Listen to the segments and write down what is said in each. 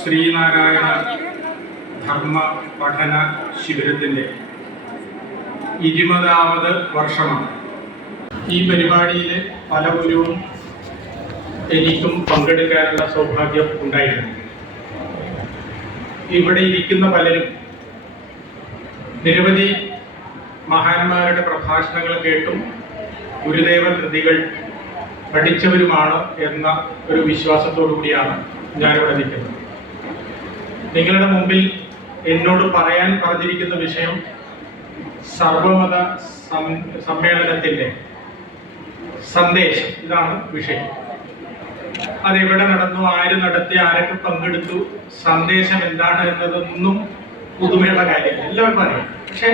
ശ്രീനാരായണ ധർമ്മ പഠന ശിബിരത്തിൻ്റെ 20ാമത് വർഷമാണ്. ഈ പരിപാടിയിൽ പലപ്പോഴും എനിക്കും പങ്കെടുക്കാനുള്ള സൗഭാഗ്യം ഉണ്ടായിട്ടുണ്ട്. ഇവിടെ ഇരിക്കുന്ന പലരും നിരവധി മഹാന്മാരുടെ പ്രഭാഷണങ്ങൾ കേട്ടും ഗുരുദേവ കൃതികൾ പഠിച്ചവരുമാണ് എന്ന ഒരു വിശ്വാസത്തോടു കൂടിയാണ് ഞാനിവിടെ നിൽക്കുന്നത്. നിങ്ങളുടെ മുമ്പിൽ എന്നോട് പറയാൻ പറഞ്ഞിരിക്കുന്ന വിഷയം സർവമത സമ്മേളനത്തിൻ്റെ സന്ദേശം. ഇതാണ് വിഷയം. അതെവിടെ നടന്നു, ആര് നടത്തി, ആരൊക്കെ പങ്കെടുത്തു, സന്ദേശം എന്താണ് എന്നതൊന്നും പുതുമയുള്ള കാര്യമില്ല, എല്ലാവർക്കും അറിയാം. പക്ഷെ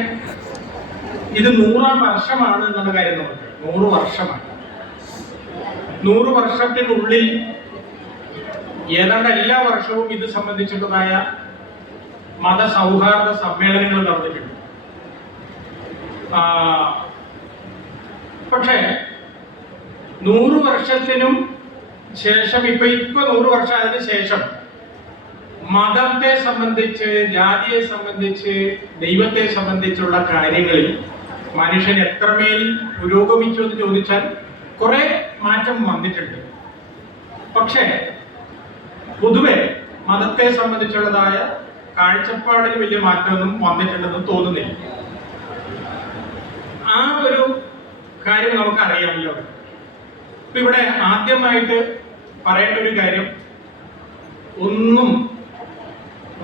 ഇത് 100ാം വർഷമാണ് എന്നുള്ള കാര്യം നമുക്ക് 100 വർഷമാണ്. 100 വർഷത്തിനുള്ളിൽ ഏതാണ്ട് എല്ലാ വർഷവും ഇത് സംബന്ധിച്ചിട്ടുള്ളതായ മതസൗഹാർദ്ദ സമ്മേളനങ്ങൾ നടന്നിട്ടുണ്ട്. പക്ഷേ 100 വർഷത്തിനും ശേഷം ഇപ്പൊ 100 വർഷം അതിന് ശേഷം മതത്തെ സംബന്ധിച്ച്, ജാതിയെ സംബന്ധിച്ച്, ദൈവത്തെ സംബന്ധിച്ചുള്ള കാര്യങ്ങളിൽ മനുഷ്യൻ എത്രമേൽ പുരോഗമിച്ചു എന്ന് ചോദിച്ചാൽ കുറെ മാറ്റം വന്നിട്ടുണ്ട്. പക്ഷേ പൊതുവെ മതത്തെ സംബന്ധിച്ചുള്ളതായ കാഴ്ചപ്പാടിന് വലിയ മാറ്റമൊന്നും വന്നിട്ടുണ്ടെന്ന് തോന്നുന്നില്ല. ആ ഒരു കാര്യം നമുക്കറിയാമല്ലോ. ഇപ്പൊ ഇവിടെ ആദ്യമായിട്ട് പറയേണ്ട ഒരു കാര്യം, ഒന്നും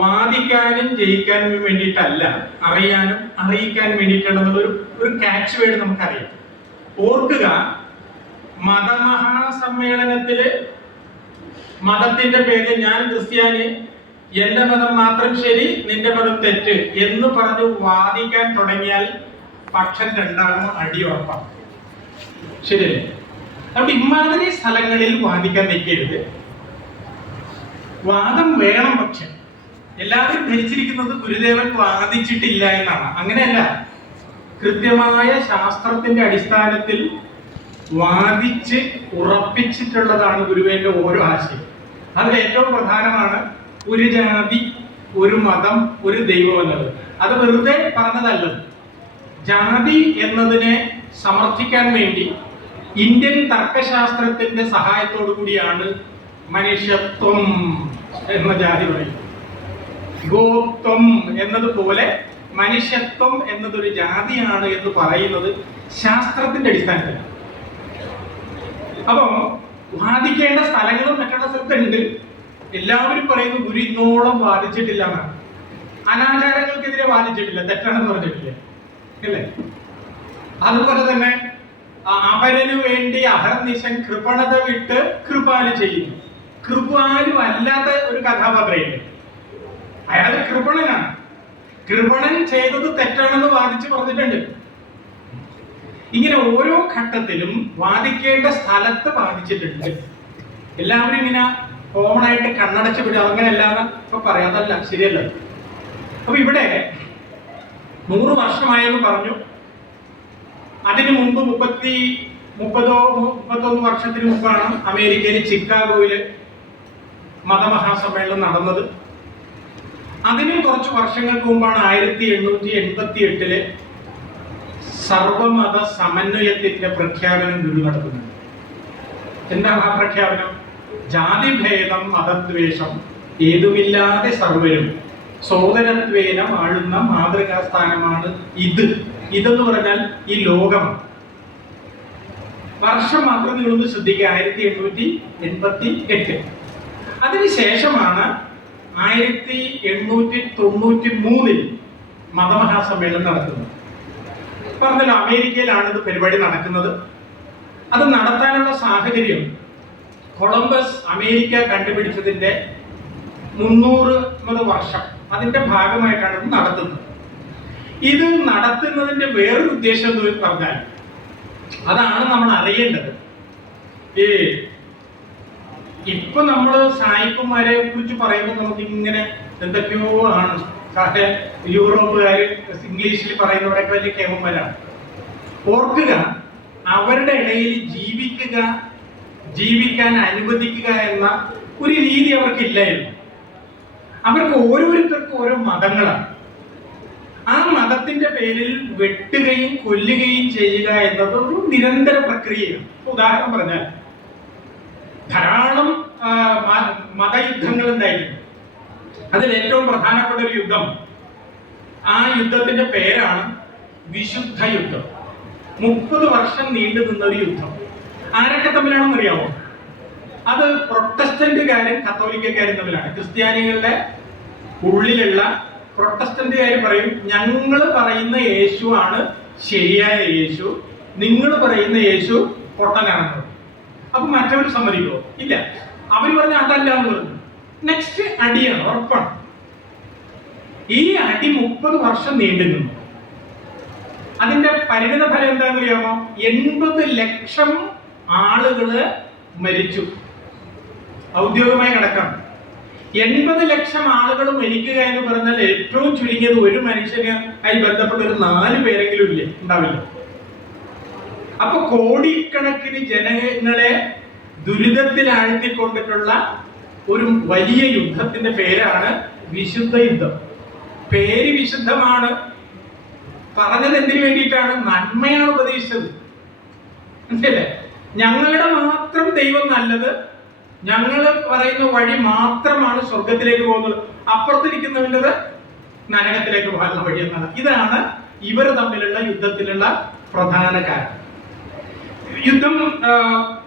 വാദിക്കാനും ജയിക്കാനും വേണ്ടിയിട്ടല്ല, അറിയാനും അറിയിക്കാൻ വേണ്ടിയിട്ടുണ്ടെന്നുള്ള ഒരു ക്യാച്ച് വേർഡ് നമുക്കറിയാം. ഓർക്കുക, മതമഹാസമ്മേളനത്തില് മതത്തിന്റെ പേരിൽ ഞാൻ ക്രിസ്ത്യാനി, എന്റെ മതം മാത്രം ശരി, നിന്റെ മതം തെറ്റ് എന്ന് പറഞ്ഞു വാദിക്കാൻ തുടങ്ങിയാൽ പക്ഷം രണ്ടാകും, അടി ഉറപ്പാണ്. ശരിയല്ലേ? അതുകൊണ്ട് ഇമാതിരി സ്ഥലങ്ങളിൽ വാദിക്കാൻ നിൽക്കരുത്. വാദം വേണം, പക്ഷെ എല്ലാവരും ധരിച്ചിരിക്കുന്നത് ഗുരുദേവൻ വാദിച്ചിട്ടില്ല എന്നാണ്. അങ്ങനെയല്ല. കൃത്യമായ ശാസ്ത്രത്തിന്റെ അടിസ്ഥാനത്തിൽ വാദിച്ച് ഉറപ്പിച്ചിട്ടുള്ളതാണ് ഗുരുവിന്റെ ഓരോ ആശയം. അതിൽ ഏറ്റവും പ്രധാനമാണ് ഒരു ജാതി, ഒരു മതം, ഒരു ദൈവം എന്നത്. അത് വെറുതെ പറഞ്ഞതല്ല. ജാതി എന്നതിനെ സമർത്ഥിക്കാൻ വേണ്ടി ഇന്ത്യൻ തർക്കശാസ്ത്രത്തിന്റെ സഹായത്തോടു കൂടിയാണ് മനുഷ്യത്വം എന്ന ജാതി പറയുന്നത്. ഗോത്വം എന്നതുപോലെ മനുഷ്യത്വം എന്നതൊരു ജാതിയാണ് എന്ന് പറയുന്നത് ശാസ്ത്രത്തിന്റെ അടിസ്ഥാനത്തിലാണ്. അപ്പോ വാദിക്കേണ്ട സ്ഥലങ്ങളും മറ്റുള്ള സ്ഥലത്തുണ്ട്. എല്ലാവരും പറയുന്നു ഗുരു ഇന്നോളം വാദിച്ചിട്ടില്ല എന്നാണ്. അനാചാരങ്ങൾക്കെതിരെ വാദിച്ചിട്ടില്ല, തെറ്റാണെന്ന് പറഞ്ഞിട്ടില്ല, അല്ലേ? അതുപോലെ തന്നെ അപരനു വേണ്ടി അഹർനിശൻ കൃപണത വിട്ട് കൃപാലു ചെയ്യുന്നു. കൃപാലു അല്ലാത്ത ഒരു കഥാപാത്രമില്ല. അയാൾ കൃപണനാണ്. കൃപണൻ ചെയ്തത് തെറ്റാണെന്ന് വാദിച്ച് പറഞ്ഞിട്ടുണ്ട്. ഇങ്ങനെ ഓരോ ഘട്ടത്തിലും വാദിക്കേണ്ട സ്ഥലത്ത് വാദിച്ചിട്ടുണ്ട്. എല്ലാവരും ഇങ്ങനെ കോമൺ ആയിട്ട് കണ്ണടച്ച് വിടുക, അങ്ങനെയല്ലാന്ന് ഇപ്പൊ പറയാം. അതല്ല, ശരിയല്ല. അപ്പൊ ഇവിടെ 100 വർഷമായെന്ന് പറഞ്ഞു. അതിനു മുമ്പ് 31 വർഷത്തിന് മുമ്പാണ് അമേരിക്കയിലെ ചിക്കാഗോയില് മതമഹാസമ്മേളനം നടന്നത്. അതിനും കുറച്ച് വർഷങ്ങൾക്ക് മുമ്പാണ് 1888 സർവമത സമന്വയത്തിന്റെ പ്രഖ്യാപനം ഗുരു നടത്തുന്നത്. എന്താണ് ആ പ്രഖ്യാപനം? ജാതിഭേദം മതദ്വേഷം ഏതുമില്ലാതെ സർവരും സോദരത്വേന വാഴുന്ന മാതൃകാസ്ഥാനമാണ് ഇത്. ഇതെന്ന് പറഞ്ഞാൽ ഈ ലോകമാണ്. വർഷം മാത്രം നിങ്ങളൊന്ന് ശ്രദ്ധിക്കുക, 1888. അതിനുശേഷമാണ് 1893 മതമഹാസമ്മേളനം നടക്കുന്നത്. പറഞ്ഞല്ലോ, അമേരിക്കയിലാണ് ഇത് പരിപാടി നടക്കുന്നത്. അത് നടത്താനുള്ള സാഹചര്യം കൊളംബസ് അമേരിക്ക കണ്ടുപിടിച്ചതിന്റെ 300ാമത് വർഷം, അതിന്റെ ഭാഗമായിട്ടാണ് ഇത് നടത്തുന്നത്. ഇത് നടത്തുന്നതിന്റെ വേറൊരു ഉദ്ദേശം എന്ന് പറഞ്ഞാൽ, അതാണ് നമ്മൾ അറിയേണ്ടത്. ഇപ്പൊ നമ്മള് സായിപ്പുമാരെ കുറിച്ച് പറയുമ്പോൾ നമുക്ക് ഇങ്ങനെ എന്തൊക്കെയോ ആണ്. യൂറോപ്പുകാര് ഇംഗ്ലീഷിൽ പറയുന്നവരൊക്കെ വലിയ കേമന്മാരാണ്. ഓർക്കുക, അവരുടെ ഇടയിൽ ജീവിക്കാൻ അനുവദിക്കുക എന്ന ഒരു രീതി അവർക്കില്ലായിരുന്നു. അവർക്ക് ഓരോരുത്തർക്കും ഓരോ മതങ്ങളാണ്. ആ മതത്തിന്റെ പേരിൽ വെട്ടുകയും കൊല്ലുകയും ചെയ്യുക എന്നത് ഒരു നിരന്തര പ്രക്രിയയാണ്. ഉദാഹരണം പറഞ്ഞാൽ ധാരാളം മതയുദ്ധങ്ങൾ ഉണ്ടായിരുന്നു. അതിൽ ഏറ്റവും പ്രധാനപ്പെട്ട ഒരു യുദ്ധം, ആ യുദ്ധത്തിന്റെ പേരാണ് വിശുദ്ധ യുദ്ധം. 30 വർഷം നീണ്ടു നിന്ന ഒരു യുദ്ധം. ആരൊക്കെ തമ്മിലാണെന്ന് അറിയാമോ? അത് പ്രൊട്ടസ്റ്റന്റുകാരും കത്തോലിക്കക്കാരും തമ്മിലാണ്. ക്രിസ്ത്യാനികളുടെ ഉള്ളിലുള്ള പ്രൊട്ടസ്റ്റന്റുകാർ പറയും, ഞങ്ങൾ പറയുന്ന യേശു ആണ് ശരിയായ യേശു, നിങ്ങൾ പറയുന്ന യേശു പൊട്ടനാണെന്ന്. അപ്പൊ മറ്റവർ സമ്മതിക്കോ? ഇല്ല. അവർ പറഞ്ഞ അതല്ല എന്ന് പറഞ്ഞു. നെക്സ്റ്റ് അടിയാണ്, ഉറപ്പാണ്. ഈ അടി 30 വർഷം നീണ്ടു നിന്നു. അതിന്റെ പരിണിത ഫലം എന്താണെന്ന് അറിയാമോ? 80 ലക്ഷം ആളുകള് മരിച്ചു. ഔദ്യോഗികമായ കണക്കാണ്. 80 ലക്ഷം ആളുകൾ മരിക്കുക എന്ന് പറഞ്ഞാൽ ഏറ്റവും ചുരുങ്ങിയത് ഒരു മനുഷ്യന് ആയി ബന്ധപ്പെട്ട ഒരു 4 പേരെങ്കിലും ഇല്ലേ ഉണ്ടാവില്ല. അപ്പൊ കോടിക്കണക്കിന് ജനങ്ങളെ ദുരിതത്തിലാഴ്ത്തിക്കൊണ്ടിട്ടുള്ള ഒരു വലിയ യുദ്ധത്തിന്റെ പേരാണ് വിശുദ്ധ യുദ്ധം. പേര് വിശുദ്ധമാണ്, പറഞ്ഞത് എന്തിനു വേണ്ടിയിട്ടാണ്? നന്മയാണ് ഉപദേശിച്ചത്. മനസ്സിലല്ലേ? ഞങ്ങളുടെ മാത്രം ദൈവം നല്ലത്, ഞങ്ങൾ പറയുന്ന വഴി മാത്രമാണ് സ്വർഗത്തിലേക്ക് പോകുന്നത്, അപ്പുറത്തിരിക്കുന്നവൻ്റെത് നരകത്തിലേക്ക് പോകാനുള്ള വഴി എന്നാണ്. ഇതാണ് ഇവർ തമ്മിലുള്ള യുദ്ധത്തിലുള്ള പ്രധാന കാരണം. യുദ്ധം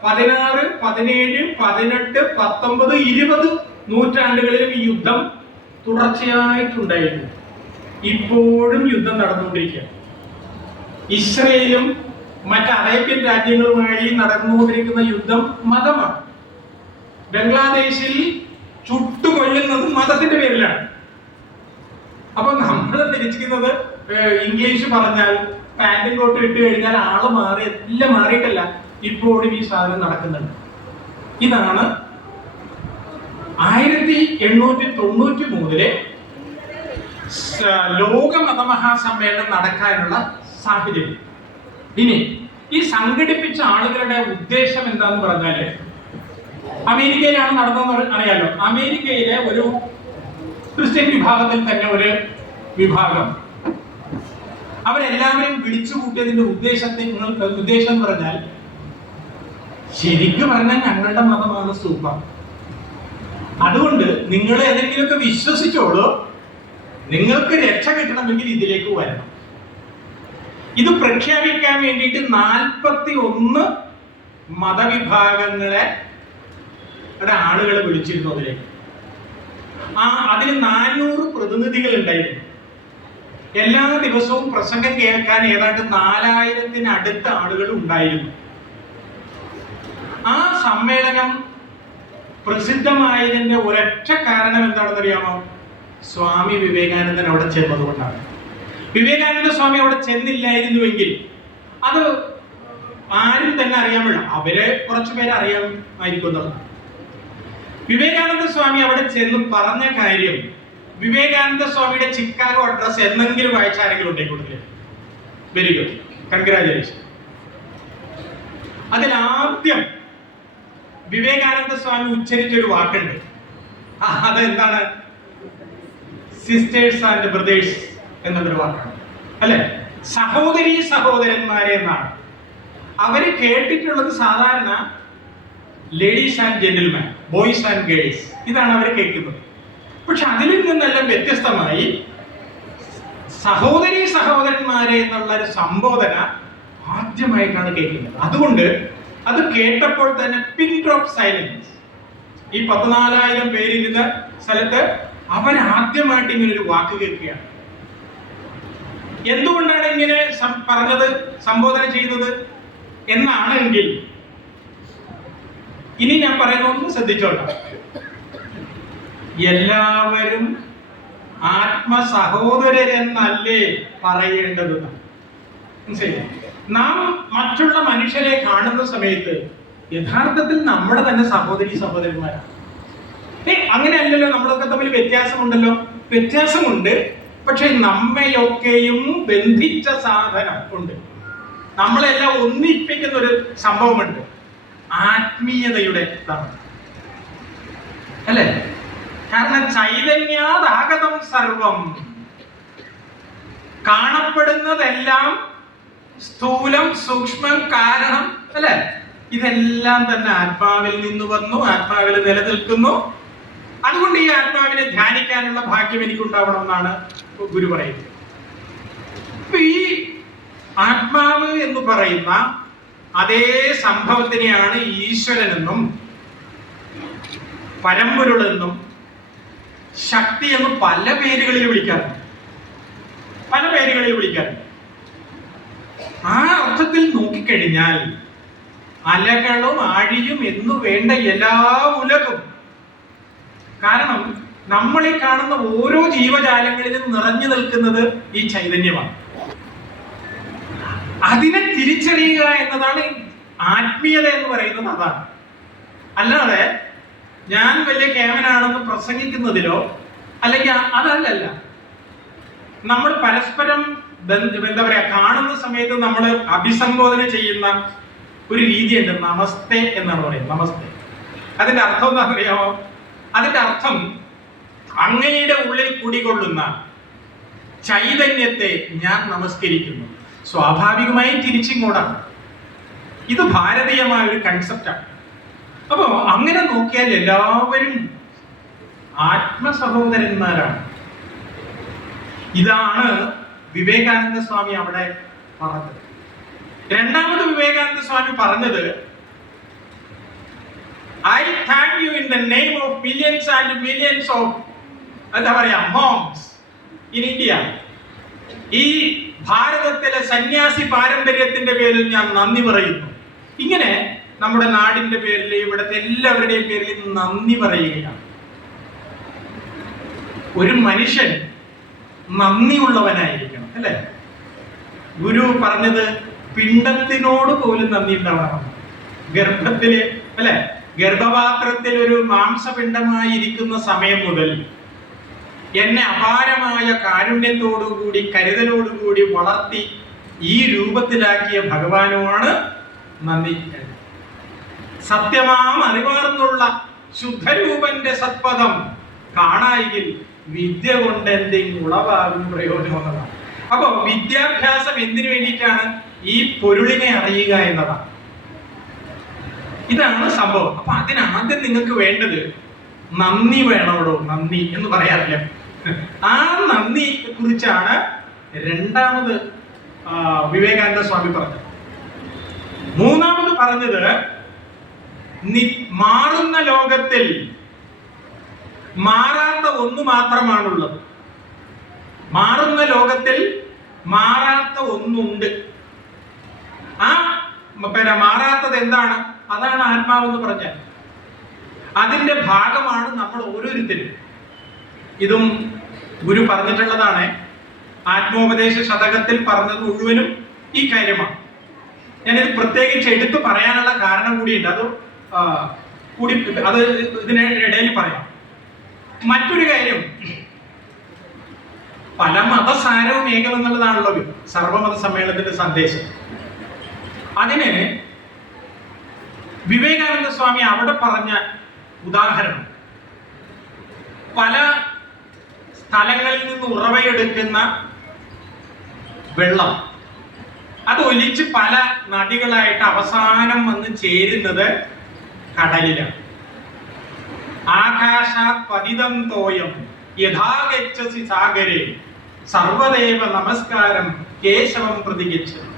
16, 17, 18, 19, 20 നൂറ്റാണ്ടുകളിലും ഈ യുദ്ധം തുടർച്ചയായിട്ടുണ്ടായിരുന്നു. ഇപ്പോഴും യുദ്ധം നടന്നുകൊണ്ടിരിക്കുകയാണ്. ഇസ്രയേലും മറ്റ് അറേബ്യൻ രാജ്യങ്ങളുമായി നടന്നുകൊണ്ടിരിക്കുന്ന യുദ്ധം മതമാണ്. ബംഗ്ലാദേശിൽ ചുട്ടുകൊല്ലുന്നത് മതത്തിന്റെ പേരിലാണ്. അപ്പൊ നമ്മൾ ധരിച്ചിരിക്കുന്നത് ഇംഗ്ലീഷ് പറഞ്ഞാൽ പാന്റും കോട്ടും ഇട്ട് കഴിഞ്ഞാൽ ആള് മാറി, എല്ലാം മാറിയിട്ടല്ല, ഇപ്പോഴും ഈ സാധനം നടക്കുന്നുണ്ട്. ഇതാണ് 1893 ലോക മതമഹാസമ്മേളനം നടക്കാനുള്ള സാഹചര്യം. ഇനി ഈ സംഘടിപ്പിച്ച ആളുകളുടെ ഉദ്ദേശം എന്താന്ന് പറഞ്ഞാല്, അമേരിക്കയിലാണ് നടന്നതെന്ന് അറിയാലോ. അമേരിക്കയിലെ ഒരു ക്രിസ്ത്യൻ വിഭാഗത്തിൽ തന്നെ ഒരു വിഭാഗം അവരെല്ലാവരെയും വിളിച്ചു കൂട്ടിയതിന്റെ ഉദ്ദേശം എന്ന് പറഞ്ഞാൽ, ശരിക്കും പറഞ്ഞാൽ ഞങ്ങളുടെ മതമാണ് സൂപ്പർ, അതുകൊണ്ട് നിങ്ങൾ ഏതെങ്കിലുമൊക്കെ വിശ്വസിച്ചോളൂ, നിങ്ങൾക്ക് രക്ഷ കിട്ടണമെങ്കിൽ ഇതിലേക്ക് വരണം. ഇത് പ്രഖ്യാപിക്കാൻ വേണ്ടിയിട്ട് 41 മതവിഭാഗങ്ങളെ ആളുകളെ വിളിച്ചിരുന്നു അതിലേക്ക്. അതിന് 400 പ്രതിനിധികൾ ഉണ്ടായിരുന്നു. എല്ലാ ദിവസവും പ്രസംഗം കേൾക്കാൻ ഏതാണ്ട് 4000-അടുത്ത ആളുകൾ ഉണ്ടായിരുന്നു. ആ സമ്മേളനം പ്രസിദ്ധമായതിന്റെ ഒരൊറ്റ കാരണം എന്താണെന്ന് അറിയാമോ? സ്വാമി വിവേകാനന്ദൻ അവിടെ ചെന്നതുകൊണ്ടാണ്. വിവേകാനന്ദ സ്വാമി അവിടെ ചെന്നില്ലായിരുന്നുവെങ്കിൽ അത് ആരും തന്നെ അറിയാമില്ല. അവരെ കുറച്ചുപേരെ അറിയാമായിരിക്കും എന്നുള്ളതാണ്. വിവേകാനന്ദ സ്വാമി അവിടെ ചെന്ന് പറഞ്ഞ കാര്യം, വിവേകാനന്ദ സ്വാമിയുടെ ചിക്കാഗോ അഡ്രസ് എന്നെങ്കിലും വായിച്ച ആരെങ്കിലും ഉണ്ടെങ്കിൽ കൂടുതൽ വെരി ഗുഡ്, കൺഗ്രാജുലേഷൻ. അതിലാദ്യം വിവേകാനന്ദ സ്വാമി ഉച്ചരിച്ചൊരു വാക്കുണ്ട്. അതെന്താണ്? സിസ്റ്റേഴ്സ് ആൻഡ് ബ്രദേഴ്സ് എന്നൊരു വാക്കാണ്, അല്ലെ? സഹോദരീ സഹോദരന്മാരെ എന്നാണ്. അവര് കേട്ടിട്ടുള്ളത് സാധാരണ ladies and gentleman, boys and girls, ഇതാണ് അവർ കേൾക്കുന്നത്. പക്ഷെ അതിൽ നിന്നെല്ലാം വ്യത്യസ്തമായി സഹോദരീ സഹോദരന്മാരെ എന്നുള്ള ഒരു സംബോധന ആദ്യമായിട്ടാണ് കേൾക്കുന്നത്. അതുകൊണ്ട് അത് കേട്ടപ്പോൾ തന്നെ പിൻ ഡ്രോപ്പ് സൈലൻസ്. ഈ 14,000 പേരിരുന്ന സ്ഥലത്ത് അവൻ ആദ്യമായിട്ട് ഇങ്ങനെ ഒരു വാക്ക് കേൾക്കുകയാണ്. എന്തുകൊണ്ടാണ് ഇങ്ങനെ പറഞ്ഞത്, സംബോധന ചെയ്തത് എന്നാണെങ്കിൽ ഇനി ഞാൻ പറയുന്നൊന്ന് ശ്രദ്ധിച്ചോളാം. എല്ലാവരും ആത്മസഹോദരരെന്നല്ലേ പറയേണ്ടത്? മനസ്സിലായി? നാം മറ്റുള്ള മനുഷ്യരെ കാണുന്ന സമയത്ത് യഥാർത്ഥത്തിൽ നമ്മുടെ തന്നെ സഹോദരി സഹോദരന്മാരാണ്. അങ്ങനെയല്ലല്ലോ, നമ്മളൊക്കെ തമ്മിൽ വ്യത്യാസമുണ്ടല്ലോ. വ്യത്യാസമുണ്ട്, പക്ഷെ നമ്മയൊക്കെയും ബന്ധിച്ച സാധനം ഉണ്ട്. നമ്മളെല്ലാം ഒന്നിപ്പിക്കുന്ന ഒരു സംഭവമുണ്ട്, ആത്മീയതയുടെ ഇതാണ്, അല്ലേ? കാരണം ചൈതന്യാദാഗതം സർവം, കാണപ്പെടുന്നതെല്ലാം സ്ഥൂലം സൂക്ഷ്മം കാരണം അല്ലെ, ഇതെല്ലാം തന്നെ ആത്മാവിൽ നിന്ന് വന്നു, ആത്മാവിൽ നിലനിൽക്കുന്നു. അതുകൊണ്ട് ഈ ആത്മാവിനെ ധ്യാനിക്കാനുള്ള ഭാഗ്യം എനിക്കുണ്ടാവണം എന്നാണ് ഗുരു പറയുന്നത്. അപ്പൊ ഈ ആത്മാവ് എന്ന് പറയുന്ന അതേ സംഭവത്തിനെയാണ് ഈശ്വരനെന്നും പരമ്പൊരുളെന്നും ശക്തി എന്നും പല പേരുകളിൽ വിളിക്കാറുണ്ട്. ആ അർത്ഥത്തിൽ നോക്കിക്കഴിഞ്ഞാൽ അലകളും ആഴിയും എന്നു വേണ്ട എല്ലാ ഉലകും, കാരണം നമ്മൾ ഈ കാണുന്ന ഓരോ ജീവജാലങ്ങളിലും നിറഞ്ഞു നിൽക്കുന്നത് ഈ ചൈതന്യമാണ്. അതിനെ തിരിച്ചറിയുക എന്നതാണ് ആത്മീയത എന്ന് പറയുന്നത്. അതാണ്. അല്ലാതെ ഞാൻ വലിയ കേമനാണെന്ന് പ്രസംഗിക്കുന്നതിലോ അല്ലെങ്കിൽ അതല്ലല്ല. നമ്മൾ പരസ്പരം എന്താ പറയാ, കാണുന്ന സമയത്ത് നമ്മൾ അഭിസംബോധന ചെയ്യുന്ന ഒരു രീതിയുണ്ട്. നമസ്തേ എന്നാണ് പറയുന്നത്. നമസ്തേ. അതിന്റെ അർത്ഥം എന്താ അറിയാമോ? അതിന്റെ അർത്ഥം അങ്ങയുടെ ഉള്ളിൽ കുടികൊള്ളുന്ന ചൈതന്യത്തെ ഞാൻ നമസ്കരിക്കുന്നു. സ്വാഭാവികമായും തിരിച്ചിങ്ങോട്ടാണ്. ഇത് ഭാരതീയമായ ഒരു കൺസെപ്റ്റാണ്. അപ്പോ അങ്ങനെ നോക്കിയാൽ എല്ലാവരും ആത്മസഹോദരന്മാരാണ്. ഇതാണ് വിവേകാനന്ദ സ്വാമി അവിടെ പറഞ്ഞത്. രണ്ടാമത് വിവേകാനന്ദ സ്വാമി പറഞ്ഞത്, I thank you in the name of millions and millions of എന്താ പറയാ monks in India. ഈ ഭാരതത്തിലെ സന്യാസി പാരമ്പര്യത്തിന്റെ പേരിൽ ഞാൻ നന്ദി പറയുന്നു. ഇങ്ങനെ നമ്മുടെ നാടിന്റെ പേരിൽ, ഇവിടുത്തെ എല്ലാവരുടെയും പേരിൽ നന്ദി പറയുകയാണ്. ഒരു മനുഷ്യൻ നന്ദിയുള്ളവനായിരിക്കണം, അല്ലെ? ഗുരു പറഞ്ഞത് പിണ്ടത്തിനോട് പോലും നന്ദി ഉണ്ടാവണം. ഗർഭത്തില് അല്ലെ, ഗർഭപാത്രത്തിൽ ഒരു മാംസപിണ്ഡമായിരിക്കുന്ന സമയം മുതൽ എന്നെ അപാരമായ കാരുണ്യത്തോടുകൂടി കരുതലോടുകൂടി വളർത്തി ഈ രൂപത്തിലാക്കിയ ഭഗവാനുമാണ് നന്ദി. സത്യമാം അറിവാർന്നുള്ള ശുദ്ധരൂപന്റെ സത്പദം കാണായെങ്കിൽ വിദ്യ കൊണ്ട് എന്തെങ്കിലും ഉളവാകും പ്രയോജനം. അപ്പൊ വിദ്യാഭ്യാസം എന്തിനു വേണ്ടിയിട്ടാണ്? ഈ പൊരുളിനെ അറിയുക എന്നതാണ്. ഇതാണ് സംഭവം. അപ്പൊ അതിനാദ്യം നിങ്ങൾക്ക് വേണ്ടത് നന്ദി വേണോടോ. നന്ദി എന്ന് പറയാറില്ല. ആ നന്ദി കുറിച്ചാണ് രണ്ടാമത് വിവേകാനന്ദ സ്വാമി പറഞ്ഞത്. മൂന്നാമത് പറഞ്ഞത്, മാറുന്ന ലോകത്തിൽ മാറാത്ത ഒന്ന് മാത്രമാണുള്ളത്. മാറുന്ന ലോകത്തിൽ മാറാത്ത ഒന്നുണ്ട്. ആ മാറാത്തത് എന്താണ്? അതാണ് ആത്മാവെന്ന് പറഞ്ഞാൽ. അതിന്റെ ഭാഗമാണ് നമ്മൾ ഓരോരുത്തരും. ഇതും ഗുരു പറഞ്ഞിട്ടുള്ളതാണ്. ആത്മോപദേശ ശതകത്തിൽ പറഞ്ഞത് മുഴുവനും ഈ കാര്യമാണ്. ഞാനിത് പ്രത്യേകിച്ച് എടുത്തു പറയാനുള്ള കാരണം കൂടിയുണ്ട്. അത് ഇതിനിടയിൽ പറയാം. മറ്റൊരു കാര്യം, പല മതസാരവും ഏകമെന്നുള്ളതാണല്ലോ സർവമത സമ്മേളനത്തിന്റെ സന്ദേശം. അതിന് വിവേകാനന്ദ സ്വാമി അവിടെ പറഞ്ഞ ഉദാഹരണം, പല സ്ഥലങ്ങളിൽ നിന്ന് ഉറവയെടുക്കുന്ന വെള്ളം അത് ഒലിച്ച് പല നദികളായിട്ട് അവസാനം വന്ന് ചേരുന്നത് കടലിലാണ്. ആകാശാത് പതിതം തോയം യഥാ ഗച്ഛസി സാഗരേ സർവദേവ നമസ്കാരം കേശവം പ്രതിഗച്ഛതി.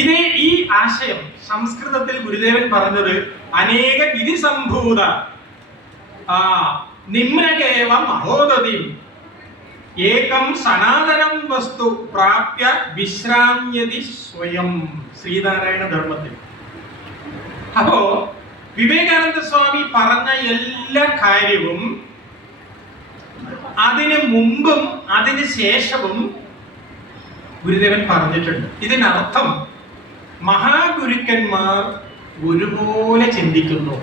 ഇതേ ഈ ആശയം സംസ്കൃതത്തിൽ ഗുരുദേവൻ പറഞ്ഞത് അനേക വിധിസംഭൂത നിമ്നകേവം അഹോദതി ഏകം സനാതനം വസ്തു പ്രാപ്യ വിശ്രാമ്യതി സ്വയം. ശ്രീനാരായണ ധർമ്മത്തിൽ. അപ്പോ വിവേകാനന്ദ സ്വാമി പറഞ്ഞ എല്ലാ കാര്യവും അതിന് മുമ്പും അതിന് ശേഷവും ഗുരുദേവൻ പറഞ്ഞിട്ടുണ്ട്. ഇതിനർത്ഥം മഹാഗുരുക്കന്മാർ ഒരുപോലെ ചിന്തിക്കുന്നു.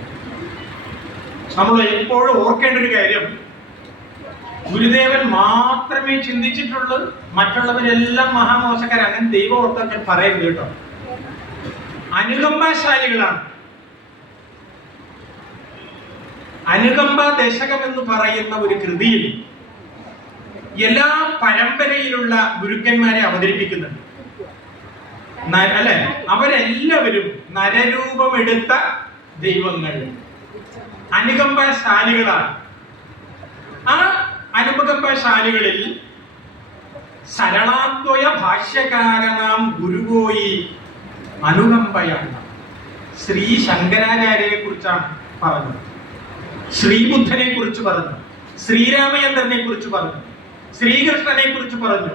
നമ്മൾ എപ്പോഴും ഓർക്കേണ്ട ഒരു കാര്യം, ഗുരുദേവൻ മാത്രമേ ചിന്തിച്ചിട്ടുള്ളൂ, മറ്റുള്ളവരെല്ലാം മഹാമോശക്കാരാണ്. അങ്ങനെ ദൈവം ഓർത്താൽ പറയരുത് കേട്ടോ. അനുകമ്പാശാലികളാണ്. അനുകമ്പ ദശകം എന്ന് പറയുന്ന ഒരു കൃതിയിൽ എല്ലാ പരമ്പരയിലുള്ള ഗുരുക്കന്മാരെ അവതരിപ്പിക്കുന്നുണ്ട്. അല്ലെ, അവരെല്ലാവരും നരരൂപമെടുത്ത ദൈവങ്ങൾ, അനുകമ്പശാലികളാണ്. ആ അനുകമ്പശാലികളിൽ സരളാദ്വയ ഭാഷ്യകാരനാം ഗുരുവോയി അനുകമ്പയാണ്. ശ്രീ ശങ്കരാചാര്യരെ കുറിച്ചാണ് പറഞ്ഞത്, ശ്രീബുദ്ധനെ കുറിച്ച് പറഞ്ഞു, ശ്രീരാമചന്ദ്രനെ കുറിച്ച് പറഞ്ഞു, ശ്രീകൃഷ്ണനെ കുറിച്ച് പറഞ്ഞു,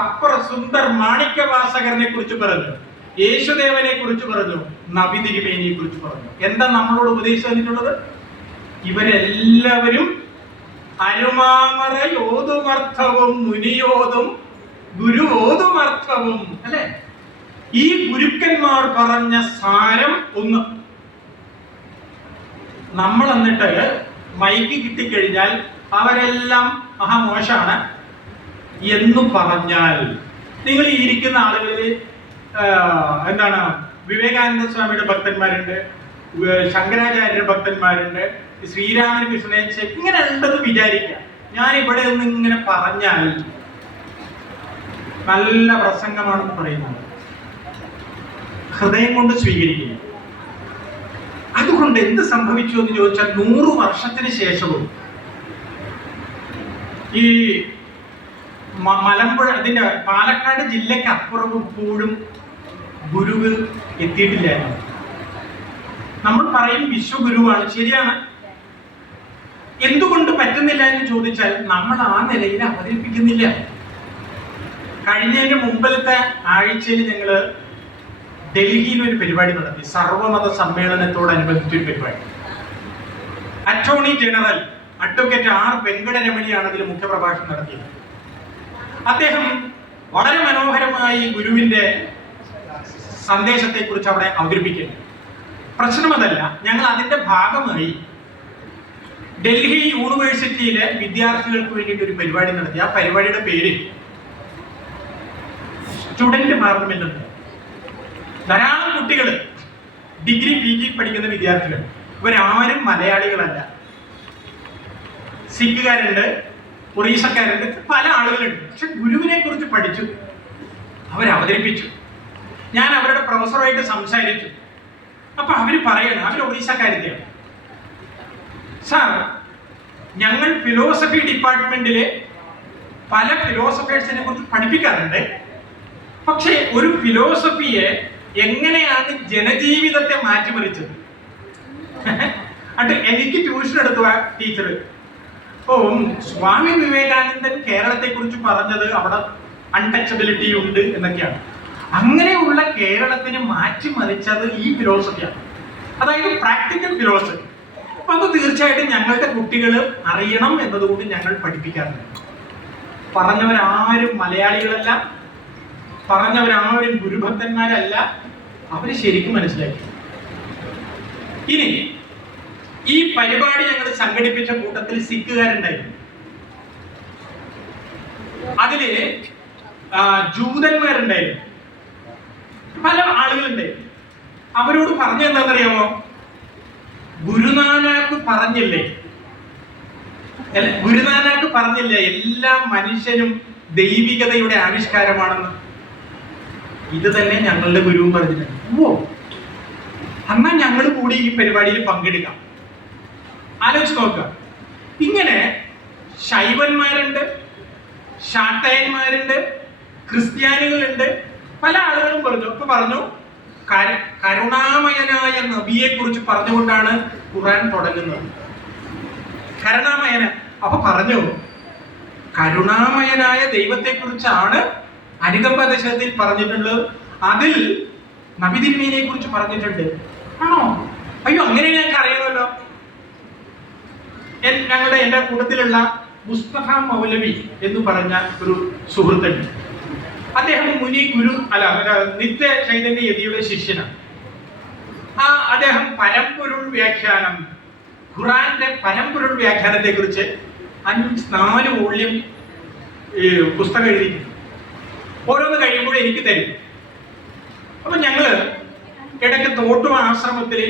അപ്പർ സുന്ദർ മാണിക്യവാസകരനെ കുറിച്ച് പറഞ്ഞു, യേശുദേവനെ കുറിച്ച് പറഞ്ഞു, നബി തിരുമേനിയെ കുറിച്ച് പറഞ്ഞു. എന്താ നമ്മളോട് ഉപദേശിച്ചു തന്നിട്ടുള്ളത്? ഇവരെല്ലാവരും അരുമാമറ യോതുമർത്ഥവും മുനിയോതും ഗുരുവോതുമർത്ഥവും, അല്ലെ? ഈ ഗുരുക്കന്മാർ പറഞ്ഞ സാരം ഒന്ന്. നമ്മൾ എന്നിട്ട് മൈക്ക് കിട്ടിക്കഴിഞ്ഞാൽ അവരെല്ലാം മഹാമോശാണ് എന്ന് പറഞ്ഞാൽ, നിങ്ങൾ ഈ ഇരിക്കുന്ന ആളുകളിൽ എന്താണ്, വിവേകാനന്ദ സ്വാമിയുടെ ഭക്തന്മാരുണ്ട്, ശങ്കരാചാര്യരുടെ ഭക്തന്മാരുണ്ട്, ശ്രീരാമൻ കൃഷ്ണനെ ഇങ്ങനെ ഉണ്ടെന്ന് വിചാരിക്കുക. ഞാൻ ഇവിടെ നിന്ന് ഇങ്ങനെ പറഞ്ഞാൽ നല്ല പ്രസംഗമാണെന്ന് പറയുന്നത് ഹൃദയം കൊണ്ട് സ്വീകരിക്കുക. അതുകൊണ്ട് എന്ത് സംഭവിച്ചു എന്ന് ചോദിച്ചാൽ, 100 വർഷത്തിന് ശേഷവും ഈ മലമ്പുഴ, അതിന്റെ പാലക്കാട് ജില്ലക്ക് അപ്പുറം ഇപ്പോഴും ഗുരുവ് എത്തിയിട്ടില്ലായിരുന്നു. നമ്മൾ പറയും വിശ്വഗുരുവാണ്, ശരിയാണ്. എന്തുകൊണ്ട് പറ്റുന്നില്ല എന്ന് ചോദിച്ചാൽ, നമ്മൾ ആ നിലയിൽ അവതരിപ്പിക്കുന്നില്ല. കഴിഞ്ഞതിന് മുമ്പിലത്തെ ആഴ്ചയിൽ ഞങ്ങള് ഡൽഹിയിൽ ഒരു പരിപാടി നടത്തി, സർവമത സമ്മേളനത്തോടനുബന്ധിച്ചൊരു പരിപാടി. അറ്റോർണി ജനറൽ അഡ്വക്കേറ്റ് ആർ വെങ്കടരമണിയാണ് അതിൽ മുഖ്യപ്രഭാഷണം നടത്തിയത്. അദ്ദേഹം വളരെ മനോഹരമായി ഗുരുവിന്റെ സന്ദേശത്തെ കുറിച്ച് അവിടെ അവതരിപ്പിക്കുന്നു. പ്രശ്നം അതല്ല, ഞങ്ങൾ അതിന്റെ ഭാഗമായി ഡൽഹി യൂണിവേഴ്സിറ്റിയിലെ വിദ്യാർത്ഥികൾക്ക് വേണ്ടിയിട്ട് ഒരു പരിപാടി നടത്തി. ആ പരിപാടിയുടെ പേര് സ്റ്റുഡന്റ് പാർലമെന്റ് ഉണ്ട്. ധാരാളം കുട്ടികൾ, ഡിഗ്രി PG പഠിക്കുന്ന വിദ്യാർത്ഥികൾ, ഇവരാരും മലയാളികളല്ല. സിഖുകാരുണ്ട്, ഒറീസക്കാരുണ്ട്, പല ആളുകളുണ്ട്. പക്ഷെ ഗുരുവിനെ കുറിച്ച് പഠിച്ചു, അവരവതരിപ്പിച്ചു. ഞാൻ അവരുടെ പ്രൊഫസറുമായിട്ട് സംസാരിച്ചു. അപ്പൊ അവര് പറയണം, അവർ ഒറീസക്കാരിയാണ്. സാർ, ഞങ്ങൾ ഫിലോസഫി ഡിപ്പാർട്ട്മെന്റിലെ പല ഫിലോസഫേഴ്സിനെ കുറിച്ച് പഠിപ്പിക്കാറുണ്ട്. പക്ഷേ ഒരു ഫിലോസഫിയെ എങ്ങനെയാണ് ജനജീവിതത്തെ മാറ്റിമറിച്ചത്? അത് എനിക്ക് ട്യൂഷൻ എടുത്ത ടീച്ചർ, സ്വാമി വിവേകാനന്ദൻ കേരളത്തെ കുറിച്ച് പറഞ്ഞത് അവിടെ അൺടച്ചബിലിറ്റി ഉണ്ട് എന്നൊക്കെയാണ്. അങ്ങനെയുള്ള കേരളത്തിനെ മാറ്റിമറിച്ചത് ഈ ഫിലോസഫിയാണ്, അതായത് പ്രാക്ടിക്കൽ ഫിലോസഫി. അപ്പൊ അത് തീർച്ചയായിട്ടും ഞങ്ങളുടെ കുട്ടികൾ അറിയണം എന്നതുകൊണ്ട് ഞങ്ങൾ പഠിപ്പിക്കാറുണ്ട്. പറഞ്ഞവരാരും മലയാളികളല്ല, പറഞ്ഞവരാരും ഗുരുഭക്തന്മാരല്ല, അവര് ശരിക്കും മനസ്സിലാക്കി. ഇനി ഈ പരിപാടി ഞങ്ങൾ സംഘടിപ്പിച്ച കൂട്ടത്തിൽ സിഖുകാരുണ്ടായിരുന്നു. അതില് ജൂതന്മാരുണ്ടായിരുന്നു, പല ആളുകളുണ്ടായിരുന്നു. അവരോട് പറഞ്ഞെന്താണെന്നറിയാമോ? ഗുരുനാനാക്ക് പറഞ്ഞില്ലേ, എല്ലാ മനുഷ്യനും ദൈവികതയുടെ ആവിഷ്കാരമാണെന്ന്. ഇത് തന്നെ ഞങ്ങളുടെ ഗുരുവും പറഞ്ഞിട്ടുണ്ട്. എന്നാ ഞങ്ങൾ കൂടി ഈ പരിപാടിയിൽ പങ്കെടുക്കാം. ആലോചിച്ച് നോക്കുക. ഇങ്ങനെ ശൈവന്മാരുണ്ട്, ശാക്തയന്മാരുണ്ട്, ക്രിസ്ത്യാനികളുണ്ട്, പല ആളുകളും പറഞ്ഞു. അപ്പൊ പറഞ്ഞു, കരുണാമയനായ നബിയെ കുറിച്ച് പറഞ്ഞുകൊണ്ടാണ് ഖുർആൻ തുടങ്ങുന്നത്. കരുണാമയന. അപ്പൊ പറഞ്ഞു, കരുണാമയനായ ദൈവത്തെ കുറിച്ചാണ് അനുകമ്പ ദശകത്തിൽ പറഞ്ഞിട്ടുള്ളത്. അതിൽ നബി തിരുമേനിയെ കുറിച്ച് പറഞ്ഞിട്ടുണ്ട്. ആണോ? അയ്യോ, അങ്ങനെ ഞങ്ങൾക്ക് അറിയണമല്ലോ. എന്റെ കൂട്ടത്തിലുള്ള മുസ്തഫ മൗലവി എന്ന് പറഞ്ഞ ഒരു സുഹൃത്തുണ്ട്. അദ്ദേഹം മുനി ഗുരു നിത്യ ചൈതന്യ യതിയുടെ ശിഷ്യനാണ്. അദ്ദേഹം പരമ്പൊരുൾ വ്യാഖ്യാനം, ഖുറാന്റെ പരമ്പൊരുൾ വ്യാഖ്യാനത്തെ കുറിച്ച് 4 വോള്യം പുസ്തകം എഴുതിയിട്ടുണ്ട്. ഓരോന്ന് കഴിയുമ്പോഴും എനിക്ക് തരും. അപ്പൊ ഞങ്ങള് ഇടയ്ക്ക് തോട്ടും ആശ്രമത്തില്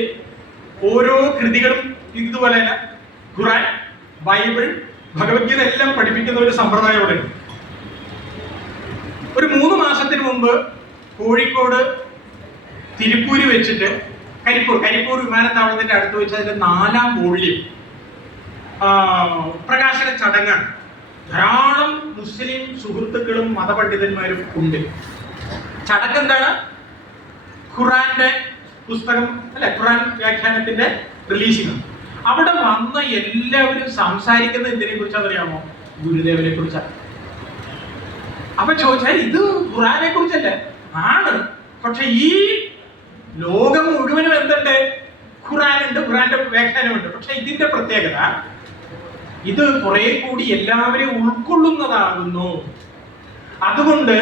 ഓരോ കൃതികളും ഇതുപോലെ ഖുർആൻ, ബൈബിൾ, ഭഗവത്ഗീത എല്ലാം പഠിപ്പിക്കുന്ന ഒരു സമ്പ്രദായം ഇവിടെ ഉണ്ട്. ഒരു 3 മാസത്തിന് മുമ്പ് കോഴിക്കോട് തിരുപ്പൂര് വെച്ചിട്ട് കരിപ്പൂർ വിമാനത്താവളത്തിന്റെ അടുത്ത് വെച്ച് അതിന്റെ 4ാം വോള്യം പ്രകാശന ചടങ്ങാണ്. ധാരാളം മുസ്ലിം സുഹൃത്തുക്കളും മതപണ്ഡിതന്മാരും ഉണ്ട്. ചടങ്ങ് എന്താണ്? ഖുറാന്റെ പുസ്തകം അല്ലെ, ഖുറാൻ വ്യാഖ്യാനത്തിന്റെ റിലീസിംഗ്. അവിടെ വന്ന എല്ലാവരും സംസാരിക്കുന്നത് എന്തിനെ കുറിച്ചാണെന്ന് അറിയാമോ? ഗുരുദേവനെ കുറിച്ചാണ്. അപ്പൊ ചോദിച്ചാൽ ഇത് ഖുറാനെ കുറിച്ചല്ലേ? ആണ്. പക്ഷെ ഈ ലോകം മുഴുവനും എന്തുണ്ട്? ഖുറാനുണ്ട്, ഖുറാന്റെ വ്യാഖ്യാനമുണ്ട്. പക്ഷെ ഇതിന്റെ പ്രത്യേകത ഇത് കുറെ കൂടി എല്ലാവരെയും ഉൾക്കൊള്ളുന്നതാകുന്നു. അതുകൊണ്ട്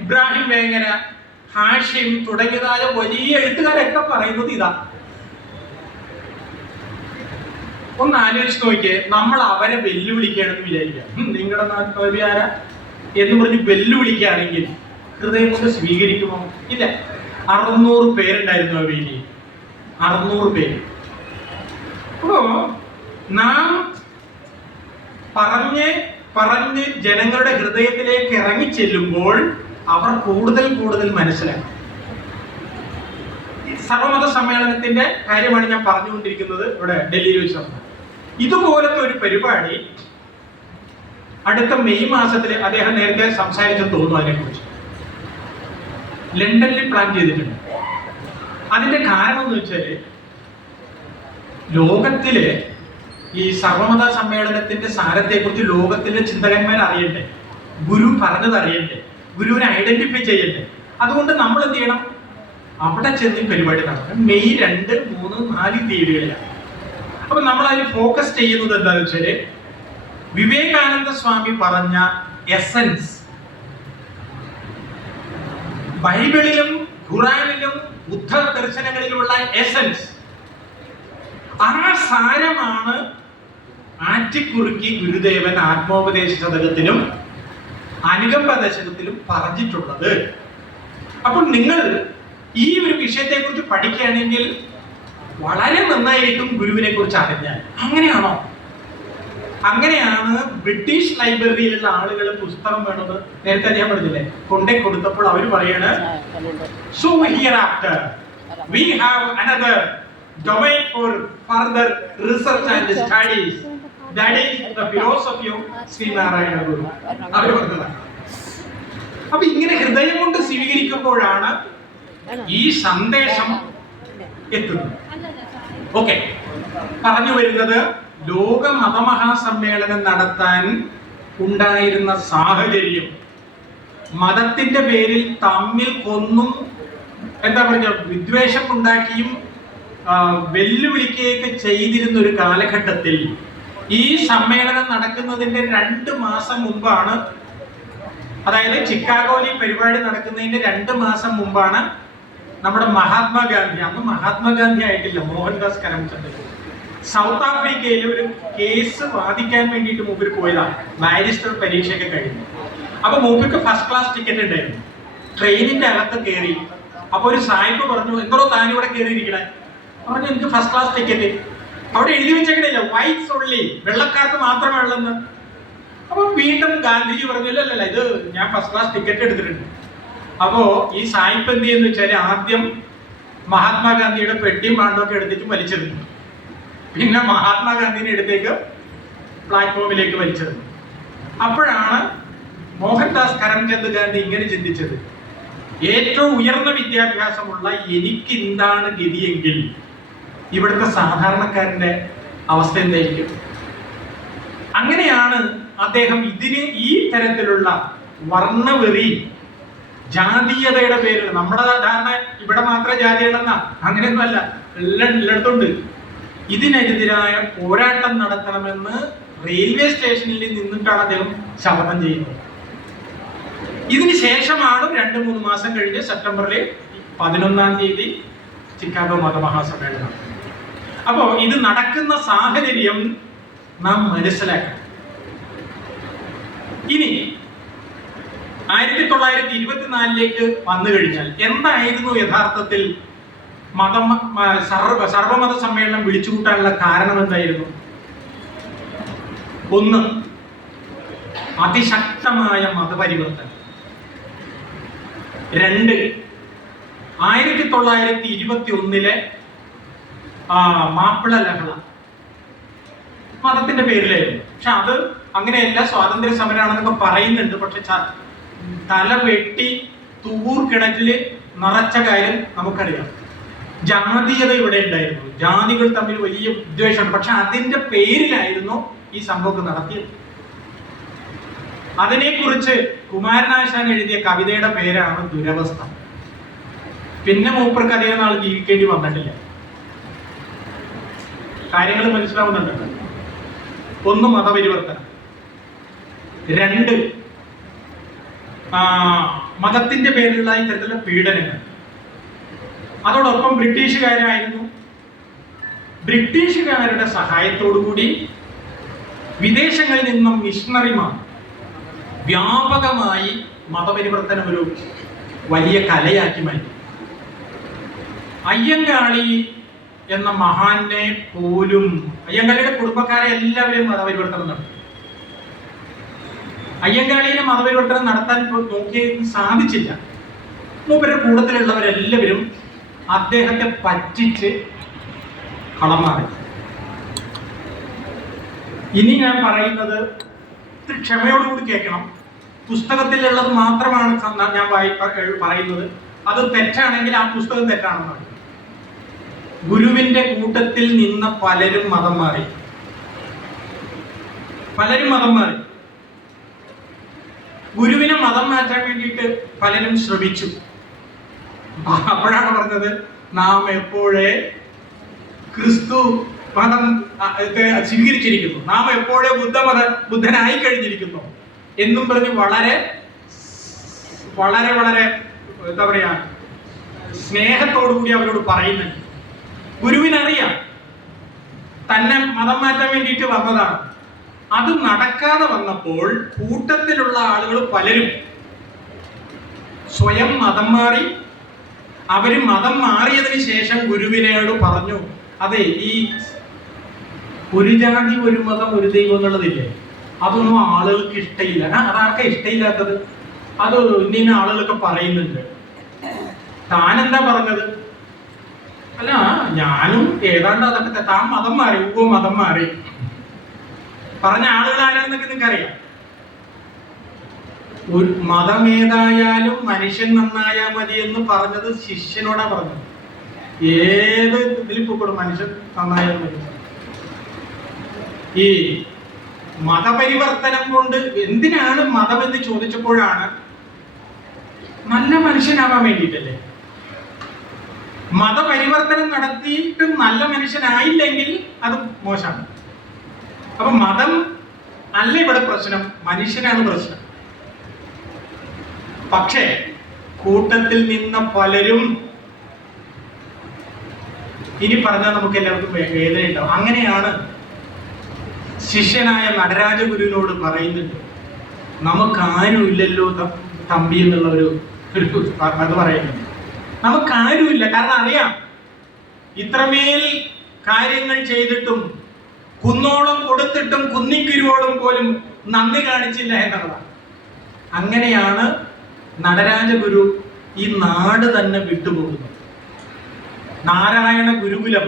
ഇബ്രാഹിം വേങ്ങര, ഹാഷിം തുടങ്ങിയതായ വലിയ എഴുത്തുകാരൊക്കെ പറയുന്നത് ഇതാ. ഒന്ന് ആലോചിച്ച് നോക്കിയേ, നമ്മൾ അവരെ വെല്ലുവിളിക്കുകയാണെന്ന് വിചാരിക്കാം. നിങ്ങളുടെ നാട്ടിൽ ആരാ എന്ന് പറഞ്ഞ് വെല്ലുവിളിക്കുകയാണെങ്കിൽ ഹൃദയം കൊണ്ട് സ്വീകരിക്കുമോ? ഇല്ല. 600 പേരുണ്ടായിരുന്നു ആ വേദിയിൽ. 600 പേര്. അപ്പോ നാം പറഞ്ഞ് ജനങ്ങളുടെ ഹൃദയത്തിലേക്ക് ഇറങ്ങി ചെല്ലുമ്പോൾ അവർ കൂടുതൽ മനസ്സിലാക്കും. സർവമത സമ്മേളനത്തിന്റെ കാര്യമാണ് ഞാൻ പറഞ്ഞുകൊണ്ടിരിക്കുന്നത്. ഇവിടെ ഡൽഹിയിൽ വെച്ച് ഇതുപോലത്തെ ഒരു പരിപാടി അടുത്ത മെയ് മാസത്തിൽ അദ്ദേഹം നേരത്തെ സംസാരിച്ചെന്ന് തോന്നുന്നു. അതിനെക്കുറിച്ച് ലണ്ടനിൽ പ്ലാൻ ചെയ്തിട്ടുണ്ട്. അതിന്റെ കാരണം എന്ന് വെച്ചാല് ലോകത്തിലെ ഈ സർവമത സമ്മേളനത്തിന്റെ സാരത്തെ കുറിച്ച് ലോകത്തിലെ ചിന്തകന്മാർ അറിയണ്ടേ, ഗുരു പറഞ്ഞത് അറിയണ്ടേ, ഗുരുവിനെ ഐഡന്റിഫൈ ചെയ്യണ്ടേ. അതുകൊണ്ട് നമ്മൾ എന്ത് ചെയ്യണം? അവിടെ ചെന്ന് പരിപാടി നടത്തണം. മെയ് 2, 3, 4 തീയതികളിലാണ്. അപ്പൊ നമ്മൾ അതിൽ ഫോക്കസ് ചെയ്യുന്നത് എന്താണെന്ന് വെച്ചാല് വിവേകാനന്ദ സ്വാമി പറഞ്ഞ എസൻസ്, ബൈബിളിലും ഖുറാനിലും ബുദ്ധ ദർശനങ്ങളിലുള്ള എസൻസ്, ആ സാരമാണ് ആറ്റിക്കുറുക്കി ഗുരുദേവൻ ആത്മോപദേശ ശതകത്തിലും അനുകമ്പ ദശകത്തിലും പറഞ്ഞിട്ടുള്ളത്. അപ്പോൾ നിങ്ങൾ ഈ ഒരു വിഷയത്തെ കുറിച്ച് പഠിക്കുകയാണെങ്കിൽ വളരെ നന്നായിരിക്കും ഗുരുവിനെ കുറിച്ച് അറിഞ്ഞാൽ. അങ്ങനെയാണോ? അങ്ങനെയാണ് ബ്രിട്ടീഷ് ലൈബ്രറിയിലുള്ള ആളുകൾ പുസ്തകം വേണമെന്ന് നേരത്തെ ഞാൻ പറഞ്ഞില്ലേ, കൊണ്ടേ കൊടുത്തപ്പോൾ അവർ പറയാണ്, so hereafter we have another domain for further research and studies, that is the philosophy of Sreenarayana ഗുരു. അവർ പറഞ്ഞതാണ്. അപ്പൊ ഇങ്ങനെ ഹൃദയം കൊണ്ട് സ്വീകരിക്കുമ്പോഴാണ് ഈ സന്ദേശം എത്തുന്നത്. ഓക്കെ, പറഞ്ഞു വരുന്നത് ലോക മതമഹാസമ്മേളനം നടത്താൻ ഉണ്ടായിരുന്ന സാഹചര്യം മതത്തിന്റെ പേരിൽ തമ്മിൽ കൊന്നും എന്താ പറയുക വിദ്വേഷം ഉണ്ടാക്കിയും വെല്ലുവിളിക്കുകയൊക്കെ ചെയ്തിരുന്ന ഒരു കാലഘട്ടത്തിൽ ഈ സമ്മേളനം നടക്കുന്നതിന്റെ 2 മാസം മുമ്പാണ്, അതായത് ചിക്കാഗോയിൽ പരിപാടി നടക്കുന്നതിന്റെ 2 മാസം മുമ്പാണ് നമ്മുടെ മഹാത്മാഗാന്ധി, അന്ന് മഹാത്മാഗാന്ധി ആയിട്ടില്ല, മോഹൻദാസ് കരംചന്ദ്, സൗത്ത് ആഫ്രിക്കയിൽ ഒരു കേസ് വാദിക്കാൻ വേണ്ടിയിട്ട് മൂപ്പര് പോയതാണ്. ബാരിസ്റ്റർ പരീക്ഷയൊക്കെ കഴിഞ്ഞു. അപ്പൊ മൂപ്പർക്ക് ഫസ്റ്റ് ക്ലാസ് ടിക്കറ്റ് ഉണ്ടായിരുന്നു. ട്രെയിനിന്റെ അകത്ത് കയറി. അപ്പൊ ഒരു സായിപ്പ് പറഞ്ഞു, എന്തോ താനിവിടെ കയറിയിരിക്കണേ? പറഞ്ഞു, എനിക്ക് ഫസ്റ്റ് ക്ലാസ് ടിക്കറ്റ്. അവിടെ എഴുതി വെച്ചേക്കണില്ല, വൈറ്റ്സ് ഓൺലി, വെള്ളക്കാർക്ക് മാത്രമേ ഉള്ളെന്ന്. അപ്പൊ വീണ്ടും ഗാന്ധിജി പറഞ്ഞു, അല്ലല്ല, ഇത് ഞാൻ ഫസ്റ്റ് ക്ലാസ് ടിക്കറ്റ് എടുത്തിട്ടുണ്ട്. അപ്പോ ഈ സായിപ്പ് എന്ത് ചെയ്യുന്ന വെച്ചാല് ആദ്യം മഹാത്മാഗാന്ധിയുടെ പെട്ടിയും പാണ്ടൊക്കെ എടുത്തിട്ട് വലിച്ചെറിഞ്ഞു. പിന്നെ മഹാത്മാഗാന്ധിയുടെ അടുത്തേക്ക് പ്ലാറ്റ്ഫോമിലേക്ക് വലിച്ചെറിഞ്ഞു. അപ്പോഴാണ് മോഹൻദാസ് കരംചന്ദ് ഗാന്ധി ഇങ്ങനെ ചിന്തിച്ചത്, ഏറ്റവും ഉയർന്ന വിദ്യാഭ്യാസമുള്ള എനിക്ക് എന്താണ് ഗതിയെങ്കിൽ ഇവിടുത്തെ സാധാരണക്കാരന്റെ അവസ്ഥ എന്തായിരിക്കും? അങ്ങനെയാണ് അദ്ദേഹം ഈ തരത്തിലുള്ള വർണ്ണവെറി, ജാതീയതയുടെ പേരിൽ, നമ്മുടെ ധാരണ ഇവിടെ മാത്രമേ ജാതിയുള്ളെന്നാ, അങ്ങനെയൊന്നുമല്ല, എല്ലായിടത്തുണ്ട്. ഇതിനെതിരായ പോരാട്ടം നടത്തണമെന്ന് റെയിൽവേ സ്റ്റേഷനിൽ നിന്നിട്ടാണ് അദ്ദേഹം ശപഥം ചെയ്യുന്നത്. ഇതിന് ശേഷമാണ് 2-3 മാസം കഴിഞ്ഞ് സെപ്റ്റംബറിൽ 11-ാം തീയതി ചിക്കാഗോ മതമഹാസമ്മേളനം. അപ്പോ ഇത് നടക്കുന്ന സാഹചര്യം നാം മനസ്സിലാക്കണം. ഇനി 1924 വന്നു കഴിഞ്ഞാൽ എന്തായിരുന്നു യഥാർത്ഥത്തിൽ മതം സർവമത സമ്മേളനം വിളിച്ചുകൂട്ടാനുള്ള കാരണം എന്തായിരുന്നു? ഒന്ന്, അതിശക്തമായ മതപരിവർത്തനം. രണ്ട്, 1921 മാപ്പിള ലഹള മതത്തിന്റെ പേരിലായിരുന്നു. പക്ഷെ അത് അങ്ങനെയല്ല, സ്വാതന്ത്ര്യ സമരമാണെന്നൊക്കെ പറയുന്നുണ്ട്. പക്ഷെ തല വെട്ടി തൂർ കിണറ്റില് നിറച്ച കാര്യം നമുക്കറിയാം. ജാതീയത ഇവിടെ ഉണ്ടായിരുന്നു, ജാതികൾ തമ്മിൽ വലിയ വിദ്വേഷമാണ്. പക്ഷെ അതിന്റെ പേരിലായിരുന്നു ഈ സംഭവം നടത്തിയത്. അതിനെക്കുറിച്ച് കുമാരനാശാൻ എഴുതിയ കവിതയുടെ പേരാണ് ദുരവസ്ഥ. പിന്നെ മൂപ്പർക്ക് അധികം നാൾ ജീവിക്കേണ്ടി വന്നിട്ടില്ല. കാര്യങ്ങൾ മനസ്സിലാവുന്നുണ്ട്. ഒന്ന്, മതപരിവർത്തനം. രണ്ട്, മതത്തിന്റെ പേരിലുള്ള ഇത്തരത്തിലുള്ള പീഡനങ്ങൾ. അതോടൊപ്പം ബ്രിട്ടീഷുകാരുടെ സഹായത്തോടുകൂടി വിദേശങ്ങളിൽ നിന്നും മിഷണറിമാർ വ്യാപകമായി മതപരിവർത്തനം ഒരു വലിയ കലയാക്കി മാറ്റി. അയ്യങ്കാളി എന്ന മഹാനെ പോലും, അയ്യങ്കാളിയുടെ കുടുംബക്കാരെ എല്ലാവരെയും മതപരിവർത്തനം നടത്തി. അയ്യങ്കാളിയെ മതപരിവർത്തനം നടത്താൻ നോക്കിയത് സാധിച്ചില്ല. മൂപ്പരുടെ കൂട്ടത്തിലുള്ളവരെല്ലാവരും അദ്ദേഹത്തെ പറ്റിച്ച് കളം മാറി. ഇനി ഞാൻ പറയുന്നത് ക്ഷമയോടുകൂടി കേൾക്കണം. പുസ്തകത്തിലുള്ളത് മാത്രമാണ് ഞാൻ പറയുന്നത്. അത് തെറ്റാണെങ്കിൽ ആ പുസ്തകം തെറ്റാണെന്നാണ്. ഗുരുവിന്റെ കൂട്ടത്തിൽ നിന്ന് പലരും മതം മാറി. ഗുരുവിനെ മതം മാറ്റാൻ വേണ്ടിയിട്ട് പലരും ശ്രമിച്ചു. അപ്പോഴാണ് പറഞ്ഞത്, നാം എപ്പോഴേ ക്രിസ്തു മതം സ്വീകരിച്ചിരിക്കുന്നു, നാം എപ്പോഴേ ബുദ്ധനായി കഴിഞ്ഞിരിക്കുന്നു എന്നും പറഞ്ഞ് വളരെ വളരെ വളരെ എന്താ പറയാ സ്നേഹത്തോടുകൂടി അവരോട് പറയുന്നുണ്ട്. ഗുരുവിനറിയാം തന്നെ മതം മാറ്റാൻ വേണ്ടിയിട്ട് വന്നതാണ്. അത് നടക്കാതെ വന്നപ്പോൾ കൂട്ടത്തിലുള്ള ആളുകൾ പലരും സ്വയം മതം മാറി. അവര് മതം മാറിയതിന് ശേഷം ഗുരുവിനോട് പറഞ്ഞു, അതെ, ഈ ഒരു ജാതി ഒരു മതം ഒരു ദൈവം എന്നുള്ളതില്ലേ, അതൊന്നും ആളുകൾക്ക് ഇഷ്ടമില്ല. അതാർക്കാ ഇഷ്ടമില്ലാത്തത്? അത് ഇന്ന ആളുകളൊക്കെ പറയുന്നുണ്ട്. താനെന്താ പറഞ്ഞത്? അല്ല, ഞാനും ഏതാണ്ട് അതൊക്കെ, താൻ മതം മാറി, മതം മാറി പറഞ്ഞ ആളുകൾ ആരാന്നൊക്കെ നിങ്ങൾക്കറിയാം. ഒരു മതമേതായാലും മനുഷ്യൻ നന്നായാൽ മതി എന്ന് പറഞ്ഞത് ശിഷ്യനോടാ പറഞ്ഞത്. ഏത് ഇതിൽ പോലും മനുഷ്യൻ നന്നായാൽ മതി. ഈ മതപരിവർത്തനം കൊണ്ട് എന്തിനാണ് മതം എന്ന് ചോദിച്ചപ്പോഴാണ് നല്ല മനുഷ്യനാവാൻ വേണ്ടിയിട്ടല്ലേ. മതപരിവർത്തനം നടത്തിയിട്ട് നല്ല മനുഷ്യനായില്ലെങ്കിൽ അത് മോശമാണ്. അപ്പൊ മതം അല്ല ഇവിടെ പ്രശ്നം, മനുഷ്യനാണ് പ്രശ്നം. പക്ഷേ കൂട്ടത്തിൽ നിന്ന് പലരും, ഇനി പറഞ്ഞാൽ നമുക്ക് എല്ലാവർക്കും വേദനയുണ്ടാവും. അങ്ങനെയാണ് ശിഷ്യനായ നടരാജഗുരുവിനോട് പറയുന്നുണ്ട്, നമുക്കാരുമില്ലല്ലോ തമ്പി എന്നുള്ള ഒരു അത് പറയുന്നുണ്ട്. നമുക്കാരുമില്ല. കാരണം അറിയാം, ഇത്രമേൽ കാര്യങ്ങൾ ചെയ്തിട്ടും കുന്നോളം കൊടുത്തിട്ടും കുന്നിക്കുരുവോളം പോലും നന്ദി കാണിച്ചില്ല എന്നുള്ളതാണ്. അങ്ങനെയാണ് നടരാജഗുരു ഈ നാട് തന്നെ വിട്ടുപോകുന്നത്. നാരായണ ഗുരുകുലം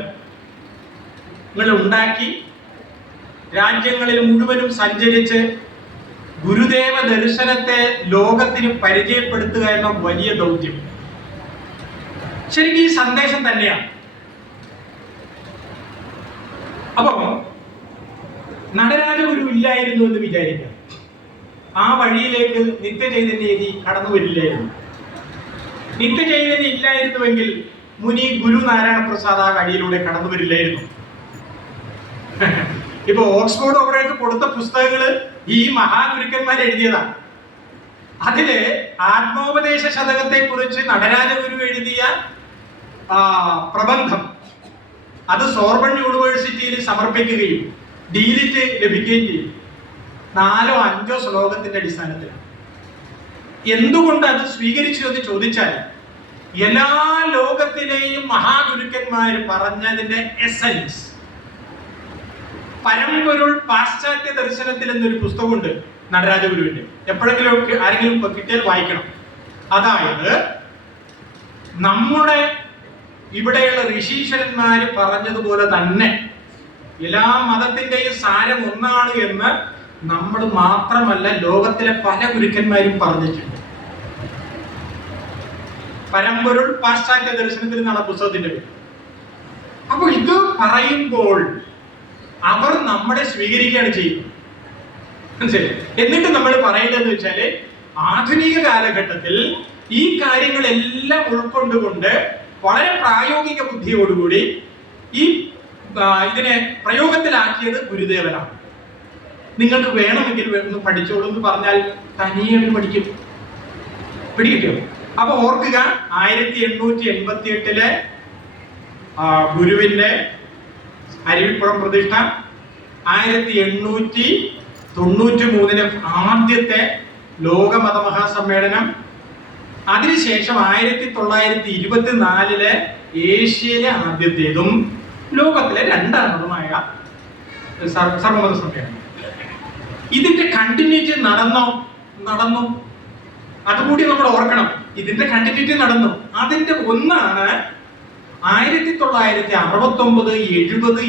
ഉണ്ടാക്കി രാജ്യങ്ങളിൽ മുഴുവനും സഞ്ചരിച്ച് ഗുരുദേവ ദർശനത്തെ ലോകത്തിന് പരിചയപ്പെടുത്തുക എന്ന വലിയ ദൗത്യം ശരിക്കും ഈ സന്ദേശം തന്നെയാണ്. അപ്പോ നടരാജഗുരു ഇല്ലായിരുന്നു എന്ന് വിചാരിക്കാം, ആ വഴിയിലേക്ക് നിത്യചൈതന്യതി കടന്നു വരില്ലായിരുന്നു. നിത്യചൈതന്യം ഇല്ലായിരുന്നുവെങ്കിൽ മുനി ഗുരു നാരായണ പ്രസാദ് ആ വഴിയിലൂടെ കടന്നു വരില്ലായിരുന്നു. ഇപ്പൊ ഓക്സ്ഫോർഡ് അവർക്ക് കൊടുത്ത പുസ്തകങ്ങള് ഈ മഹാഗുരുക്കന്മാർ എഴുതിയതാണ്. അതില് ആത്മോപദേശ ശതകത്തെ കുറിച്ച് നടരാജഗുരു എഴുതിയ പ്രബന്ധം അത് സോർബൺ യൂണിവേഴ്സിറ്റിയിൽ സമർപ്പിക്കുകയും ഡീലിറ്റ് ലഭിക്കുകയും ചെയ്യും. 4 or 5 ശ്ലോകത്തിന്റെ അടിസ്ഥാനത്തിലാണ്. എന്തുകൊണ്ട് അത് സ്വീകരിച്ചു എന്ന് ചോദിച്ചാൽ, എല്ലാ ലോകത്തിലെയും മഹാഗുരുക്കന്മാർ പറഞ്ഞതിന്റെ എസൻസ് പരമ്പൊരുൾ പാശ്ചാത്യ ദർശനത്തിൽ എന്നൊരു പുസ്തകമുണ്ട് നടരാജഗുരുവിന്റെ. എപ്പോഴെങ്കിലും ആരെങ്കിലും കിട്ടിയാൽ വായിക്കണം. അതായത് നമ്മുടെ ഇവിടെയുള്ള ഋഷീശ്വരന്മാര് പറഞ്ഞതുപോലെ തന്നെ എല്ലാ മതത്തിന്റെയും സാരം ഒന്നാണ് എന്ന് നമ്മൾ മാത്രമല്ല ലോകത്തിലെ പല ഗുരുക്കന്മാരും പറഞ്ഞിട്ടുണ്ട്. പരമ്പൊരുൾ പാശ്ചാത്യ ദർശനത്തിൽ നിന്നാണ് പുസ്തകത്തിന്റെ പേര്. അപ്പൊ ഇത് പറയുമ്പോൾ അവർ നമ്മളെ സ്വീകരിക്കുകയാണ് ചെയ്യുന്നത്. മനസ്സിലായി? എന്നിട്ട് നമ്മൾ പറയുന്നതെന്ന് വെച്ചാല് ആധുനിക കാലഘട്ടത്തിൽ ഈ കാര്യങ്ങളെല്ലാം ഉൾക്കൊണ്ടുകൊണ്ട് വളരെ പ്രായോഗിക ബുദ്ധിയോടുകൂടി ഈ ഇതിനെ പ്രയോഗത്തിലാക്കിയത് ഗുരുദേവനാണ്. നിങ്ങൾക്ക് വേണമെങ്കിൽ ഒന്ന് പഠിച്ചോളൂ എന്ന് പറഞ്ഞാൽ തനിയെ പഠിക്കും. പിടികിട്ടോ? അപ്പൊ ഓർക്കുക, 1888 ഗുരുവിന്റെ അരുവിപ്പുറം പ്രതിഷ്ഠ, 1893 ആദ്യത്തെ ലോക മതമഹാസമ്മേളനം, അതിനുശേഷം 1924 ഏഷ്യയിലെ ആദ്യത്തേതും ലോകത്തിലെ രണ്ടാമതുമായ സർവമത സമ്മേളനം. ഇതിന്റെ കണ്ടിന്യൂറ്റി നടന്നു. അതുകൂടി നമ്മൾ ഓർക്കണം. ഇതിന്റെ കണ്ടിന്യൂറ്റി നടന്നു. അതിന്റെ ഒന്നാണ് 1969, 70,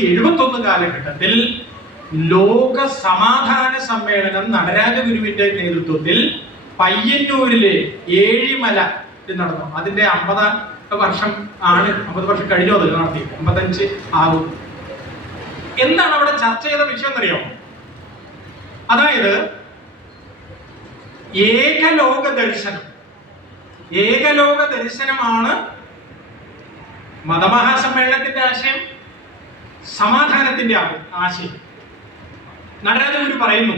71 കാലഘട്ടത്തിൽ ലോക സമാധാന സമ്മേളനം നടരാജഗുരുവിന്റെ നേതൃത്വത്തിൽ പയ്യന്നൂരിലെ ഏഴിമല നടന്നു. അതിന്റെ 50 വർഷം ആണ്. 50 വർഷം കഴിഞ്ഞു അത് നടത്തി. 55 ആകും. എന്താണ് അവിടെ ചർച്ച ചെയ്ത വിഷയം എന്നറിയാമോ? അതായത് ഏകലോക ദർശനമാണ് മതമഹാസമ്മേളനത്തിന്റെ ആശയം, സമാധാനത്തിന്റെ ആശയം. നടരാജഗുരു പറയുന്നു,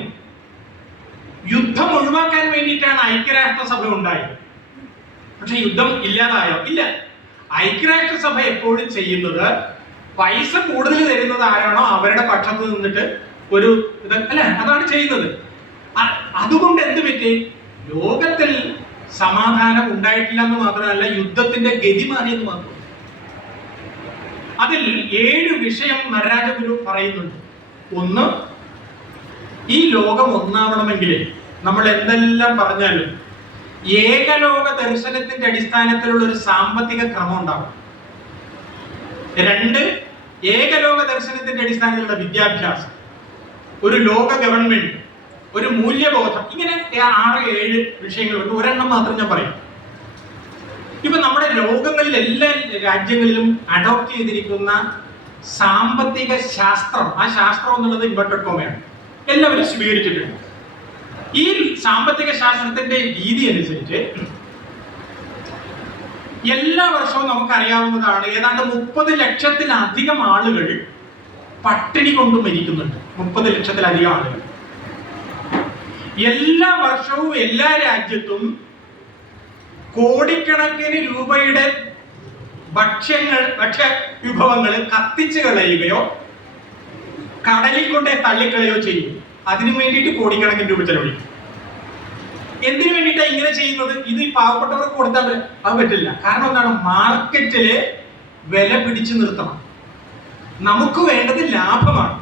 യുദ്ധം ഒഴിവാക്കാൻ വേണ്ടിയിട്ടാണ് ഐക്യരാഷ്ട്രസഭ ഉണ്ടായത്. പക്ഷെ യുദ്ധം ഇല്ലാതായോ? ഇല്ല. ഐക്യരാഷ്ട്രസഭ എപ്പോഴും ചെയ്യുന്നത് പൈസ കൂടുതൽ തരുന്നത് ആരാണോ അവരുടെ പക്ഷത്ത് നിന്നിട്ട് ഒരു അല്ലെ, അതാണ് ചെയ്യുന്നത്. അതുകൊണ്ട് എന്ത് പറ്റി? ലോകത്തിൽ സമാധാനം ഉണ്ടായിട്ടില്ല എന്ന് മാത്രമല്ല, യുദ്ധത്തിന്റെ ഗതി മാറിയെന്ന് മാത്രം. അതിൽ 7 വിഷയം നടരാജഗുരു പറയുന്നുണ്ട്. ഒന്ന്, ഈ ലോകം ഒന്നാവണമെങ്കിൽ നമ്മൾ എന്തെല്ലാം പറഞ്ഞാലും ഏകലോക ദർശനത്തിന്റെ അടിസ്ഥാനത്തിലുള്ള ഒരു സാമ്പത്തിക ക്രമം ഉണ്ടാവും. 2, ഏകലോക ദർശനത്തിന്റെ അടിസ്ഥാനത്തിലുള്ള വിദ്യാഭ്യാസം, ഒരു ലോക ഗവൺമെന്റ്, ഒരു മൂല്യബോധം. ഇങ്ങനെ 6-7 വിഷയങ്ങളുണ്ട്. ഒരെണ്ണം മാത്രം ഞാൻ പറയും. ഇപ്പൊ നമ്മുടെ ലോകങ്ങളിൽ എല്ലാ രാജ്യങ്ങളിലും അഡോപ്റ്റ് ചെയ്തിരിക്കുന്ന സാമ്പത്തിക ശാസ്ത്രം, ആ ശാസ്ത്രം എന്നുള്ളത് ഇൻവെർട്ടഡ് കോമയാണ്, എല്ലാവരും സ്വീകരിച്ചിട്ടുണ്ട്. ഈ സാമ്പത്തിക ശാസ്ത്രത്തിന്റെ രീതി അനുസരിച്ച് എല്ലാ വർഷവും നമുക്കറിയാവുന്നതാണ്, ഏതാണ്ട് 30 ലക്ഷത്തിലധികം ആളുകൾ പട്ടിണി കൊണ്ട് മരിക്കുന്നുണ്ട്. 30 ലക്ഷത്തിലധികം ആളുകൾ. എല്ലാ വർഷവും എല്ലാ രാജ്യത്തും കോടിക്കണക്കിന് രൂപയുടെ ഭക്ഷ്യ വിഭവങ്ങൾ കത്തിച്ചു കളയുകയോ കടലിൽ കൊണ്ടേ തള്ളിക്കളയോ ചെയ്യും. അതിനു വേണ്ടിയിട്ട് കോടിക്കണക്കിന് രൂപ ചെലവഴിക്കും. എന്തിനു വേണ്ടിയിട്ടാണ് ഇങ്ങനെ ചെയ്യുന്നത്? ഇത് ഈ പാവപ്പെട്ടവർക്ക് കൊടുത്താൽ അത് പറ്റില്ല. കാരണം എന്താണ്? മാർക്കറ്റില് വില പിടിച്ചു നിർത്തണം. നമുക്ക് വേണ്ടത് ലാഭമാണ്.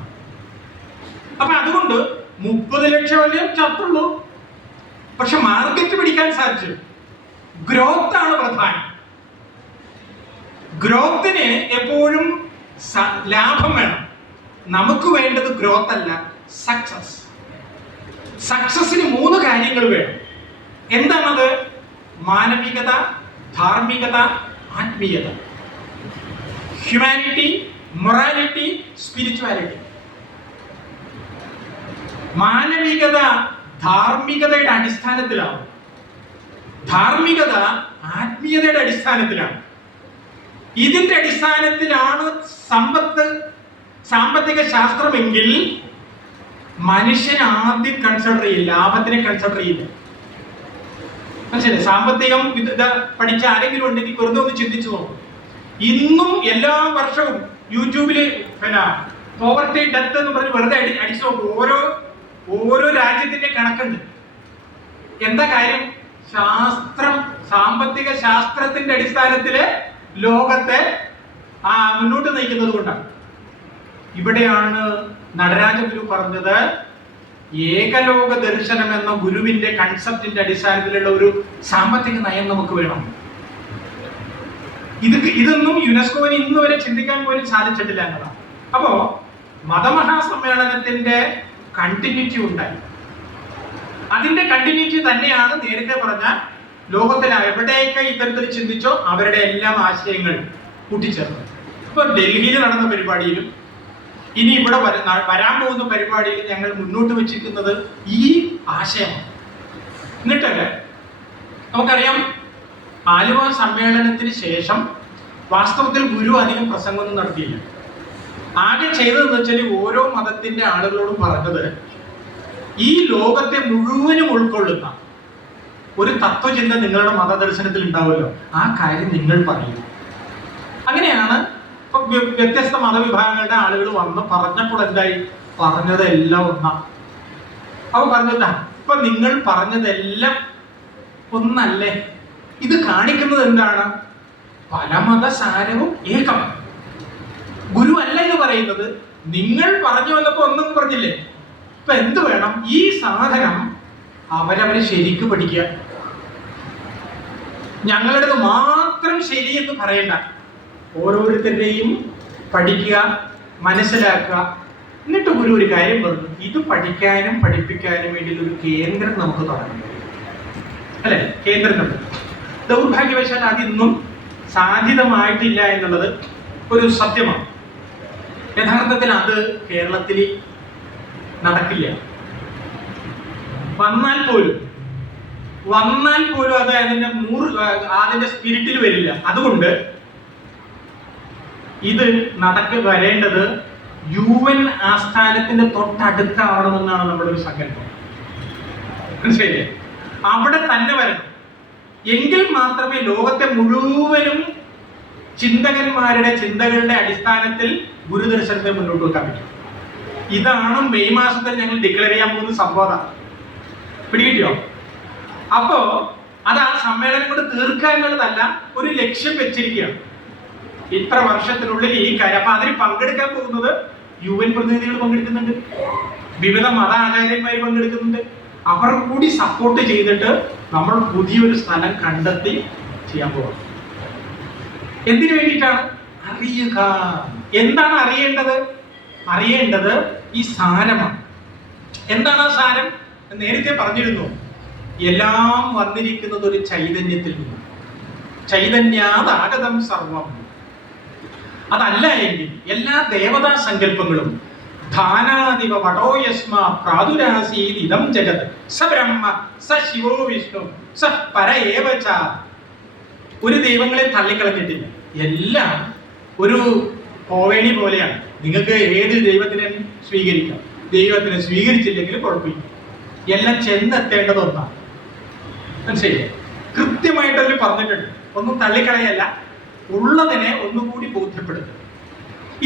അപ്പൊ അതുകൊണ്ട് 30 ലക്ഷം വരെ ചത്തുള്ളൂ, പക്ഷെ മാർക്കറ്റ് പിടിക്കാൻ സാധിച്ചു. ഗ്രോത്ത് ആണ് പ്രധാനം. ഗ്രോത്തിന് എപ്പോഴും ലാഭം വേണം. നമുക്ക് വേണ്ടത് ഗ്രോത്ത് അല്ല, സക്സസ്. സക്സസിന് 3 കാര്യങ്ങൾ വേണം. എന്താണത്? മാനവികത, ധാർമ്മികത, ആത്മീയത. Humanity, morality, spirituality. മാനവികത ധാർമ്മികതയുടെ അടിസ്ഥാനത്തിലാണ്, ധാർമ്മികത ആത്മീയതയുടെ അടിസ്ഥാനത്തിലാണ്. ഇതിന്റെ അടിസ്ഥാനത്തിലാണ് സാമ്പത്തിക ശാസ്ത്രമെങ്കിൽ മനുഷ്യൻ ആദ്യം കൺസിഡർ ചെയ്യില്ല, ലാഭത്തിനെ കൺസിഡർ ചെയ്യില്ല. മനസ്സിലായി? സാമ്പത്തികം പഠിച്ച ആരെങ്കിലും ഉണ്ടെങ്കിൽ വെറുതെ ഒന്ന് ചിന്തിച്ചു നോക്കും. ഇന്നും എല്ലാ വർഷവും യൂട്യൂബില് പോവർട്ടി ഡെത്ത് എന്ന് പറഞ്ഞ് വെറുതെ അടിച്ചു നോക്കും. ഓരോ രാജ്യത്തിന്റെ കണക്കുണ്ട്. എന്താ കാര്യം? സാമ്പത്തിക ശാസ്ത്രത്തിന്റെ അടിസ്ഥാനത്തില് ലോകത്തെ മുന്നോട്ട് നയിക്കുന്നത് കൊണ്ടാണ്. ഇവിടെയാണ് നടരാജ ഗുരു പറഞ്ഞത്, ഏകലോക ദർശനം എന്ന ഗുരുവിന്റെ കൺസെപ്റ്റിന്റെ അടിസ്ഥാനത്തിലുള്ള ഒരു സാമ്പത്തിക നയം നമുക്ക് വേണം. ഇതൊന്നും യുനെസ്കോവിന് ഇന്ന് വരെ ചിന്തിക്കാൻ പോലും സാധിച്ചിട്ടില്ല എന്നതാണ്. അപ്പോ മതമഹാസമ്മേളനത്തിന്റെ കണ്ടിന്യൂറ്റി ഉണ്ടായി. അതിന്റെ കണ്ടിന്യൂറ്റി തന്നെയാണ് നേരത്തെ പറഞ്ഞ ലോകത്തിൽ എവിടെയൊക്കെ ഇത്തരത്തിൽ ചിന്തിച്ചോ അവരുടെ എല്ലാം ആശയങ്ങൾ കൂട്ടിച്ചേർന്നത്. ഇപ്പൊ ഡൽഹിയിൽ നടന്ന പരിപാടിയിലും ഇനി ഇവിടെ വരാൻ പോകുന്ന പരിപാടിയിൽ ഞങ്ങൾ മുന്നോട്ട് വെച്ചിരിക്കുന്നത് ഈ ആശയമാണ്. എന്നിട്ട് നമുക്കറിയാം, ആലുവ സമ്മേളനത്തിന് ശേഷം വാസ്തവത്തിൽ ഗുരു അധികം പ്രസംഗമൊന്നും നടത്തിയില്ല. ആകെ ചെയ്തതെന്ന് വെച്ചാൽ ഓരോ മതത്തിന്റെ ആളുകളോടും പറഞ്ഞത്, ഈ ലോകത്തെ മുഴുവനും ഉൾക്കൊള്ളുന്ന ഒരു തത്വചിന്ത നിങ്ങളുടെ മതദർശനത്തിൽ ഉണ്ടാവുമല്ലോ, ആ കാര്യം നിങ്ങൾ പറയും. അങ്ങനെയാണ് ഇപ്പൊ വ്യത്യസ്ത മതവിഭാഗങ്ങളുടെ ആളുകൾ വന്ന് പറഞ്ഞപ്പോൾ എന്തായി, പറഞ്ഞതെല്ലാം ഒന്നാണ്. അപ്പൊ പറഞ്ഞതാ, ഇപ്പൊ നിങ്ങൾ പറഞ്ഞതെല്ലാം ഒന്നല്ലേ? ഇത് കാണിക്കുന്നത് എന്താണ്? പലമത സാരവും ഏകം. ഗുരു അല്ല എന്ന് പറയുന്നത്, നിങ്ങൾ പറഞ്ഞു വന്നപ്പോ ഒന്നും പറഞ്ഞില്ലേ? ഇപ്പൊ എന്ത് വേണം? ഈ സാധനം അവരവരെ ശരിക്ക് പഠിക്കുക. ഞങ്ങളുടേത് മാത്രം ശരിയെന്ന് പറയണ്ട, ഓരോരുത്തരുടെയും പഠിക്കുക, മനസ്സിലാക്കുക. എന്നിട്ട് ഗുരു ഒരു കാര്യം പറഞ്ഞു, ഇത് പഠിക്കാനും പഠിപ്പിക്കാനും വേണ്ടി ഒരു കേന്ദ്രം നമുക്ക് തുടങ്ങണം, അല്ലെ? കേന്ദ്രം ദൗർഭാഗ്യവശാൽ അതിന്നും സാധ്യതമായിട്ടില്ല എന്നുള്ളത് ഒരു സത്യമാണ്. യഥാർത്ഥത്തിൽ അത് കേരളത്തിൽ നടക്കില്ല. വന്നാൽ പോലും അത് അതിന്റെ സ്പിരിറ്റിൽ വരില്ല. അതുകൊണ്ട് ഇത് വരേണ്ടത് UN ആസ്ഥാനത്തിന്റെ തൊട്ടടുത്താവണമെന്നാണ് നമ്മുടെ ഒരു സങ്കല്പം. മനസ്സിലായില്ലേ? അവിടെ തന്നെ വരണം. എങ്കിൽ മാത്രമേ ലോകത്തെ മുഴുവനും ചിന്തകന്മാരുടെ ചിന്തകളുടെ അടിസ്ഥാനത്തിൽ ഗുരുദർശനത്തെ മുന്നോട്ട് വെക്കാൻ പറ്റും. ഇതാണ് മെയ് മാസത്തിൽ ഞങ്ങൾ ഡിക്ലെയർ ചെയ്യാൻ പോകുന്ന സംഭവം. പിടികിട്ടിയോ? അപ്പോ അത് ആ സമ്മേളനം കൊണ്ട് തീർക്കുക എന്നുള്ളതല്ല, ഒരു ലക്ഷ്യം വെച്ചിരിക്കുകയാണ്. ഇത്ര വർഷത്തിനുള്ളിൽ ഈ കാര്യം. അപ്പൊ അതിന് പങ്കെടുക്കാൻ പോകുന്നത് UN പ്രതിനിധികൾ പങ്കെടുക്കുന്നുണ്ട്, വിവിധ മത ആചാര്യന്മാർ പങ്കെടുക്കുന്നുണ്ട്. അവർ കൂടി സപ്പോർട്ട് ചെയ്തിട്ട് നമ്മൾ പുതിയൊരു സ്ഥലം കണ്ടെത്തി ചെയ്യാൻ പോവാം. എന്തിനു വേണ്ടിയിട്ടാണ്? അറിയുക. എന്താണ് അറിയേണ്ടത്? ഈ സാരമാണ്. എന്താണ് ആ സാരം? നേരത്തെ പറഞ്ഞിരുന്നു, എല്ലാം വന്നിരിക്കുന്നത് ഒരു ചൈതന്യത്തിൽ നിന്ന്. ചൈതന്യാദാഗതം സർവം. അതല്ല എങ്കിൽ എല്ലാ ദേവതാ സങ്കല്പങ്ങളും ധാനാദിവ വടോയസ്മാ പ്രാദുരാസീത് ഇദം ജഗത് സ ബ്രഹ്മ സ ശിവോ വിഷ്ണു സ പര ഏവ ച. ഒരു ദൈവങ്ങളെ തള്ളിക്കളഞ്ഞിട്ടില്ല. എല്ലാം ഒരു കോവേണി പോലെയാണ്. നിങ്ങൾക്ക് ഏത് ദൈവത്തിനെ സ്വീകരിക്കാം. ദൈവത്തിനെ സ്വീകരിച്ചില്ലെങ്കിൽ കുഴപ്പമില്ല. എല്ലാം ചെന്നെത്തേണ്ടത് ഒന്നാണ്. മനസ്സിലായില്ലേ? കൃത്യമായിട്ടതിൽ പറഞ്ഞിട്ടുണ്ട്. ഒന്നും തള്ളിക്കളയല്ല, ഉള്ളതിനെ ഒന്നുകൂടി ബോധ്യപ്പെടുത്തുക.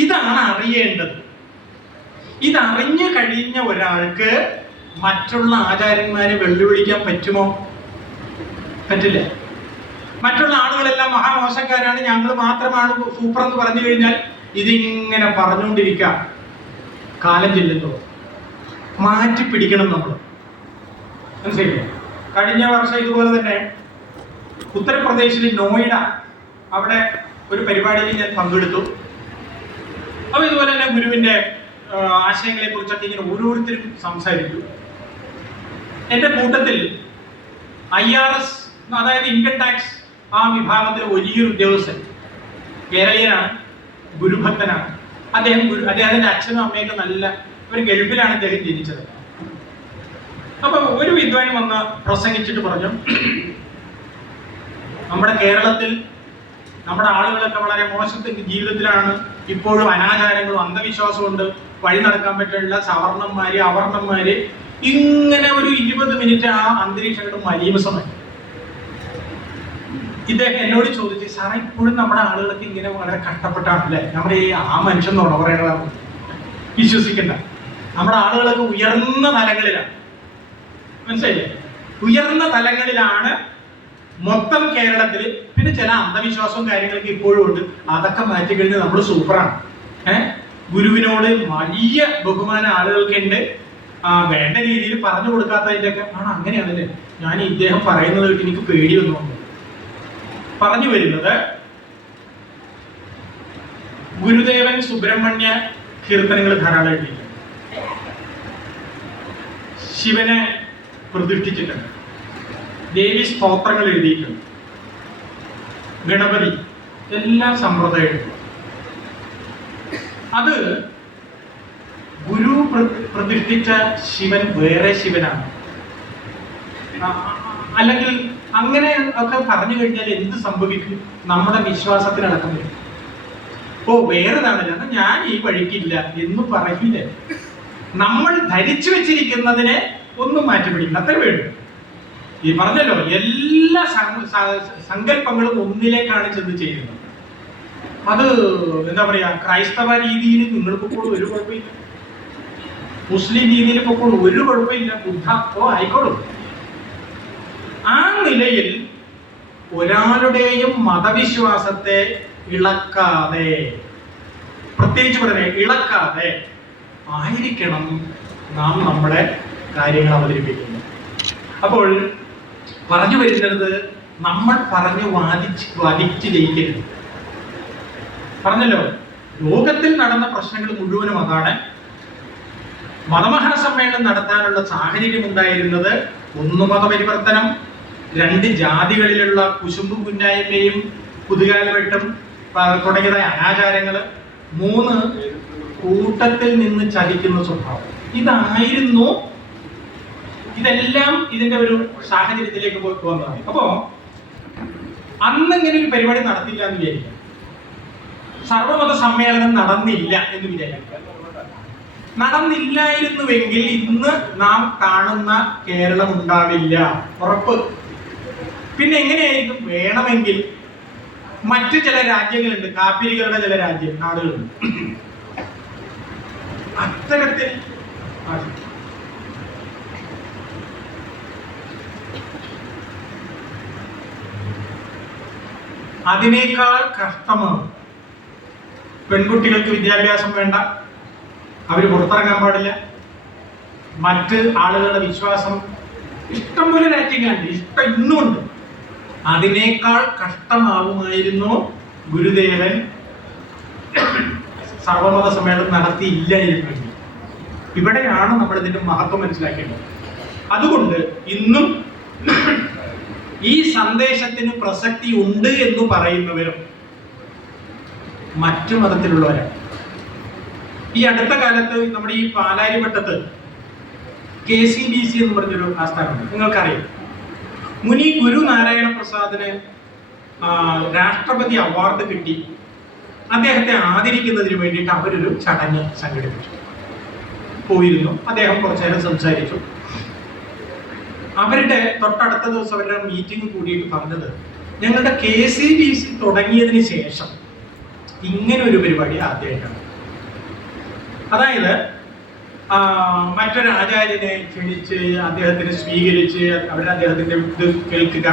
ഇതാണ് അറിയേണ്ടത്. ഇതറിഞ്ഞു കഴിഞ്ഞ ഒരാൾക്ക് മറ്റുള്ള ആചാര്യന്മാരെ വെല്ലുവിളിക്കാൻ പറ്റുമോ? പറ്റില്ല. മറ്റുള്ള ആളുകളെല്ലാം മഹാമോശക്കാരാണ്, ഞങ്ങൾ മാത്രമാണ് സൂപ്പർ എന്ന് പറഞ്ഞു കഴിഞ്ഞാൽ ഇതിങ്ങനെ പറഞ്ഞുകൊണ്ടിരിക്കാം. കാലം ചെല്ലുന്നു, മാറ്റി പിടിക്കണം നമ്മൾ. മനസ്സിലായില്ലേ? കഴിഞ്ഞ വർഷം ഇതുപോലെ തന്നെ ഉത്തർപ്രദേശിലെ നോയിഡ, അവിടെ ഒരു പരിപാടിയിൽ ഞാൻ പങ്കെടുത്തു. അപ്പൊ ഇതുപോലെ തന്നെ ഗുരുവിന്റെ ആശയങ്ങളെ കുറിച്ചൊക്കെ ഇങ്ങനെ ഓരോരുത്തരും സംസാരിച്ചു. എന്റെ കൂട്ടത്തിൽ IRS, അതായത് ഇൻകം ടാക്സ് ആ വിഭാഗത്തിലെ വലിയൊരു ഉദ്യോഗസ്ഥൻ, കേരളീയനാണ്, ഗുരുഭക്തനാണ്. അദ്ദേഹത്തിന്റെ അച്ഛനും അമ്മയൊക്കെ നല്ല ഒരു ഗൾഫിലാണ് അദ്ദേഹം ജനിച്ചത്. അപ്പൊ ഒരു വിദ്വാൻ വന്ന് പ്രസംഗിച്ചിട്ട് പറഞ്ഞു, നമ്മുടെ കേരളത്തിൽ നമ്മുടെ ആളുകളൊക്കെ വളരെ മോശത്തെ ജീവിതത്തിലാണ്. ഇപ്പോഴും അനാചാരങ്ങളും അന്ധവിശ്വാസവും ഉണ്ട്. വഴി നടക്കാൻ പറ്റുള്ള സവർണന്മാര് അവർണന്മാര്, ഇങ്ങനെ ഒരു 20 മിനിറ്റ് ആ അന്തരീക്ഷം മലീമസമായി. ഇദ്ദേഹം എന്നോട് ചോദിച്ചു, സാറേ ഇപ്പോഴും നമ്മുടെ ആളുകൾക്ക് ഇങ്ങനെ വളരെ കഷ്ടപ്പെട്ടാണല്ലേ? നമ്മുടെ ആ മനുഷ്യൻ നുണ പറയണതാണ്, വിശ്വസിക്കണ്ട. നമ്മുടെ ആളുകളൊക്കെ ഉയർന്ന തലങ്ങളിലാണ്. മനസ്സിലായില്ലേ? ഉയർന്ന തലങ്ങളിലാണ് മൊത്തം കേരളത്തിൽ. പിന്നെ ചില അന്ധവിശ്വാസവും കാര്യങ്ങളൊക്കെ ഇപ്പോഴും ഉണ്ട്. അതൊക്കെ മാറ്റിക്കഴിഞ്ഞ് നമ്മൾ സൂപ്പറാണ്. ഗുരുവിനോട് വലിയ ബഹുമാനം ആളുകൾക്കുണ്ട്. വേണ്ട രീതിയിൽ പറഞ്ഞു കൊടുക്കാത്തതിൻ്റെ ഒക്കെ അങ്ങനെയാണല്ലേ. ഞാൻ ഇദ്ദേഹം പറയുന്നത് കേട്ട് എനിക്ക് പേടി വന്നു. പറഞ്ഞു വരുന്നത്, ഗുരുദേവൻ സുബ്രഹ്മണ്യ കീർത്തനങ്ങൾ ധാരാളം എഴുതിയിട്ടുണ്ട്. ശിവനെ പ്രതിഷ്ഠിച്ചിട്ടുണ്ട്. ദേവി സ്തോത്രങ്ങൾ എഴുതിയിട്ടുണ്ട്. ഗണപതി എല്ലാ സമ്പ്രദായവും. അത് ഗുരു പ്രതിഷ്ഠിച്ച ശിവൻ വേറെ ശിവനാണ്. അല്ലെങ്കിൽ അങ്ങനെ ഒക്കെ പറഞ്ഞു കഴിഞ്ഞാൽ എന്ത് സംഭവിക്കും? നമ്മുടെ വിശ്വാസത്തിനടക്കം വരും. വേറെതാണല്ലോ, ഞാൻ ഈ വഴിക്കില്ല എന്ന് പറയില്ലേ. നമ്മൾ ധരിച്ചു വെച്ചിരിക്കുന്നതിനെ ഒന്നും മാറ്റിപ്പിടിക്കണം, അത്ര വേണ്ടു. ഈ പറഞ്ഞല്ലോ, എല്ലാ സങ്കല്പങ്ങളും ഒന്നിലേക്കാണ് ചെന്ന് ചെയ്യുന്നത്. അത് എന്താ പറയാ, ക്രൈസ്തവ രീതിയിൽ നിങ്ങൾക്ക് ഇപ്പോൾ ഒരു കുഴപ്പമില്ല, മുസ്ലിം രീതിയിൽ ഇപ്പോൾ ഒരു കുഴപ്പമില്ല, ബുദ്ധ ആയിക്കോളും. ആ നിലയിൽ ഒരാളുടെയും മതവിശ്വാസത്തെ ഇളക്കാതെ, പ്രത്യേകിച്ച് പറഞ്ഞേ ഇളക്കാതെ ആയിരിക്കണം നാം നമ്മുടെ കാര്യങ്ങൾ അവതരിപ്പിക്കുന്നത്. അപ്പോൾ പറഞ്ഞു വരുന്നത്, നമ്മൾ പറഞ്ഞു വാദിച്ച് ജയിക്കരുത്. പറഞ്ഞല്ലോ, ലോകത്തിൽ നടന്ന പ്രശ്നങ്ങൾ മുഴുവനും അതാണ്. മതമഹാസമ്മേളനം നടത്താനുള്ള സാഹചര്യം ഉണ്ടായിരുന്നത് 1 മതപരിവർത്തനം, 2 ജാതികളിലുള്ള കുശുമ്പും കുന്നായ്മയും കുതുകാലവെട്ടും തുടങ്ങിയതായ അനാചാരങ്ങൾ, 3 കൂട്ടത്തിൽ നിന്ന് ചലിക്കുന്ന സ്വഭാവം. ഇതായിരുന്നു. ഇതെല്ലാം ഇതിന്റെ ഒരു സാഹചര്യത്തിലേക്ക് വന്നതാണ്. അപ്പോ അന്നിങ്ങനെ ഒരു പരിപാടി നടത്തില്ല എന്ന് വിചാരിക്കാം. സർവമത സമ്മേളനം നടന്നില്ല എന്ന് വിചാരിക്കാം. നടന്നില്ലായിരുന്നുവെങ്കിൽ ഇന്ന് നാം കാണുന്ന കേരളം ഉണ്ടാവില്ല, ഉറപ്പ്. പിന്നെ എങ്ങനെയായിരിക്കും? വേണമെങ്കിൽ മറ്റു ചില രാജ്യങ്ങളുണ്ട്, കാപ്പിരികളുടെ ചില നാടുകളുണ്ട്, അത്തരത്തിൽ അതിനേക്കാൾ കഷ്ടമാണ്. പെൺകുട്ടികൾക്ക് വിദ്യാഭ്യാസം വേണ്ട, അവർ പുറത്തിറങ്ങാൻ പാടില്ല, മറ്റ് ആളുകളുടെ വിശ്വാസം, ഇഷ്ടംപോലെ രാജ്യങ്ങളുണ്ട്, ഇന്നുമുണ്ട്. അതിനേക്കാൾ കഷ്ടമാവുമായിരുന്നു ഗുരുദേവൻ സർവമത സമ്മേളനം നടത്തിയില്ലായിരുന്നെങ്കിൽ. ഇവിടെയാണ് നമ്മൾ ഇതിന്റെ മഹത്വം മനസ്സിലാക്കേണ്ടത്. അതുകൊണ്ട് ഇന്നും ഈ സന്ദേശത്തിന് പ്രസക്തി ഉണ്ട് എന്ന് പറയുന്നവരും മറ്റു മതത്തിലുള്ളവരാണ്. ഈ അടുത്ത കാലത്ത് നമ്മുടെ ഈ പാലാരിവട്ടത്ത് KCBC എന്ന് പറഞ്ഞൊരു ആസ്ഥാനമുണ്ട്, നിങ്ങൾക്കറിയാം. മുനി ഗുരുനാരായണ പ്രസാദിന് രാഷ്ട്രപതി അവാർഡ് കിട്ടി. അദ്ദേഹത്തെ ആദരിക്കുന്നതിന് വേണ്ടിയിട്ട് അവരൊരു ചടങ്ങ് സംഘടിപ്പിച്ചു. പോയിരുന്നു, അദ്ദേഹം കുറച്ചു നേരം സംസാരിച്ചു. അവരുടെ തൊട്ടടുത്ത ദിവസം അവരുടെ മീറ്റിംഗ് കൂടിയിട്ട് പറഞ്ഞത്, ഞങ്ങളുടെ KCBC തുടങ്ങിയതിന് ശേഷം ഇങ്ങനെ ഒരു പരിപാടി ആദ്യമായിട്ടാണ്. അതായത് മറ്റൊരു ആചാര്യനെ ക്ഷണിച്ച് അദ്ദേഹത്തിനെ സ്വീകരിച്ച് അദ്ദേഹത്തിന്റെ ഇത് കേൾക്കുക.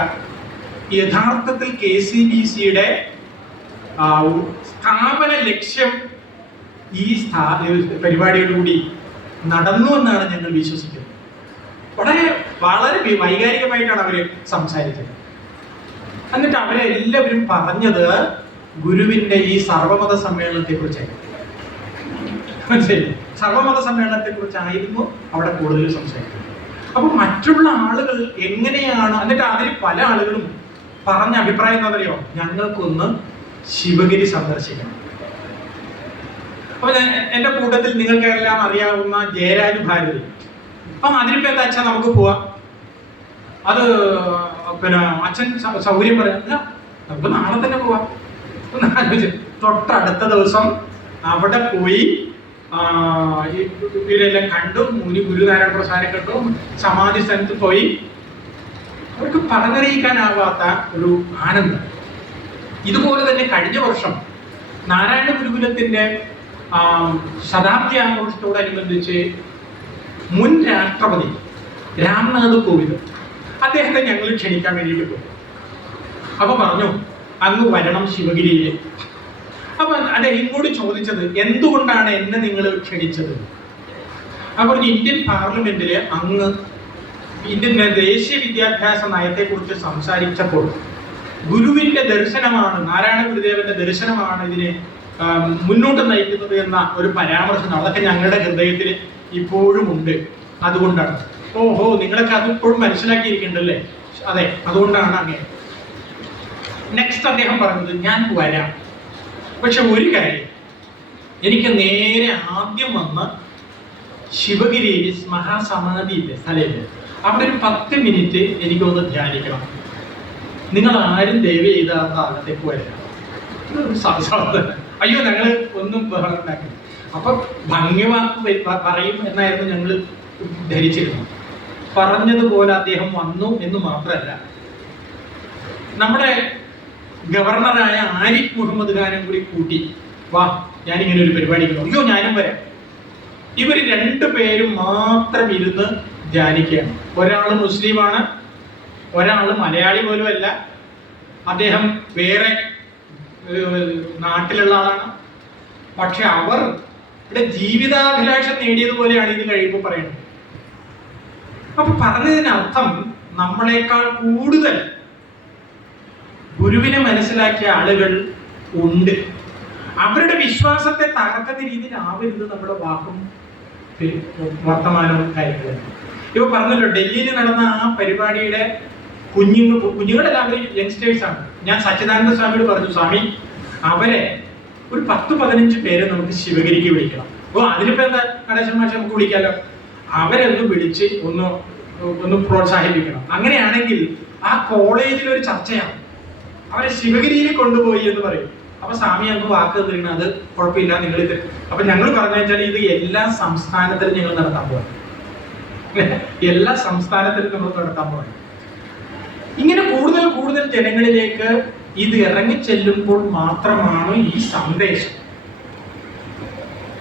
യഥാർത്ഥത്തിൽ KCBCയുടെ സ്ഥാപന ലക്ഷ്യം ഈ പരിപാടിയോടുകൂടി നടന്നു എന്നാണ് ഞങ്ങൾ വിശ്വസിക്കുന്നത്. വളരെ വൈകാരികമായിട്ടാണ് അവര് സംസാരിച്ചത്. എന്നിട്ട് അവരെല്ലാവരും പറഞ്ഞത് ഗുരുവിന്റെ ഈ സർവമത സമ്മേളനത്തെ കുറിച്ചായിരുന്നു. മനസ്സിലായി? സർവമത സമ്മേളനത്തെ കുറിച്ചായിരുന്നു അവിടെ കൂടുതൽ സംസാരിക്കുന്നത്. അപ്പൊ മറ്റുള്ള ആളുകൾ എങ്ങനെയാണ്, എന്നിട്ട് അതിൽ പല ആളുകളും പറഞ്ഞ അഭിപ്രായം എന്താ പറയുക, ഞങ്ങൾക്കൊന്ന് ശിവഗിരി സന്ദർശിക്കണം. അപ്പൊ എന്റെ കൂട്ടത്തിൽ നിങ്ങൾക്കെല്ലാം അറിയാവുന്ന ജയരാജ് ഭാരതി, അപ്പം അതിനിപ്പോ എന്താ വെച്ചാൽ നമുക്ക് പോവാം. അത് പിന്നെ അച്ഛൻ സൗകര്യം പറയാം, നമുക്ക് നാളെ തന്നെ പോവാം. തൊട്ടടുത്ത ദിവസം അവിടെ പോയി ഇവരെല്ലാം കണ്ടു. മുനി ഗുരുനാരായണ പ്രസാദിനെ കണ്ടു, സമാധി സ്ഥലത്ത് പോയി. അവർക്ക് പറഞ്ഞറിയിക്കാനാവാത്ത ഒരു ആനന്ദം. ഇതുപോലെ തന്നെ കഴിഞ്ഞ വർഷം നാരായണ ഗുരുകുലത്തിന്റെ ശതാബ്ദി ആഘോഷത്തോടനുബന്ധിച്ച് മുൻ രാഷ്ട്രപതി രാംനാഥ് കോവിന്ദ് അദ്ദേഹത്തെ ഞങ്ങൾ ക്ഷണിക്കാൻ വേണ്ടിയിട്ട് പോയി. അപ്പൊ പറഞ്ഞു അങ്ങ് വരണം ശിവഗിരിയിൽ. അപ്പൊ അദ്ദേഹം ഇങ്ങോട്ട് ചോദിച്ചത് എന്തുകൊണ്ടാണ് എന്നെ നിങ്ങൾ ക്ഷണിച്ചത്? അപ്പൊ ഇന്ത്യൻ പാർലമെന്റില് അങ്ങ് ഇന്ത്യൻ ദേശീയ വിദ്യാഭ്യാസ നയത്തെ കുറിച്ച് സംസാരിച്ചപ്പോൾ ഗുരുവിന്റെ ദർശനമാണ്, നാരായണ ഗുരുദേവന്റെ ദർശനമാണ് ഇതിനെ മുന്നോട്ട് നയിക്കുന്നത് എന്ന ഒരു പരാമർശം അതൊക്കെ ഞങ്ങളുടെ ഹൃദയത്തിൽ ഇപ്പോഴും ഉണ്ട്. അതുകൊണ്ടാണ്. ഓഹോ, നിങ്ങളൊക്കെ അതിപ്പോഴും മനസ്സിലാക്കിയിരിക്കണ്ടല്ലേ? അതെ, അതുകൊണ്ടാണ് അങ്ങനെ. നെക്സ്റ്റ് അദ്ദേഹം പറഞ്ഞത് ഞാൻ വരാം, പക്ഷെ ഒരു കാര്യം, എനിക്ക് നേരെ ആദ്യം വന്ന് ശിവഗിരി മഹാസമാധിയില്ലേ സ്ഥലമില്ലേ, അവിടെ ഒരു 10 മിനിറ്റ് എനിക്കൊന്ന് ധ്യാനിക്കണം. നിങ്ങൾ ആരും ദയവ് ചെയ്ത ഭാഗത്തേക്ക് വരാം. അയ്യോ, ഞങ്ങൾ ഒന്നും ബഹളമുണ്ടാക്കി. അപ്പൊ ഭംഗ്യവാക്ക് പറയും എന്നായിരുന്നു ഞങ്ങൾ ധരിച്ചിരുന്നത്. പറഞ്ഞതുപോലെ അദ്ദേഹം വന്നു എന്ന് മാത്രമല്ല, നമ്മുടെ ഗവർണറായ ആരിഫ് മുഹമ്മദ് ഖാനും കൂടി കൂട്ടി, വാ ഞാനിങ്ങനെ ഒരു പരിപാടിക്ക്. അയ്യോ, ഞാനും വരാം. ഇവർ 2 പേരും മാത്രം ഇരുന്ന് ധ്യാനിക്കുകയാണ്. ഒരാൾ മുസ്ലിമാണ്, ഒരാൾ മലയാളി പോലും അല്ല, അദ്ദേഹം വേറെ നാട്ടിലുള്ള ആളാണ്. പക്ഷെ അവർ ഇവിടെ ജീവിതാഭിലാഷം നേടിയതുപോലെയാണ് ഇത് കഴിയുമ്പോൾ പറയുന്നത്. അപ്പൊ പറഞ്ഞതിനർത്ഥം നമ്മളെക്കാൾ കൂടുതൽ ഗുരുവിനെ മനസ്സിലാക്കിയ ആളുകൾ ഉണ്ട്. അവരുടെ വിശ്വാസത്തെ തകർക്കുന്ന രീതിയിലാവരുത് നമ്മുടെ വാക്കും വർത്തമാനവും കാര്യങ്ങളും. ഇപ്പൊ പറഞ്ഞല്ലോ, ഡൽഹിയിൽ നടന്ന ആ പരിപാടിയുടെ കുഞ്ഞുങ്ങളെല്ലാവരും യങ്സ്റ്റേഴ്സ് ആണ്. ഞാൻ സച്ചിദാനന്ദ സ്വാമിയോട് പറഞ്ഞു, സ്വാമി അവരെ ഒരു 10-15 പേരെ നമുക്ക് ശിവഗിരിക്ക് വിളിക്കണം. ഓ, അതിനിപ്പോ എന്താ നടേശൻ മാഷെ നമുക്ക് വിളിക്കാലോ. അവരെ ഒന്ന് വിളിച്ച് ഒന്ന് പ്രോത്സാഹിപ്പിക്കണം. അങ്ങനെയാണെങ്കിൽ ആ കോളേജിൽ ഒരു ചർച്ചയാണ്, അവരെ ശിവഗിരിയിൽ കൊണ്ടുപോയി എന്ന് പറയും. അപ്പൊ സ്വാമി ഞങ്ങൾക്ക് വാക്ക് തന്നിരിക്കണം, അത് കുഴപ്പമില്ല, നിങ്ങൾ ഇത്. അപ്പൊ ഞങ്ങൾ പറഞ്ഞു വെച്ചാൽ ഇത് എല്ലാ സംസ്ഥാനത്തിലും ഞങ്ങൾ നടത്താൻ പോകാം. എല്ലാ സംസ്ഥാനത്തിലും നമ്മൾ നടത്താൻ പോകാം. ഇങ്ങനെ കൂടുതൽ കൂടുതൽ ജനങ്ങളിലേക്ക് ഇത് ഇറങ്ങി ചെല്ലുമ്പോൾ മാത്രമാണ് ഈ സന്ദേശം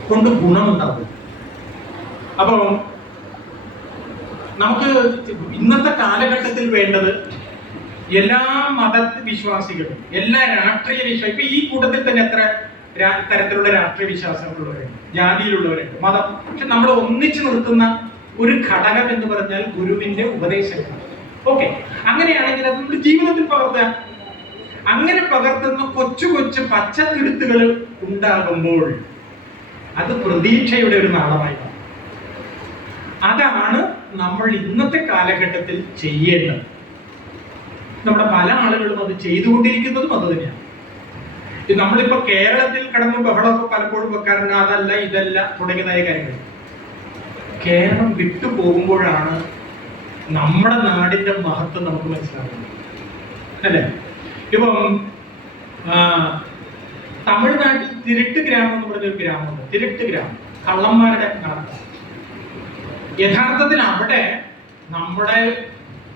കൊണ്ട് ഗുണമുണ്ടാവുക. അപ്പൊ നമുക്ക് ഇന്നത്തെ കാലഘട്ടത്തിൽ വേണ്ടത് എല്ലാ മതവിശ്വാസികളും, എല്ലാ രാഷ്ട്രീയ വിശ്വാസം, ഇപ്പൊ ഈ കൂട്ടത്തിൽ തന്നെ എത്ര തരത്തിലുള്ള രാഷ്ട്രീയ വിശ്വാസങ്ങളുള്ളവരുണ്ട്, ജാതിയിലുള്ളവരുണ്ട്, മതം. പക്ഷെ നമ്മൾ ഒന്നിച്ചു നിർത്തുന്ന ഒരു ഘടകം എന്ന് പറഞ്ഞാൽ ഗുരുവിന്റെ ഉപദേശങ്ങളാണ്. ഓക്കെ, അങ്ങനെയാണെങ്കിൽ അത് നമ്മുടെ ജീവിതത്തിൽ പകർത്താം. അങ്ങനെ പകർത്തുന്ന കൊച്ചു കൊച്ചു പച്ചത്തുരുത്തുകൾ ഉണ്ടാകുമ്പോൾ അത് പ്രതീക്ഷയുടെ ഒരു നാളമായി മാറും. അതാണ് നമ്മൾ ഇന്നത്തെ കാലഘട്ടത്തിൽ ചെയ്യേണ്ടത്. നമ്മുടെ പല ആളുകളും അത് ചെയ്തുകൊണ്ടിരിക്കുന്നതും അത് തന്നെയാണ്. നമ്മളിപ്പോ കേരളത്തിൽ കടന്ന് ബഹളമൊക്കെ പലപ്പോഴും വെക്കാറുണ്ട്, അതല്ല ഇതല്ല തുടങ്ങിയതായ കാര്യങ്ങൾ. കേരളം വിട്ടു പോകുമ്പോഴാണ് നമ്മുടെ നാടിന്റെ മഹത്വം നമുക്ക് മനസ്സിലാവുന്നത്, അല്ലേ? ഇപ്പം തമിഴ്നാട്ടിൽ തിരുട്ട് ഗ്രാമം എന്ന് പറഞ്ഞൊരു ഗ്രാമമുണ്ട്. തിരുട്ട് ഗ്രാമം കള്ളന്മാരുടെ നാട്. യഥാർത്ഥത്തിൽ അവിടെ നമ്മുടെ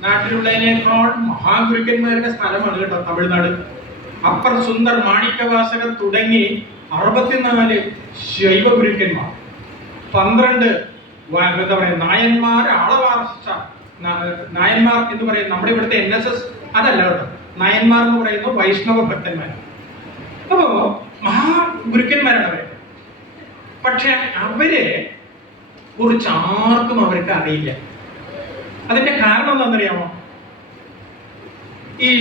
നാട്ടിലുള്ളതിനേക്കാൾ മഹാഗുരുക്കന്മാരുടെ സ്ഥലമാണ് കേട്ടോ തമിഴ്നാട്. അപ്പർ സുന്ദർ, മാണിക്യവാസകർ തുടങ്ങി 64 ശൈവ ഗുരുക്കന്മാർ, 12 എന്താ പറയുക നായന്മാർ, ആളവാർച്ച നായന്മാർ എന്ന് പറയുന്നത് നമ്മുടെ ഇവിടുത്തെ NSS അതല്ല കേട്ടോ. നായന്മാർ എന്ന് പറയുന്നത് വൈഷ്ണവ ഭക്തന്മാരാണ്. അപ്പോ മഹാഗുരുക്കന്മാരാണ് അവര്. പക്ഷെ അവരെ കുറിച്ച് ആർക്കും അവർക്ക് അറിയില്ല. അതിന്റെ കാരണം എന്താണെന്നറിയാമോ? ഈ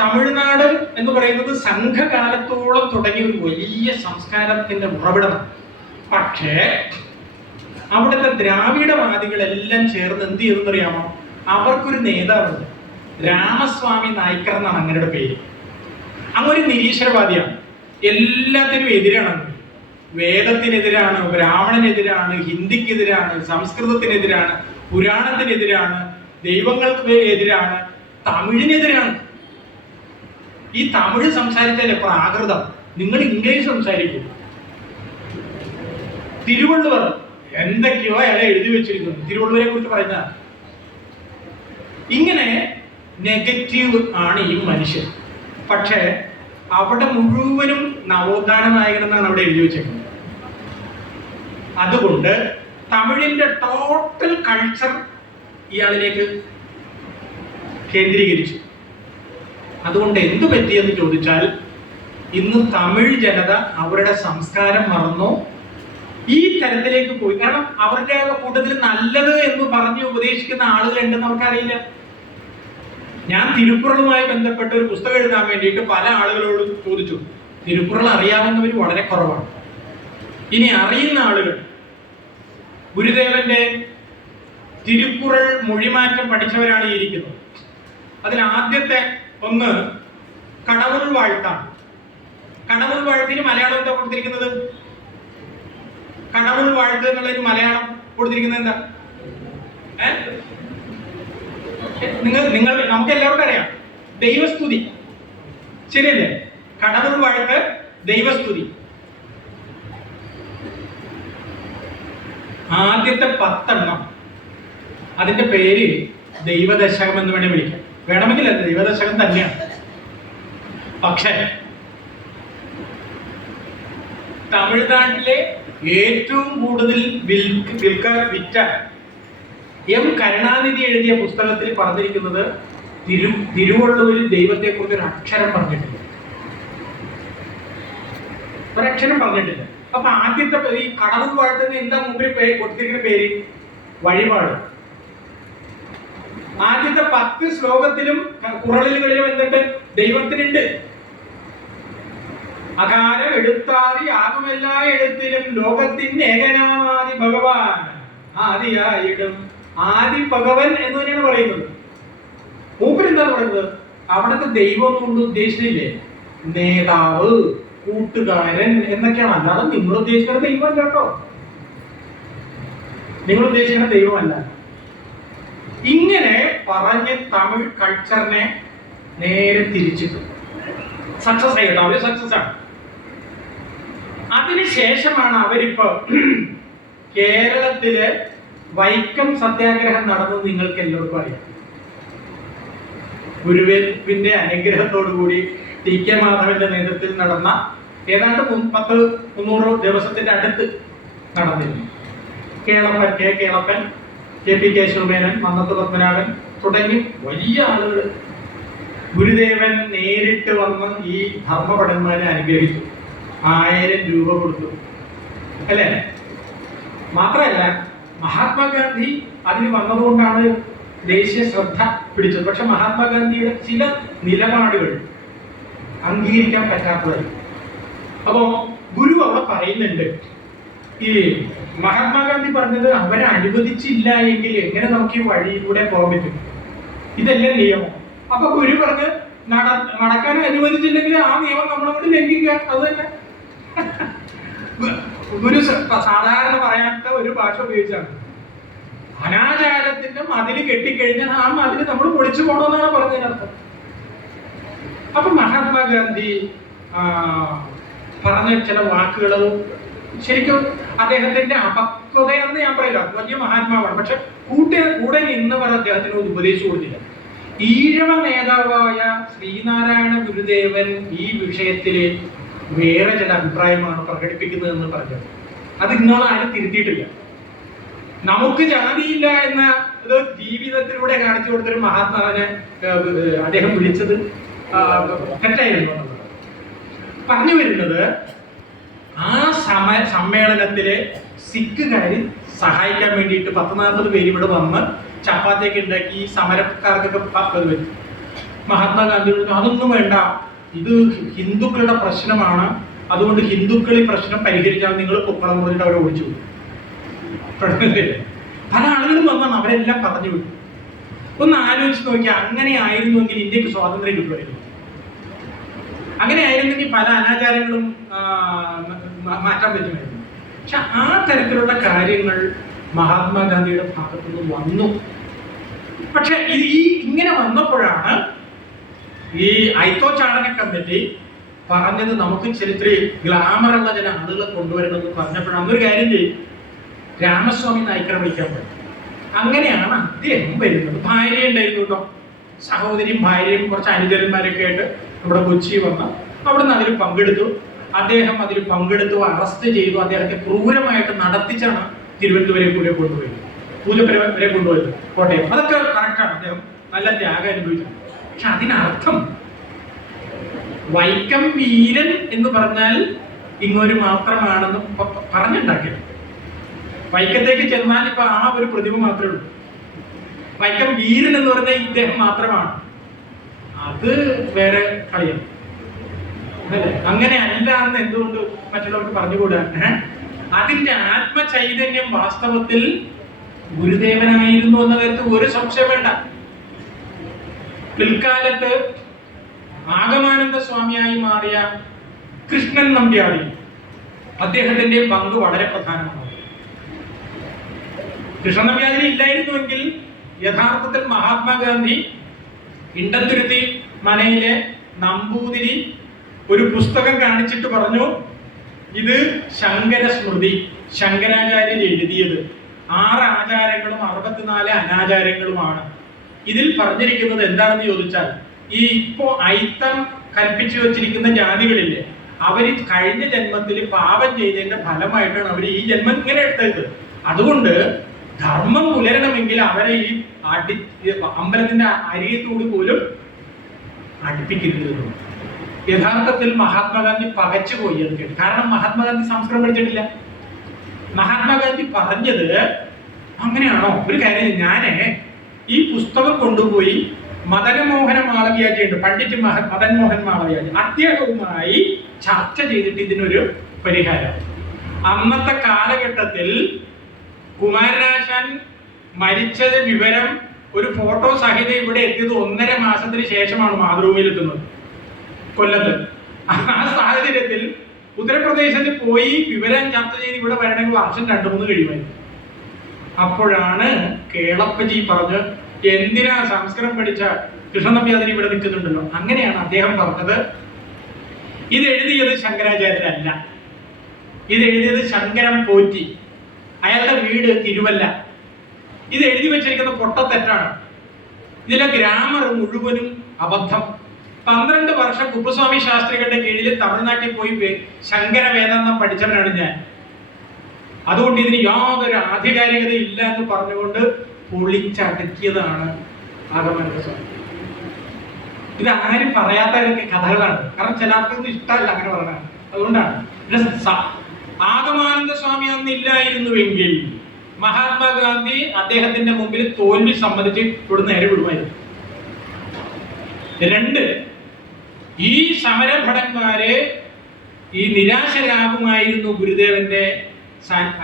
തമിഴ്നാട് എന്ന് പറയുന്നത് സംഘകാലത്തോളം തുടങ്ങിയ ഒരു വലിയ സംസ്കാരത്തിന്റെ ഉറവിടമാണ്. പക്ഷേ അവിടുത്തെ ദ്രാവിഡവാദികളെല്ലാം ചേർന്ന് എന്ത് ചെയ്തെന്നറിയാമോ? അവർക്കൊരു നേതാവുണ്ട്, രാമസ്വാമി നായ്ക്കർ എന്നാണ് അങ്ങയുടെ പേര്. അങ്ങൊരു നിരീശ്വരവാദിയാണ്, എല്ലാത്തിനും എതിരാണ്. വേദത്തിനെതിരാണ്, ബ്രാഹ്മണനെതിരാണ്, ഹിന്ദിക്കെതിരാണ്, സംസ്കൃതത്തിനെതിരാണ്, പുരാണത്തിനെതിരാണ്, ദൈവങ്ങൾക്ക് എതിരാണ്, തമിഴിനെതിരാണ്. ഈ തമിഴ് സംസാരിച്ചാലേ പ്രാകൃതം, നിങ്ങൾ ഇംഗ്ലീഷ് സംസാരിക്കും. തിരുവള്ളുവർ എന്തൊക്കെയോ അയാളെ എഴുതി വെച്ചിരിക്കുന്നു, തിരുവള്ളുവരെ കുറിച്ച് പറയുന്ന. ഇങ്ങനെ നെഗറ്റീവ് ആണ് ഈ മനുഷ്യൻ. പക്ഷെ അവിടെ മുഴുവനും നവോത്ഥാന നായകനെന്നാണ് അവിടെ എഴുതി വെച്ചേക്കുന്നത്. അതുകൊണ്ട് തമിഴിന്റെ ടോട്ടൽ കൾച്ചർ ഇയാളിലേക്ക് കേന്ദ്രീകരിച്ചു. അതുകൊണ്ട് എന്തു പറ്റിയെന്ന് ചോദിച്ചാൽ, ഇന്ന് തമിഴ് ജനത അവരുടെ സംസ്കാരം മറന്നു ഈ തരത്തിലേക്ക് പോയി. കാരണം അവരുടെ കൂട്ടത്തിൽ നല്ലത് എന്ന് പറഞ്ഞ് ഉപദേശിക്കുന്ന ആളുകൾ ഉണ്ടെന്ന് അവർക്കറിയില്ല. ഞാൻ തിരുക്കുറളുമായി ബന്ധപ്പെട്ട ഒരു പുസ്തകം എഴുതാൻ വേണ്ടിയിട്ട് പല ആളുകളോടും ചോദിച്ചു. തിരുക്കുറൾ അറിയാവുന്നവർ വളരെ കുറവാണ്. ഇനി അറിയുന്ന ആളുകൾ, ഗുരുദേവന്റെ തിരുക്കുറൾ മൊഴിമാറ്റം പഠിച്ചവരാണ് ഈ ഇരിക്കുന്നത്. അതിൽ ആദ്യത്തെ ഒന്ന് കടവുൾ വാഴ്ത്താണ്. കടവുൾ വാഴ്ത്തിന് മലയാളം എന്താ കൊടുത്തിരിക്കുന്നത്? കടവുൾ വാഴ്ത്ത് എന്നുള്ളൊരു മലയാളം കൊടുത്തിരിക്കുന്നത് എന്താ? നിങ്ങൾ നമുക്ക് എല്ലാവർക്കും അറിയാം, ദൈവസ്തുതി. ശരിയല്ലേ? കടവുൾ വാഴ്ത്ത്, ദൈവസ്തുതി. ആദ്യത്തെ 10 അതിന്റെ പേര് ദൈവദശകം എന്ന് വേണേ വിളിക്കാം. വേണമെങ്കിൽ അത് ദൈവദശകം തന്നെയാണ്. പക്ഷേ തമിഴ്നാട്ടിലെ ഏറ്റവും കൂടുതൽ വിറ്റ എം കരുണാനിധി എഴുതിയ പുസ്തകത്തിൽ പറഞ്ഞിരിക്കുന്നത് തിരുവള്ളൂരിൽ ദൈവത്തെക്കുറിച്ച് ഒരു അക്ഷരം പറഞ്ഞിട്ടില്ല. ഒരക്ഷരം പറഞ്ഞിട്ടില്ല. അപ്പൊ ആദ്യത്തെ ഈ കടവുൾ വാഴ്ത്തുന്ന എന്താ മുമ്പിൽ കൊടുത്തിരിക്കുന്ന പേര്? വഴിപാട്. ആദ്യത്തെ 10 ശ്ലോകത്തിലും കുറളുകളിലും എന്തുണ്ട്? ദൈവത്തിനുണ്ട്. അകാരം എടുത്താതി ആകുമെല്ലാ എഴുത്തിലും ലോകത്തിന്റെ ഏകനാമാതി ഭഗവാൻ ആദിയായിടും. ആദി ഭഗവൻ എന്ന് തന്നെയാണ് പറയുന്നത്. മൂപ്പർ എന്താണ് പറയുന്നത്? അവിടുത്തെ ദൈവം കൊണ്ട് ഉദ്ദേശിച്ചില്ലേ നേതാവ്, കൂട്ടുകാരൻ എന്നൊക്കെയാണ്. അല്ലാതെ നിങ്ങൾ ഉദ്ദേശിക്കുന്ന ദൈവമല്ല കേട്ടോ. നിങ്ങൾ ഉദ്ദേശിക്കുന്ന ദൈവമല്ല. ഇങ്ങനെ പറഞ്ഞ് തമിഴ് കൾച്ചറിനെ നേരെ തിരിച്ചിട്ടു. സക്സസ് ആയിട്ടോ, അവര് സക്സസ് ആണ്. അതിനുശേഷമാണ് അവരിപ്പോ കേരളത്തില് വൈക്കം സത്യാഗ്രഹം നടന്നത് നിങ്ങൾക്ക് എല്ലാവർക്കും അറിയാം. ഗുരുവിന്റെ അനുഗ്രഹത്തോടുകൂടി ടി കെ മാധവന്റെ നേതൃത്വത്തിൽ നടന്ന ഏതാണ്ട് 300 ദിവസത്തിന്റെ അടുത്ത് നടന്നിരുന്നു. കേളപ്പൻ, കേളപ്പൻ, പി കേശവമേനൻ, മന്നത്ത് പത്മനാഭൻ തുടങ്ങി വലിയ ആളുകൾ ഗുരുദേവൻ നേരിട്ട് വന്ന് ഈ ധർമ്മപടന്മാരെ അനുഗ്രഹിച്ചു. 1000 രൂപ കൊടുത്തു, അല്ലേ? മാത്രമല്ല മഹാത്മാഗാന്ധി അതിന് വന്നതുകൊണ്ടാണ് ദേശീയ ശ്രദ്ധ പിടിച്ചത്. പക്ഷെ മഹാത്മാഗാന്ധിയുടെ ചില നിലപാടുകൾ അംഗീകരിക്കാൻ പറ്റാത്തതായി. അപ്പോ ഗുരു അവിടെ പറയുന്നുണ്ട്, ഈ മഹാത്മാഗാന്ധി പറഞ്ഞത് അവരെ അനുവദിച്ചില്ല എങ്കിൽ എങ്ങനെ നമുക്ക് ഈ വഴിയിലൂടെ പോകാൻ പറ്റും? ഇതല്ലേ നിയമം. അപ്പൊ ഗുരു പറഞ്ഞ് നടക്കാൻ അനുവദിച്ചില്ലെങ്കിൽ ആ നിയമം നമ്മളോട് ലംഘിക്കുക. അത് തന്നെ ഗുരു സാധാരണ പറയാത്ത ഒരു ഭാഷ ഉപയോഗിച്ചാണ്. അനാചാരത്തിന്റെ മതില് കെട്ടിക്കഴിഞ്ഞാൽ ആ മതില് നമ്മൾ പൊളിച്ചു പോകണമെന്നാണ് പറഞ്ഞതിനർത്ഥം. അപ്പൊ മഹാത്മാഗാന്ധി പറഞ്ഞ ചില വാക്കുകൾ ശരിക്കും അദ്ദേഹത്തിന്റെ അപക്വതയാണെന്ന് ഞാൻ പറയില്ല. വലിയ മഹാത്മാവാണ്. പക്ഷെ കൂടെ നിന്നവർ അദ്ദേഹത്തിനോട് ഉപദേശിച്ചു കൊടുത്തില്ല. ഈഴവ നേതാവായ ശ്രീനാരായണ ഗുരുദേവൻ ഈ വിഷയത്തില് വേറെ ചില അഭിപ്രായമാണ് പ്രകടിപ്പിക്കുന്നത് എന്ന് പറഞ്ഞത്. അത് ഇന്നോളം ആരും തിരുത്തിയിട്ടില്ല. നമുക്ക് ജാതിയില്ല എന്ന ഇത് ജീവിതത്തിലൂടെ കാണിച്ചു കൊടുത്തൊരു മഹാത്മാവിനെ അദ്ദേഹം വിളിച്ചത് തെറ്റായിരുന്നു എന്നുള്ളത്. പറഞ്ഞു വരുന്നത്, ആ സമ്മേളനത്തിലെ സിഖുകാരി സഹായിക്കാൻ വേണ്ടിയിട്ട് 10-40 പേര് ഇവിടെ വന്ന് ചപ്പാത്തിയൊക്കെ ഉണ്ടാക്കി സമരക്കാർക്കൊക്കെ വെച്ചു. മഹാത്മാഗാന്ധി അതൊന്നും വേണ്ട, ഇത് ഹിന്ദുക്കളുടെ പ്രശ്നമാണ്, അതുകൊണ്ട് ഹിന്ദുക്കൾ ഈ പ്രശ്നം പരിഹരിച്ചാൽ നിങ്ങൾ പൊക്കണം പറഞ്ഞിട്ട് അവരെ ഓടിച്ചു. പല ആളുകളും വന്നാണ്, അവരെല്ലാം പറഞ്ഞു വിട്ടു. ഒന്ന് ആലോചിച്ച് നോക്കിയാൽ അങ്ങനെ ആയിരുന്നുവെങ്കിൽ ഇന്ത്യക്ക് സ്വാതന്ത്ര്യം കിട്ടുമായിരുന്നു. അങ്ങനെ ആയിരുന്നെങ്കിൽ പല അനാചാരങ്ങളും മാറ്റാൻ പറ്റുമായിരുന്നു. പക്ഷെ ആ തരത്തിലുള്ള കാര്യങ്ങൾ മഹാത്മാഗാന്ധിയുടെ ഭാഗത്തു നിന്ന് വന്നു. പക്ഷെ ഇങ്ങനെ വന്നപ്പോഴാണ് ഈ ഐത്തോച്ചാടന കമ്മിറ്റി പറഞ്ഞത് നമുക്ക് ഇത്തിരി ഗ്ലാമറുള്ള ചില ആളുകളെ കൊണ്ടുവരണമെന്ന് പറഞ്ഞപ്പോഴാണ് ഒരു കാര്യം ചെയ്യും, രാമസ്വാമി നായ്ക്കറെ വിളിക്കാൻ പറ്റും. അങ്ങനെയാണ് അദ്ദേഹം വരുന്നത്. ഭാര്യ ഉണ്ടായിരുന്നു കേട്ടോ, സഹോദരിയും ഭാര്യയും കുറച്ച് അനുചരന്മാരൊക്കെ ആയിട്ട് നമ്മുടെ കൊച്ചി വന്ന് അവിടെ നിന്ന് അതിൽ പങ്കെടുത്തു. അദ്ദേഹം അതിൽ പങ്കെടുത്തു, അറസ്റ്റ് ചെയ്തു. അദ്ദേഹത്തെ ക്രൂരമായിട്ട് നടത്തിച്ചാണ് തിരുവനന്തപുരം കൂടെ കൊണ്ടുപോയത്, പൂജപ്പുര വരെ കൊണ്ടുപോയത്, കോട്ടയം. അതൊക്കെ കറക്റ്റാണ്. അദ്ദേഹം നല്ല ത്യാഗം അനുഭവിച്ചിട്ടുണ്ട്. പക്ഷെ അതിനർത്ഥം വൈക്കം വീരൻ എന്ന് പറഞ്ഞാൽ ഇങ്ങൊരു മാത്രമാണെന്ന് പറഞ്ഞുണ്ടാക്കിയത്. വൈക്കത്തേക്ക് ചെന്നാൽ ഇപ്പൊ ആ ഒരു പ്രതിമ മാത്രമേ ഉള്ളൂ. വൈക്കം വീരൻ എന്ന് പറഞ്ഞാൽ ഇദ്ദേഹം മാത്രമാണ്. അത് വേറെ കളിയാണ്. അങ്ങനെ അല്ല എന്ന് എന്തുകൊണ്ട് മറ്റുള്ളവർക്ക് പറഞ്ഞുകൂടാ? അതിന്റെ ആത്മചൈതന്യം വാസ്തവത്തിൽ ഗുരുദേവനായിരുന്നു എന്ന കാര്യത്തിൽ ഒരു സംശയം വേണ്ട. പിൽക്കാലത്ത് ആഗമാനന്ദ സ്വാമിയായി മാറിയ കൃഷ്ണൻ നമ്പ്യാരി, അദ്ദേഹത്തിന്റെ പങ്ക് വളരെ പ്രധാനമാണ്. കൃഷ്ണൻ നമ്പ്യാരി ഇല്ലായിരുന്നുവെങ്കിൽ യഥാർത്ഥത്തിൽ മഹാത്മാഗാന്ധി ഇണ്ടത്തുരുത്തി മനയിലെ നമ്പൂതിരി ഒരു പുസ്തകം കാണിച്ചിട്ട് പറഞ്ഞു, ഇത് ശങ്കര സ്മൃതി, ശങ്കരാചാര്യൻ എഴുതിയത്. 6 ആചാരങ്ങളും 64 അനാചാരങ്ങളുമാണ്. ഇതിൽ പറഞ്ഞിരിക്കുന്നത് എന്താണെന്ന് ചോദിച്ചാൽ, ഈ ഇപ്പോ അയിത്തം കൽപ്പിച്ചു വെച്ചിരിക്കുന്ന ജാതികളില്ലേ, അവര് കഴിഞ്ഞ ജന്മത്തിൽ പാപം ചെയ്തതിന്റെ ഫലമായിട്ടാണ് അവർ ഈ ജന്മം ഇങ്ങനെ എടുത്തത്. അതുകൊണ്ട് ധർമ്മം പുലരണമെങ്കിൽ അവരെ ഈ അമ്പലത്തിന്റെ അരിയത്തോട് പോലും അടുപ്പിക്കരുത്. യഥാർത്ഥത്തിൽ മഹാത്മാഗാന്ധി പകച്ചുപോയി അത് കേട്ടു. കാരണം മഹാത്മാഗാന്ധി സംസ്കൃതം പഠിച്ചിട്ടില്ല. മഹാത്മാഗാന്ധി പറഞ്ഞത് അങ്ങനെയാണോ? ഒരു കാര്യം, ഞാന് ഈ പുസ്തകം കൊണ്ടുപോയി മദനമോഹന മാളവ്യാജിയുണ്ട്, പണ്ഡിറ്റ് മദൻ മോഹൻ മാളവ്യാജി, അദ്ദേഹവുമായി ചർച്ച ചെയ്തിട്ട് ഇതിനൊരു പരിഹാരം. അന്നത്തെ കാലഘട്ടത്തിൽ കുമാരനാശാൻ മരിച്ചത് വിവരം ഒരു ഫോട്ടോ സഹിതം ഇവിടെ എത്തിയത് 1.5 മാസത്തിന് ശേഷമാണ് മാതൃഭൂമിയിൽ എത്തുന്നത്, കൊല്ലത്ത്. ആ സാഹചര്യത്തിൽ ഉത്തർപ്രദേശിൽ പോയി വിവരം ചർച്ച ചെയ്ത് ഇവിടെ വരണമെങ്കിൽ വർഷം 2-3 കഴിയുമായിരുന്നു. അപ്പോഴാണ് കേളപ്പജി പറഞ്ഞ്, എന്തിനാ സംസ്കൃതം പഠിച്ച കൃഷ്ണൻ നമ്പ്യാതിരി ഇവിടെ നിൽക്കുന്നുണ്ടല്ലോ. അങ്ങനെയാണ് അദ്ദേഹം പറഞ്ഞത്, ഇത് എഴുതിയത് ശങ്കരാചാര്യരല്ല, ഇത് എഴുതിയത് ശങ്കരം പോറ്റി, അയാളുടെ വീട് തിരുവല്ല. ഇത് എഴുതി വെച്ചിരിക്കുന്ന പൊട്ടത്തെറ്റാണ്, ഇതിലെ ഗ്രാമർ മുഴുവനും അബദ്ധം. 12 വർഷം കുപ്പസ്വാമി ശാസ്ത്രികളുടെ കീഴിൽ തമിഴ്നാട്ടിൽ പോയി ശങ്കര വേദാന്തം പഠിച്ചവനാണ് ഞാൻ. അതുകൊണ്ട് ഇതിന് യാതൊരു ആധികാരികത ഇല്ല എന്ന് പറഞ്ഞുകൊണ്ട് പൊളിച്ചടക്കിയതാണ് ആഗമാനന്ദ സ്വാമി. ഇത് ആരും പറയാത്തവരൊക്കെ കഥകളാണ്. കാരണം ചില ആൾക്കൊന്നും ഇഷ്ടമല്ല അങ്ങനെ പറഞ്ഞാൽ. അതുകൊണ്ടാണ് ആഗമാനന്ദ സ്വാമി അന്നില്ലായിരുന്നുവെങ്കിൽ മഹാത്മാഗാന്ധി അദ്ദേഹത്തിന്റെ മുമ്പിൽ തോൽവി സമ്മതിച്ച് ഇവിടെ നേരെ വിടുമായിരുന്നു. 2, ഈ സമരഭടന്മാരെ ഈ നിരാശരാകുമായിരുന്നു ഗുരുദേവന്റെ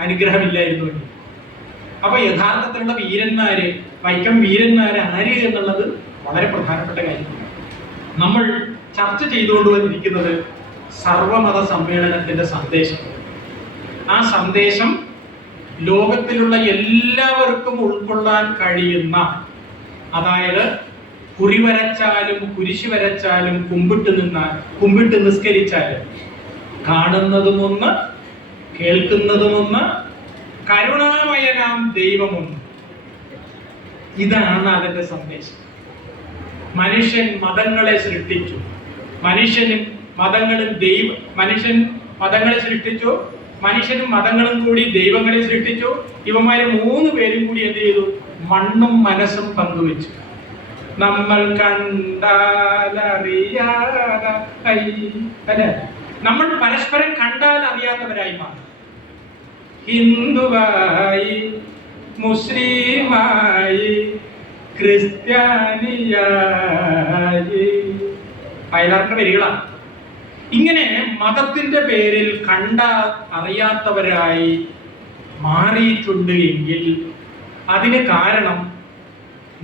അനുഗ്രഹമില്ലായിരുന്നുവെങ്കിൽ. അപ്പൊ യഥാർത്ഥത്തിലുള്ള വീരന്മാര്, വൈക്കം വീരന്മാര് ആര് എന്നുള്ളത് വളരെ പ്രധാനപ്പെട്ട കാര്യമാണ്. നമ്മൾ ചർച്ച ചെയ്തുകൊണ്ട് വന്നിരിക്കുന്നത് സർവമത സമ്മേളനത്തിന്റെ സന്ദേശം. ആ സന്ദേശം ലോകത്തിലുള്ള എല്ലാവർക്കും ഉൾക്കൊള്ളാൻ കഴിയുന്ന, അതായത് കുറി വരച്ചാലും കുരിശ് വരച്ചാലും കുമ്പിട്ട് നിസ്കരിച്ചാലും കാണുന്നതുമൊന്ന് കേൾക്കുന്നതുമൊന്ന് കരുണാമയനാം ദൈവമൊന്ന്. ഇതാണ് അതിന്റെ സന്ദേശം. മനുഷ്യൻ മതങ്ങളെ സൃഷ്ടിച്ചു, മനുഷ്യൻ മതങ്ങളെ സൃഷ്ടിച്ചു, മനുഷ്യനും മതങ്ങളും കൂടി ദൈവങ്ങളെ സൃഷ്ടിച്ചു. ഇവന്മാര് 3 പേരും കൂടി എന്ത് ചെയ്തു? മണ്ണും മനസ്സും പങ്കുവെച്ചു. നമ്മൾ അല്ലെ, നമ്മൾ പരസ്പരം കണ്ടാൽ അറിയാത്തവരായി മാറും. ഹിന്ദുവായി, മുസ്ലിമായി, ക്രിസ്ത്യാനിയായി, അയലാറിന്റെ വരികളാണ്. ഇങ്ങനെ മതത്തിന്റെ പേരിൽ അറിയാത്തവരായി മാറിയിട്ടുണ്ട് എങ്കിൽ അതിന് കാരണം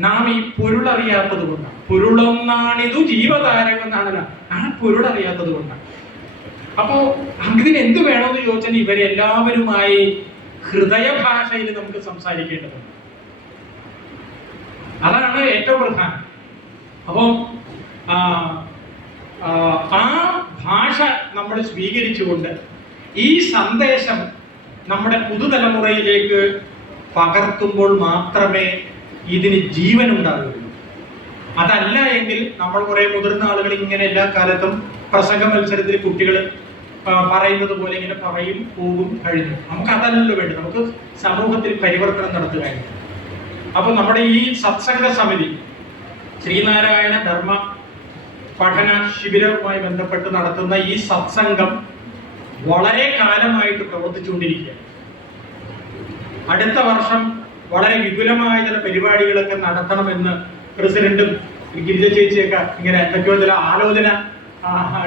നാം ഈ പൊരുളറിയാത്തത് കൊണ്ടാണ്. പൊരുളൊന്നാണിതു ജീവതാരം എന്നാണല്ലോ, ആ പൊരുളറിയാത്തത് കൊണ്ടാണ്. അപ്പോ അതിന് എന്ത് വേണമെന്ന് ചോദിച്ചാൽ ഇവരെല്ലാവരുമായി ഹൃദയഭാഷയിൽ നമുക്ക് സംസാരിക്കേണ്ടതുണ്ട്. അതാണ് ഏറ്റവും പ്രധാനം. അപ്പോ ആ ഭാഷ നമ്മൾ സ്വീകരിച്ചുകൊണ്ട് ഈ സന്ദേശം നമ്മുടെ പുതുതലമുറയിലേക്ക് പകർത്തുമ്പോൾ മാത്രമേ ഇതിന് ജീവൻ ഉണ്ടാകുകയുള്ളൂ. അതല്ല എങ്കിൽ നമ്മൾ കുറെ മുതിർന്ന ആളുകൾ ഇങ്ങനെ എല്ലാ കാലത്തും പ്രസംഗ മത്സരത്തിൽ കുട്ടികൾ പറയുന്നത് പോലെ ഇങ്ങനെ പറയും, പോകും, കഴിഞ്ഞു. നമുക്ക് അതല്ലല്ലോ വേണ്ടത്. നമുക്ക് സമൂഹത്തിൽ പരിവർത്തനം നടത്തുകയായിരുന്നു. അപ്പൊ നമ്മുടെ ഈ സത്സംഗ സമിതി ശ്രീനാരായണ ധർമ്മ പഠന ശിബിരവുമായി ബന്ധപ്പെട്ട് നടത്തുന്ന ഈ സത്സംഗം വളരെ കാലമായിട്ട് പ്രവർത്തിച്ചുകൊണ്ടിരിക്കുകയാണ്. അടുത്ത വർഷം വളരെ വിപുലമായ ചില പരിപാടികളൊക്കെ നടത്തണമെന്ന് പ്രസിഡന്റും ഗിരിജ ചേച്ചിയൊക്കെ ഇങ്ങനെ എന്തൊക്കെയോ ചില ആലോചന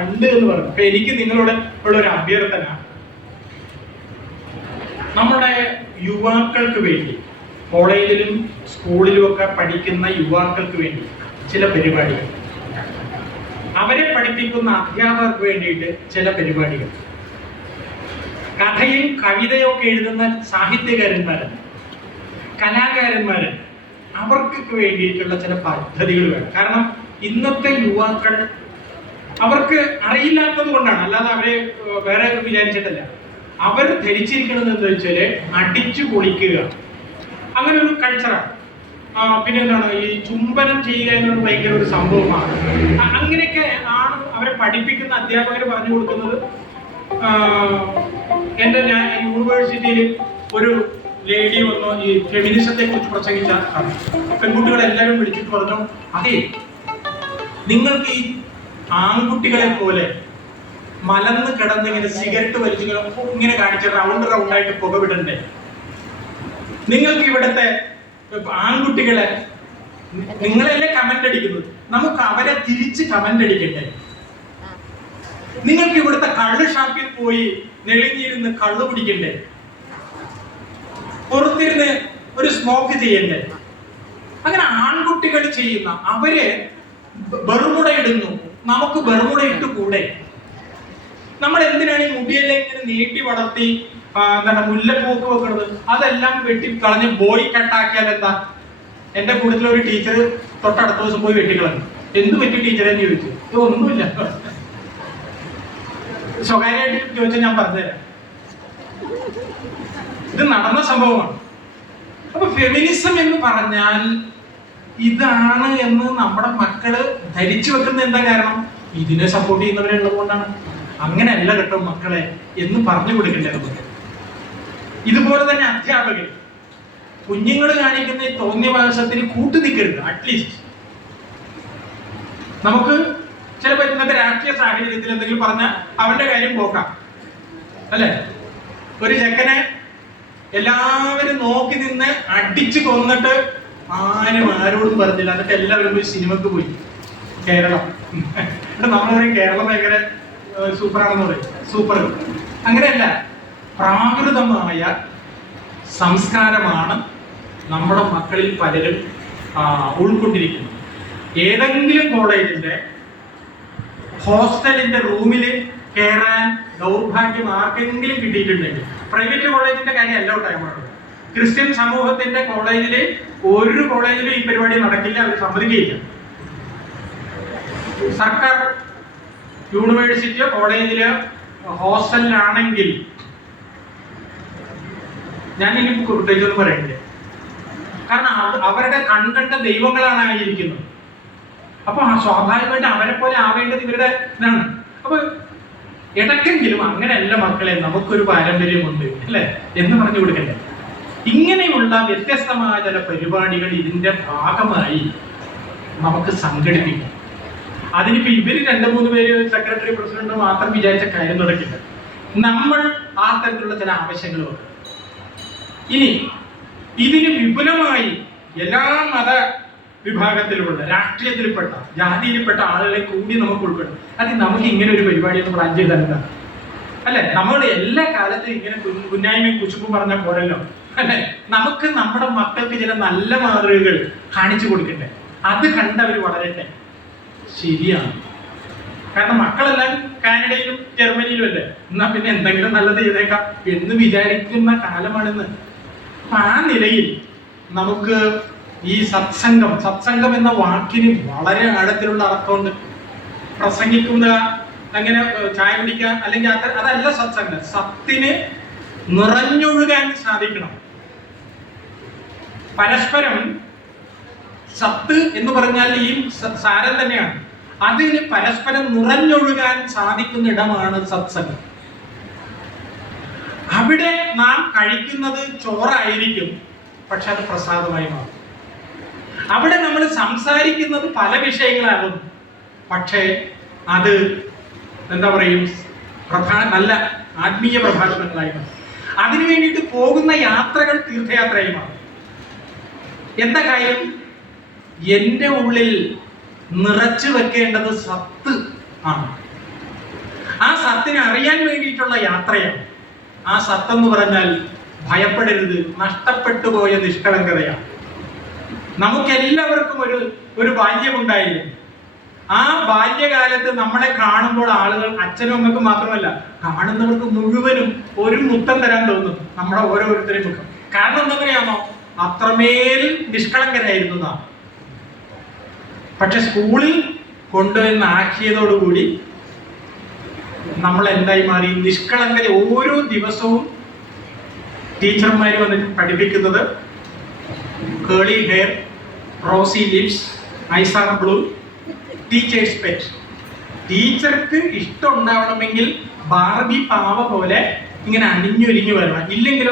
ഉണ്ട് എന്ന് പറഞ്ഞു. അപ്പൊ എനിക്ക് നിങ്ങളോട് ഉള്ളൊരു അഭ്യർത്ഥന, നമ്മുടെ യുവാക്കൾക്ക് വേണ്ടി, കോളേജിലും സ്കൂളിലും ഒക്കെ പഠിക്കുന്ന യുവാക്കൾക്ക് വേണ്ടി ചില പരിപാടികൾ, അവരെ പഠിപ്പിക്കുന്ന അധ്യാപകർക്ക് വേണ്ടിയിട്ട് ചില പരിപാടികൾ, കഥയും കവിതയും ഒക്കെ എഴുതുന്ന സാഹിത്യകാരന്മാരുണ്ട്, കലാകാരന്മാരുണ്ട്, അവർക്കൊക്കെ വേണ്ടിയിട്ടുള്ള ചില പദ്ധതികൾ വേണം. കാരണം ഇന്നത്തെ യുവാക്കൾ അവർക്ക് അറിയില്ലാത്തത് കൊണ്ടാണ്, അല്ലാതെ അവരെ വേറെ വിചാരിച്ചിട്ടല്ല. അവർ ധരിച്ചിരിക്കുന്നത് എന്താ വെച്ചാല് അടിച്ചു പൊളിക്കുക, അങ്ങനെ ഒരു കൾച്ചറാണ്. പിന്നെ എന്താണ് ഈ ചുംബനം ചെയ്യുക എന്നത് ഭയങ്കര ഒരു സംഭവമാണ്. അങ്ങനെയൊക്കെ ആണ് അവരെ പഠിപ്പിക്കുന്ന അധ്യാപകർ പറഞ്ഞു കൊടുക്കുന്നത്. ഞാൻ യൂണിവേഴ്സിറ്റിയിൽ ഒരു ലേഡി വന്നു ഈ ഫെമിനിസത്തെ കുറിച്ച് പ്രസംഗിച്ച പെൺകുട്ടികളെല്ലാവരും വിളിച്ചിട്ട് പറഞ്ഞു, അതെ, നിങ്ങൾക്ക് ഈ ആൺകുട്ടികളെ പോലെ മലന്ന് കിടന്ന് ഇങ്ങനെ സിഗരറ്റ് വലിച്ചു ഇങ്ങനെ കാണിച്ച് റൗണ്ടായിട്ട് പുക വിടണ്ടേ? നിങ്ങൾക്ക് ഇവിടുത്തെ ആൺകുട്ടികളെ, നിങ്ങളല്ലേ കമന്റ് അടിക്കുന്നത്, നമുക്ക് അവരെ തിരിച്ച് കമന്റ് അടിക്കണ്ടേ? നിങ്ങൾക്ക് ഇവിടുത്തെ കള്ള് ഷാപ്പിൽ പോയി നെളിഞ്ഞിരുന്ന് കള്ളു പിടിക്കണ്ടേ? പുറത്തിരുന്ന് ഒരു സ്മോക്ക് ചെയ്യണ്ടേ? അങ്ങനെ ആൺകുട്ടികൾ ചെയ്യുന്ന, അവര് ബർമുട ഇടുന്നു, നമുക്ക് ബർമുട ഇട്ട് കൂടെ? നമ്മൾ എന്തിനാണ് ഈ മുടിയെല്ലാം ഇങ്ങനെ നീട്ടി വളർത്തി എന്താണ് മുല്ലപ്പൂക്ക് വെക്കുന്നത്? അതെല്ലാം വെട്ടി കളഞ്ഞ് ബോയ് കട്ടാക്കിയാൽ എന്താ? എന്റെ കൂട്ടത്തിലെ ഒരു ടീച്ചർ തൊട്ടടുത്ത ദിവസം പോയി വെട്ടിക്കളഞ്ഞു. എന്ത് പറ്റി ടീച്ചറെന്ന് ചോദിച്ചു. ഒന്നുമില്ല, സ്വകാര്യമായിട്ട് ചോദിച്ചാൽ ഞാൻ പറഞ്ഞുതരാം. ഇത് നടന്ന സംഭവമാണ്. അപ്പൊ ഫെമിനിസം എന്ന് പറഞ്ഞാൽ ഇതാണ് എന്ന് നമ്മുടെ മക്കള് ധരിച്ചു വെക്കുന്നത് എന്താ കാരണം? ഇതിനെ സപ്പോർട്ട് ചെയ്യുന്നവരുള്ളത് കൊണ്ടാണ്. അങ്ങനെയല്ല കേട്ടോ മക്കളെ എന്ന് പറഞ്ഞു കൊടുക്കണ്ടേ നമുക്ക്. ഇതുപോലെ തന്നെ അധ്യാപകർ കുഞ്ഞുങ്ങൾ കാണിക്കുന്ന ഈ തോന്നിയവാസത്തിന് കൂട്ടു നിൽക്കരുത്. അറ്റ്ലീസ്റ്റ് നമുക്ക് ചിലപ്പോൾ ഇന്നത്തെ രാഷ്ട്രീയ സാഹചര്യത്തിൽ എന്തെങ്കിലും പറഞ്ഞാൽ അവന്റെ കാര്യം പോക്കാം, അല്ലെ? ഒരു ചെക്കനെ എല്ലാവരും നോക്കി നിന്ന് അടിച്ചു കൊന്നിട്ട് ആരും ആരോടും പറഞ്ഞില്ല, എന്നിട്ട് എല്ലാവരും പോയി സിനിമക്ക് പോയി. കേരളം നമ്മൾ പറയും കേരളം ഭയങ്കര സൂപ്പറാണെന്ന് പറയും. സൂപ്പർ അങ്ങനെയല്ല. പ്രാകൃതമായ സംസ്കാരമാണ് നമ്മുടെ മക്കളിൽ പലരും ഉൾക്കൊണ്ടിരിക്കുന്നത്. ഏതെങ്കിലും കോളേജിന്റെ ഹോസ്റ്റലിന്റെ റൂമിൽ കയറാൻ ദൗർഭാഗ്യം ആർക്കെങ്കിലും കിട്ടിയിട്ടുണ്ടെങ്കിൽ, പ്രൈവറ്റ് കോളേജിന്റെ കാര്യം അല്ല ടൈമാണ്. ക്രിസ്ത്യൻ സമൂഹത്തിന്റെ കോളേജില് ഒരു കോളേജിലും ഈ പരിപാടി നടക്കില്ല, അവർ സമ്മതിക്കുകയില്ല. സർക്കാർ യൂണിവേഴ്സിറ്റിയോ കോളേജിലോ ഹോസ്റ്റലിലാണെങ്കിൽ ഞാൻ ഇനി പ്രത്യേകിച്ചൊന്നും പറയണ്ടേ, കാരണം അവരുടെ കൺകണ്ട ദൈവങ്ങളാണ് ആയിരിക്കുന്നത്. അപ്പൊ സ്വാഭാവികമായിട്ട് അവരെ പോലെ ആവേണ്ടത് ഇവരുടെ ഇതാണ്. അപ്പൊ ഇടയ്ക്കെങ്കിലും അങ്ങനെയല്ല മക്കളെ, നമുക്കൊരു പാരമ്പര്യമുണ്ട് അല്ലെ എന്ന് പറഞ്ഞു കൊടുക്കണ്ടേ? ഇങ്ങനെയുള്ള വ്യത്യസ്തമായ ചില പരിപാടികൾ ഇതിന്റെ ഭാഗമായി നമുക്ക് സംഘടിപ്പിക്കാം. അതിനിപ്പോ ഇവര് 2-3 പേര് സെക്രട്ടറി പ്രസിഡന്റ് മാത്രം വിചാരിച്ച കാര്യം നടക്കില്ല. നമ്മൾ ആ തരത്തിലുള്ള ചില ആവശ്യങ്ങളുണ്ട്. ഇനി ഇതിന് വിപുലമായി എല്ലാ മത വിഭാഗത്തിലുള്ള, രാഷ്ട്രീയത്തിൽപ്പെട്ട, ജാതിയിൽപ്പെട്ട ആളുകളെ കൂടി നമുക്ക് ഉൾപ്പെടും. അത് നമുക്ക് ഇങ്ങനെ ഒരു പരിപാടി പ്ലാൻ ചെയ്താൽ അല്ലെ? നമ്മൾ എല്ലാ കാലത്തും ഇങ്ങനെ കുന്നായ്മയും കുശുമ്പും പറഞ്ഞ പോരല്ലോ അല്ലെ? നമുക്ക് നമ്മുടെ മക്കൾക്ക് ചില നല്ല മാതൃകകൾ കാണിച്ചു കൊടുക്കണ്ടേ? അത് കണ്ടവർ വളരട്ടെ. ശരിയാണ്, കാരണം മക്കളെല്ലാം കാനഡയിലും ജർമ്മനിയിലും അല്ലേ, എന്നാ പിന്നെ എന്തെങ്കിലും നല്ലത് ചെയ്തേക്കാം എന്ന് വിചാരിക്കുന്ന കാലമാണെന്ന്. ആ നിലയിൽ നമുക്ക് ഈ സത്സംഗം എന്ന വാക്കിന് വളരെ ആഴത്തിലുള്ള അർത്ഥമുണ്ട്. പ്രസംഗിക്കുന്ന, അങ്ങനെ ചായ കുടിക്കുക അല്ലെങ്കിൽ അതല്ല സത്സംഗം. സത്തിന് നിറഞ്ഞൊഴുകാൻ സാധിക്കണം. പരസ്പരം സത്ത് എന്ന് പറഞ്ഞാൽ ഈ സാരം തന്നെയാണ്. അതിന് പരസ്പരം നിറഞ്ഞൊഴുകാൻ സാധിക്കുന്ന ഇടമാണ് സത്സംഗം. അവിടെ നാം കഴിക്കുന്നത് ചോറായിരിക്കും, പക്ഷെ അത് പ്രസാദമായി മാറും. അവിടെ നമ്മൾ സംസാരിക്കുന്നത് പല വിഷയങ്ങളാകും, പക്ഷേ അത് എന്താ പറയും, നല്ല ആത്മീയ പ്രഭാഷണങ്ങളായി മാറും. അതിനു വേണ്ടിയിട്ട് പോകുന്ന യാത്രകൾ തീർത്ഥയാത്രയായി മാറും. എന്താ കാര്യം? എൻ്റെ ഉള്ളിൽ നിറച്ചു വെക്കേണ്ടത് സത്ത് ആണ്. ആ സത്തിനെ അറിയാൻ വേണ്ടിയിട്ടുള്ള യാത്രയാണ്. ആ സത്തെന്ന് പറഞ്ഞാൽ ഭയപ്പെടരുത്, നഷ്ടപ്പെട്ടു പോയ നിഷ്കളങ്കതയാണ്. നമുക്കെല്ലാവർക്കും ഒരു ബാല്യമുണ്ടായിരുന്നു. ആ ബാല്യകാലത്ത് നമ്മളെ കാണുമ്പോൾ ആളുകൾ, അച്ഛനും അമ്മക്കും മാത്രമല്ല കാണുന്നവർക്ക് മുഴുവനും ഒരു മുത്തം തരാൻ തോന്നും നമ്മുടെ ഓരോരുത്തരും മുഖം. കാരണം എന്തെങ്ങനെയാണോ, അത്രമേൽ നിഷ്കളങ്കരായിരുന്നു നാം. പക്ഷെ സ്കൂളിൽ കൊണ്ടുവന്ന് ആക്കിയതോടുകൂടി നമ്മൾ എന്തായി മാറി? നിഷ്കളങ്കത. ഓരോ ദിവസവും ടീച്ചർമാർ വന്നിട്ട് പഠിപ്പിക്കുന്നത് curly hair, rosy lips, eyes are blue, teacher's pet. ടീച്ചർക്ക് ഇഷ്ടം ഉണ്ടാവണമെങ്കിൽ ബാർബി പാവ പോലെ ഇങ്ങനെ അണിഞ്ഞൊരിഞ്ഞു വരണം. ഇല്ലെങ്കിൽ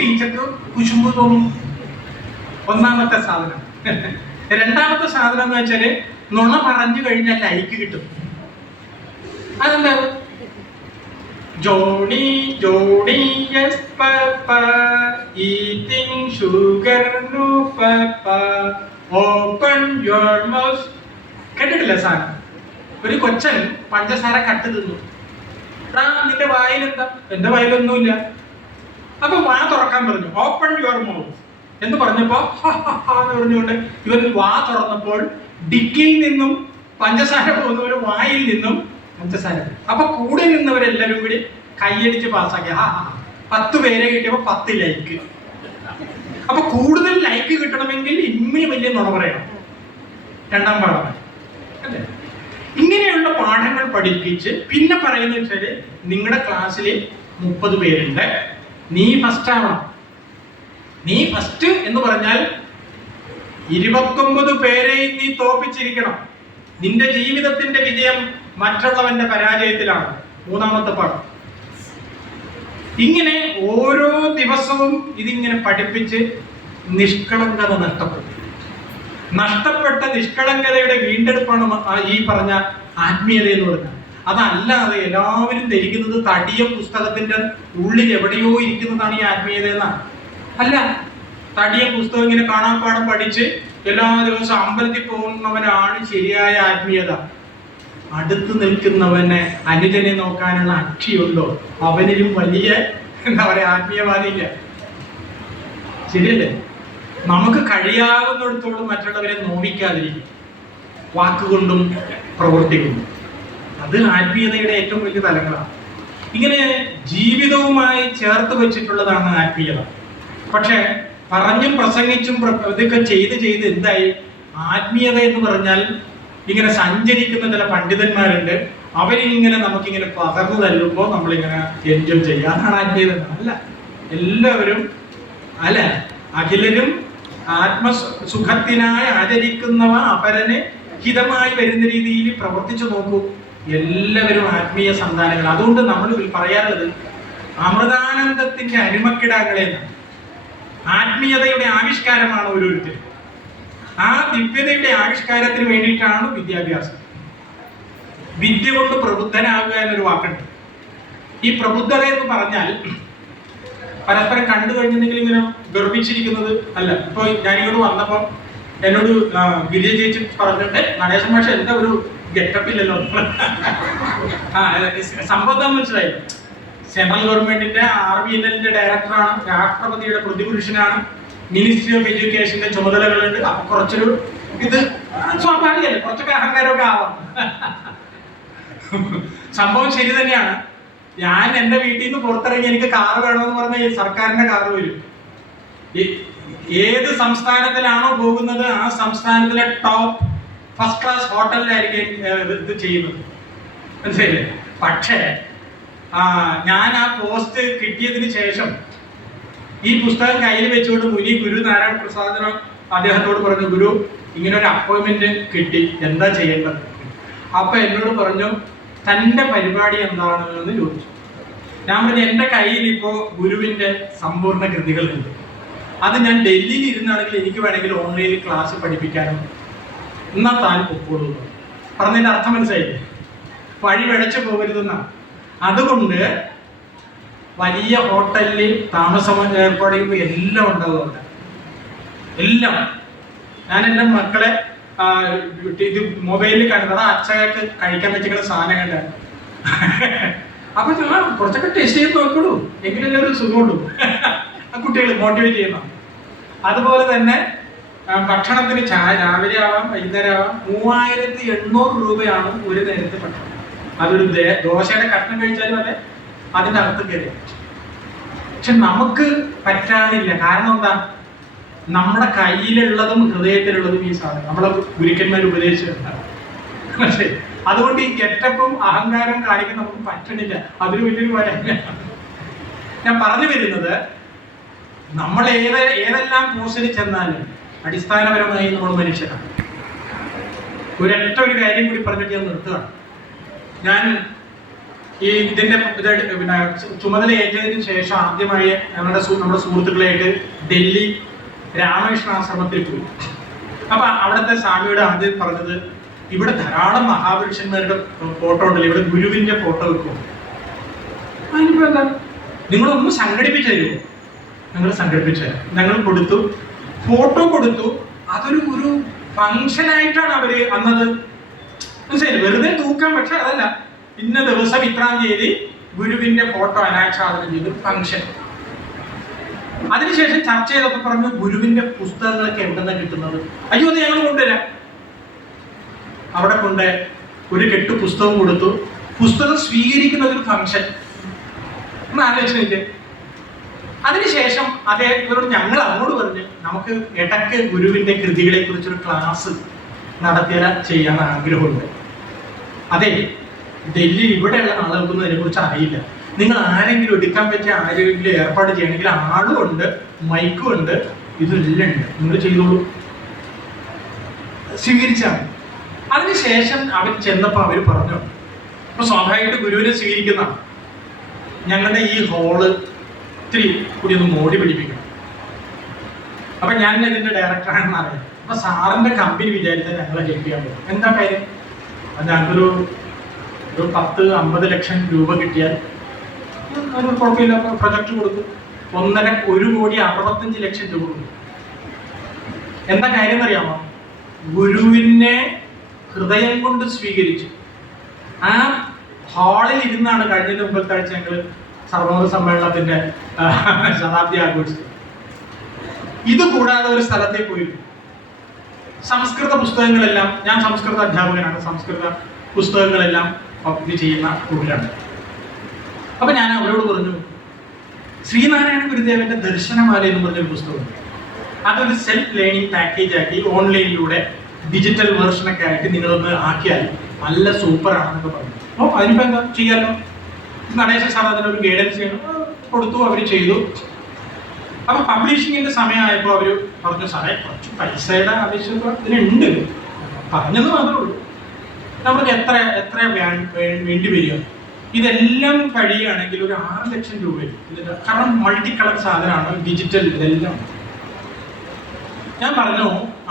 ടീച്ചർക്ക് കുശുമ്പ് തോന്നും. ഒന്നാമത്തെ സാധനം. രണ്ടാമത്തെ സാധനം എന്ന് വെച്ചാല് നുണ പറഞ്ഞു കഴിഞ്ഞാൽ ലൈക്ക് കിട്ടും. അതെന്താ? Johnny Johnny yes papa eating sugar no papa open your mouth. കേട്ടിട്ടില്ല സാധനം? ഒരു കൊച്ചൻ പഞ്ചസാര കട്ട് തിന്നു. നിന്റെ വായിൽ എന്താ? എന്റെ വായിലൊന്നുമില്ല. അപ്പൊ വാ തുറക്കാൻ പറഞ്ഞു. ഓപ്പൺ യുവർ മൗത്ത് എന്ന് പറഞ്ഞപ്പോ എന്ന് പറഞ്ഞുകൊണ്ട് ഇവൻ വാ തുറന്നപ്പോൾ ഡിക്കിൽ നിന്നും പഞ്ചസാര പോകുന്നവര് വായിൽ നിന്നും പഞ്ചസാര. അപ്പൊ കൂടെ നിന്നവരെല്ലാരും കൂടി കൈയടിച്ച് പാസ്സാക്കി. 10 പേരെ കിട്ടിയപ്പോ 10 ലൈക്ക്. അപ്പൊ കൂടുതൽ ലൈക്ക് കിട്ടണമെങ്കിൽ ഇമ്മിനി വലിയ നുണ പറയണം. രണ്ടാം പാഠം അല്ലേ? ഇങ്ങനെയുള്ള പാഠങ്ങൾ പഠിപ്പിച്ച് പിന്നെ പറയുന്ന വെച്ചാല് നിങ്ങളുടെ ക്ലാസ്സിൽ 30 പേരുണ്ട്, നീ ഫസ്റ്റ് ആവണം. നീ ഫസ്റ്റ് എന്ന് പറഞ്ഞാൽ 29 പേരെ നീ തോപ്പിച്ചിരിക്കണം. നിന്റെ ജീവിതത്തിന്റെ വിജയം മറ്റുള്ളവന്റെ പരാജയത്തിലാണ്. മൂന്നാമത്തെ പാഠം. ഇങ്ങനെ ഓരോ ദിവസവും ഇതിങ്ങനെ പഠിപ്പിച്ച് നിഷ്കളങ്കത നഷ്ടപ്പെട്ട നിഷ്കളങ്കതയുടെ വീണ്ടെടുപ്പാണ് ഈ പറഞ്ഞ ആത്മീയത എന്ന് പറഞ്ഞാൽ. അതല്ലാതെ എല്ലാവരും ധരിക്കുന്നത് തടിയ പുസ്തകത്തിന്റെ ഉള്ളിൽ എവിടെയോ ഇരിക്കുന്നതാണ് ഈ ആത്മീയത എന്നാണ്. അല്ല, തടിയ പുസ്തകം ഇങ്ങനെ കാണാപ്പാടം പഠിച്ച് എല്ലാ ദിവസവും അമ്പലത്തിൽ പോകുന്നവനാണ് ശരിയായ ആത്മീയത. അടുത്ത് നിൽക്കുന്നവനെ, അനുജനെ നോക്കാനുള്ള അക്ഷിയുണ്ടോ? അവനിലും വലിയ എന്താ പറയാ ആത്മീയവാദിയില്ല. ശരിയല്ലേ? നമുക്ക് കഴിയാവുന്നിടത്തോളം മറ്റുള്ളവരെ നോവിക്കാതിരിക്കും, വാക്കുകൊണ്ടും പ്രവർത്തിക്കുന്നു. അത് ആത്മീയതയുടെ ഏറ്റവും വലിയ തലങ്ങളാണ്. ഇങ്ങനെ ജീവിതവുമായി ചേർത്ത് വെച്ചിട്ടുള്ളതാണ് ആത്മീയത. പക്ഷെ പറഞ്ഞും പ്രസംഗിച്ചും ഇതൊക്കെ ചെയ്ത് എന്തായി? ആത്മീയത എന്ന് പറഞ്ഞാൽ ഇങ്ങനെ സഞ്ചരിക്കുന്ന ചില പണ്ഡിതന്മാരുണ്ട്. അവരിങ്ങനെ നമുക്കിങ്ങനെ പകർന്നു തല്ലുമ്പോൾ നമ്മളിങ്ങനെ എൻജോയ് ചെയ്യുക. അതാണ് ആത്മീയത. അല്ല, എല്ലാവരും അല്ല, അഖിലരും ആത്മസുഖത്തിനായി ആചരിക്കുന്നവ അപരന് ഹിതമായി വരുന്ന രീതിയിൽ പ്രവർത്തിച്ചു നോക്കൂ. എല്ലാവരും ആത്മീയ സന്താനങ്ങൾ. അതുകൊണ്ട് നമ്മൾ പറയാറുള്ളത് അമൃതാനന്ദത്തിന്റെ അരുമക്കിടാങ്ങളെ എന്നാണ്. ആത്മീയതയുടെ ആവിഷ്കാരമാണ് ഓരോരുത്തരും. ആ ദിവ്യതയുടെ ആവിഷ്കാരത്തിന് വേണ്ടിയിട്ടാണ് വിദ്യാഭ്യാസം. വിദ്യ കൊണ്ട് പ്രബുദ്ധനാകുക എന്നൊരു വാക്കുണ്ട്. ഈ പ്രബുദ്ധത എന്ന് പറഞ്ഞാൽ പരസ്പരം കണ്ടു കഴിഞ്ഞിട്ടുണ്ടെങ്കിൽ ഇങ്ങനെ ഗർഭിച്ചിരിക്കുന്നത് അല്ല. ഇപ്പൊ ഞാനിങ്ങോട്ട് വന്നപ്പോ എന്നോട് ഗിരിജ ചേച്ചി പറഞ്ഞിട്ട് നടേശൻ ഭാഷ എന്താ ഒരു ഗെറ്റപ്പില്ലല്ലോ. സംഭവം മനസ്സിലായി. സെൻട്രൽ ഗവൺമെന്റിന്റെ RVNL ഡയറക്ടറാണ്, രാഷ്ട്രപതിയുടെ പ്രതിപുരുഷനാണ്, മിനിസ്ട്രി ഓഫ് എഡ്യൂക്കേഷന്റെ ചുമതലകളുണ്ട്. അപ്പൊ കുറച്ചൊരു ഇത് സ്വാഭാവികല്ലേ, കുറച്ചൊക്കെ അഹങ്കാരമൊക്കെ ആവാം. സംഭവം ശരി തന്നെയാണ്. ഞാൻ എന്റെ വീട്ടിൽ നിന്ന് പുറത്തിറങ്ങി എനിക്ക് കാറ് വേണമെന്ന് പറഞ്ഞാൽ ഈ സർക്കാരിന്റെ കാറ് വരും. ഏത് സംസ്ഥാനത്തിലാണോ പോകുന്നത് ആ സംസ്ഥാനത്തിലെ ടോപ്പ് ഫസ്റ്റ് ക്ലാസ് ഹോട്ടലിലായിരിക്കും ഇത് ചെയ്യുന്നത്. മനസ്സിലായില്ലേ? പക്ഷേ ഞാൻ ആ പോസ്റ്റ് കിട്ടിയതിന് ശേഷം ഈ പുസ്തകം കയ്യിൽ വെച്ചുകൊണ്ട് മുനി ഗുരു നാരായണ പ്രസാദനോ അദ്ദേഹത്തോട് പറഞ്ഞു, ഗുരു ഇങ്ങനെ ഒരു അപ്പോയിന്റ്മെന്റ് കിട്ടി, എന്താ ചെയ്യേണ്ടത്? അപ്പൊ എന്നോട് പറഞ്ഞു, തന്റെ പരിപാടി എന്താണ് എന്ന് ചോദിച്ചു. ഞാൻ പറഞ്ഞു, എന്റെ കയ്യിൽ ഇപ്പോ ഗുരുവിന്റെ സമ്പൂർണ്ണ കൃതികളുണ്ട്. അത് ഞാൻ ഡൽഹിയിൽ ഇരുന്നാണെങ്കിൽ എനിക്ക് വേണമെങ്കിൽ ഓൺലൈനിൽ ക്ലാസ് പഠിപ്പിക്കാനും എന്നാ താൻ പൊക്കോളൂ പറഞ്ഞതിന്റെ അർത്ഥം മനസ്സിലായില്ലേ? വഴി പിഴച്ചു പോകരുതെന്നാണ്. അതുകൊണ്ട് വലിയ ഹോട്ടലിൽ താമസം ഏർപ്പാട് ചെയ്യുമ്പോൾ എല്ലാം ഉണ്ടാവുക. എല്ലാം ഞാൻ എൻ്റെ മക്കളെ ഇത് മൊബൈലിൽ കണ്ടത് അച്ഛക്ക് കഴിക്കാൻ വെച്ചിരിക്കുന്ന സാധനം കണ്ട അപ്പൊ കുറച്ചൊക്കെ ടേസ്റ്റ് ചെയ്ത് നോക്കുള്ളൂ, എങ്കിലല്ലേ ഒരു സുഖമുള്ളൂ. ആ കുട്ടികൾ മോട്ടിവേറ്റ് ചെയ്യണം. അതുപോലെ തന്നെ ഭക്ഷണത്തിന് ചായ രാവിലെ ആവാം വൈകുന്നേരം ആവാം 3800 രൂപയാണ് ഒരു നേരത്തെ ഭക്ഷണം. അതൊരു ദോശയുടെ കഷ്ണം കഴിച്ചാലും അതെ, അതിൻ്റെ അകത്ത് കയറി. പക്ഷെ നമുക്ക് പറ്റാനില്ല. കാരണം എന്താ? നമ്മുടെ കയ്യിലുള്ളതും ഹൃദയത്തിലുള്ളതും ഈ സാധനം നമ്മളെ ഗുരുക്കന്മാർ ഉപദേശിച്ചിട്ടുണ്ടാവും. പക്ഷേ അതുകൊണ്ട് ഈ ഗെറ്റപ്പും അഹങ്കാരം കാണിക്കാൻ നമുക്ക് പറ്റണില്ല. അതൊരു വലിയൊരു കാര്യമാണ്. ഞാൻ പറഞ്ഞു വരുന്നത്, നമ്മൾ ഏതെല്ലാം കോഴ്സിൽ ചെന്നാലും അടിസ്ഥാനപരമായി നമ്മൾ മനുഷ്യരാണ്. ഒരൊറ്റ ഒരു കാര്യം കൂടി പറഞ്ഞിട്ട് ഞാൻ നിർത്തുകയാണ്. ഞാൻ ഈ ഇതിന്റെ പിന്നെ ചുമതല ഏറ്റതിന് ശേഷം ആദ്യമായി നമ്മുടെ സുഹൃത്തുക്കളായിട്ട് ഡൽഹി രാമകൃഷ്ണ ആശ്രമത്തിൽ പോയി. അപ്പൊ അവിടുത്തെ സ്വാമിയോട് ആദ്യം പറഞ്ഞത്, ഇവിടെ ധാരാളം മഹാപുരുഷന്മാരുടെ ഫോട്ടോ ഉണ്ടല്ലോ, ഇവിടെ ഗുരുവിന്റെ ഫോട്ടോ വെക്കും. അതിനിപ്പോ എന്താ, നിങ്ങളൊന്നും സംഘടിപ്പിച്ചു തരുമോ? ഞങ്ങൾ സംഘടിപ്പിച്ചു തരാം. ഞങ്ങൾ കൊടുത്തു, ഫോട്ടോ കൊടുത്തു. അതൊരു ഒരു ഫംഗ്ഷനായിട്ടാണ് അവര് അന്നത് മനസ്സിലായി, വെറുതെ തൂക്കാം. പക്ഷെ അതല്ല, ഇന്ന ദിവസം ഇത്രാം തീയതി ഗുരുവിന്റെ ഫോട്ടോ അനാച്ഛാദനം ചെയ്ത് ഫംഗ്ഷൻ. അതിനുശേഷം ചർച്ച ചെയ്തപ്പോൾ പറഞ്ഞു, ഗുരുവിന്റെ പുസ്തകങ്ങളൊക്കെ എവിടെന്നാണ് കിട്ടുന്നത്? അയ്യോ, അത് ഞങ്ങൾ കൊണ്ടുവരാം. അവിടെ കൊണ്ട് ഒരു കെട്ട് പുസ്തകം കൊടുത്തു. പുസ്തകം സ്വീകരിക്കുന്ന ഒരു ഫംഗ്ഷൻ ഒന്ന് ആലോചിച്ചിട്ട്. അതിനുശേഷം അദ്ദേഹത്തോട് ഞങ്ങൾ അങ്ങോട്ട് പറഞ്ഞു, നമുക്ക് ഇടയ്ക്ക് ഗുരുവിന്റെ കൃതികളെ കുറിച്ചൊരു ക്ലാസ് നടത്തിയാൽ ചെയ്യാൻ ആഗ്രഹമുണ്ട്. അതെ, ഡൽഹി ഇവിടെയുള്ള ആളുകൾക്കൊന്നും അതിനെ കുറിച്ച് അറിയില്ല. നിങ്ങൾ ആരെങ്കിലും എടുക്കാൻ പറ്റിയ ആരെങ്കിലും ഏർപ്പാട് ചെയ്യണമെങ്കിൽ ആളും ഉണ്ട്, മൈക്കും ഉണ്ട്, ഇതെല്ലാം ഉണ്ട്. നിങ്ങൾ ചെയ്തോളൂ, സ്വീകരിച്ചാൽ. അതിനുശേഷം അവർ ചെന്നപ്പോൾ അവർ പറഞ്ഞു, അപ്പൊ സ്വാഭാവികമായിട്ട് ഗുരുവിനെ സ്വീകരിക്കുന്ന ഞങ്ങളുടെ ഈ ഹോള് ഇത്തിരി കൂടി ഒന്ന് മോടി പിടിപ്പിക്കണം. അപ്പൊ ഞാൻ ഇതിന്റെ ഡയറക്ടറാണെന്ന് അറിയാം. അപ്പൊ സാറിന്റെ കമ്പനി വിചാരിച്ചാൽ ഞങ്ങളെ ഹെൽപ്പ് ചെയ്യാൻ പറ്റും. എന്താ കാര്യം? അത് ഞങ്ങൾക്കൊരു 10-50 ലക്ഷം രൂപ കിട്ടിയാൽ ഒരു കുഴപ്പമില്ല, പ്രൊജക്ട് കൊടുക്കും. 1,65 ലക്ഷം രൂപ കൊടുക്കും. എന്താ കാര്യം എന്നറിയാമോ? ഗുരുവിനെ ഹൃദയം കൊണ്ട് സ്വീകരിച്ചു. ആ ഹാളിൽ ഇരുന്നാണ് കഴിഞ്ഞ മുമ്പത്തെ ആഴ്ച ഞങ്ങൾ സർവമത സമ്മേളനത്തിന്റെ ശതാബ്ദി ആഘോഷിച്ചത്. ഇത് കൂടാതെ ഒരു സ്ഥലത്തേക്ക് പോയിരുന്നു. സംസ്കൃത പുസ്തകങ്ങളെല്ലാം, ഞാൻ സംസ്കൃത അധ്യാപകനാണ്, സംസ്കൃത പുസ്തകങ്ങളെല്ലാം പബ്ലിഷ് ചെയ്യുന്ന ടൂറിലാണ്. അപ്പൊ ഞാൻ അവരോട് പറഞ്ഞു, ശ്രീനാരായണ ഗുരുദേവന്റെ ദർശനമാല എന്ന് പറഞ്ഞൊരു പുസ്തകമുണ്ട്. അതൊരു സെൽഫ് ലേണിംഗ് പാക്കേജ് ആക്കി ഓൺലൈനിലൂടെ ഡിജിറ്റൽ വേർഷനൊക്കെ ആയിട്ട് നിങ്ങളൊന്ന് ആക്കിയാൽ നല്ല സൂപ്പർ ആണെന്നൊക്കെ പറഞ്ഞു. അപ്പോൾ അതിനിപ്പോ എന്താ ചെയ്യാലോ? നടേശ സാർ അതിനൊരു ഗൈഡൻസ് ചെയ്യണം, കൊടുത്തു, അവർ ചെയ്തു. അപ്പൊ പബ്ലിഷിങ്ങിന്റെ സമയമായപ്പോൾ അവർ പറഞ്ഞു, സാറേ കുറച്ച് പൈസയുടെ ആവശ്യം ഇതിനുണ്ട്, പറഞ്ഞത് മാത്രമേ ഉള്ളൂ. നമുക്ക് എത്ര വേണ്ടി വരിക? ഇതെല്ലാം കഴിയുകയാണെങ്കിൽ ഒരു 6 ലക്ഷം രൂപ വരും. ഇതിന്റെ കാരണം മൾട്ടി കളർ സാധനമാണ്, ഡിജിറ്റൽ ഇതെല്ലാം. ഞാൻ പറഞ്ഞു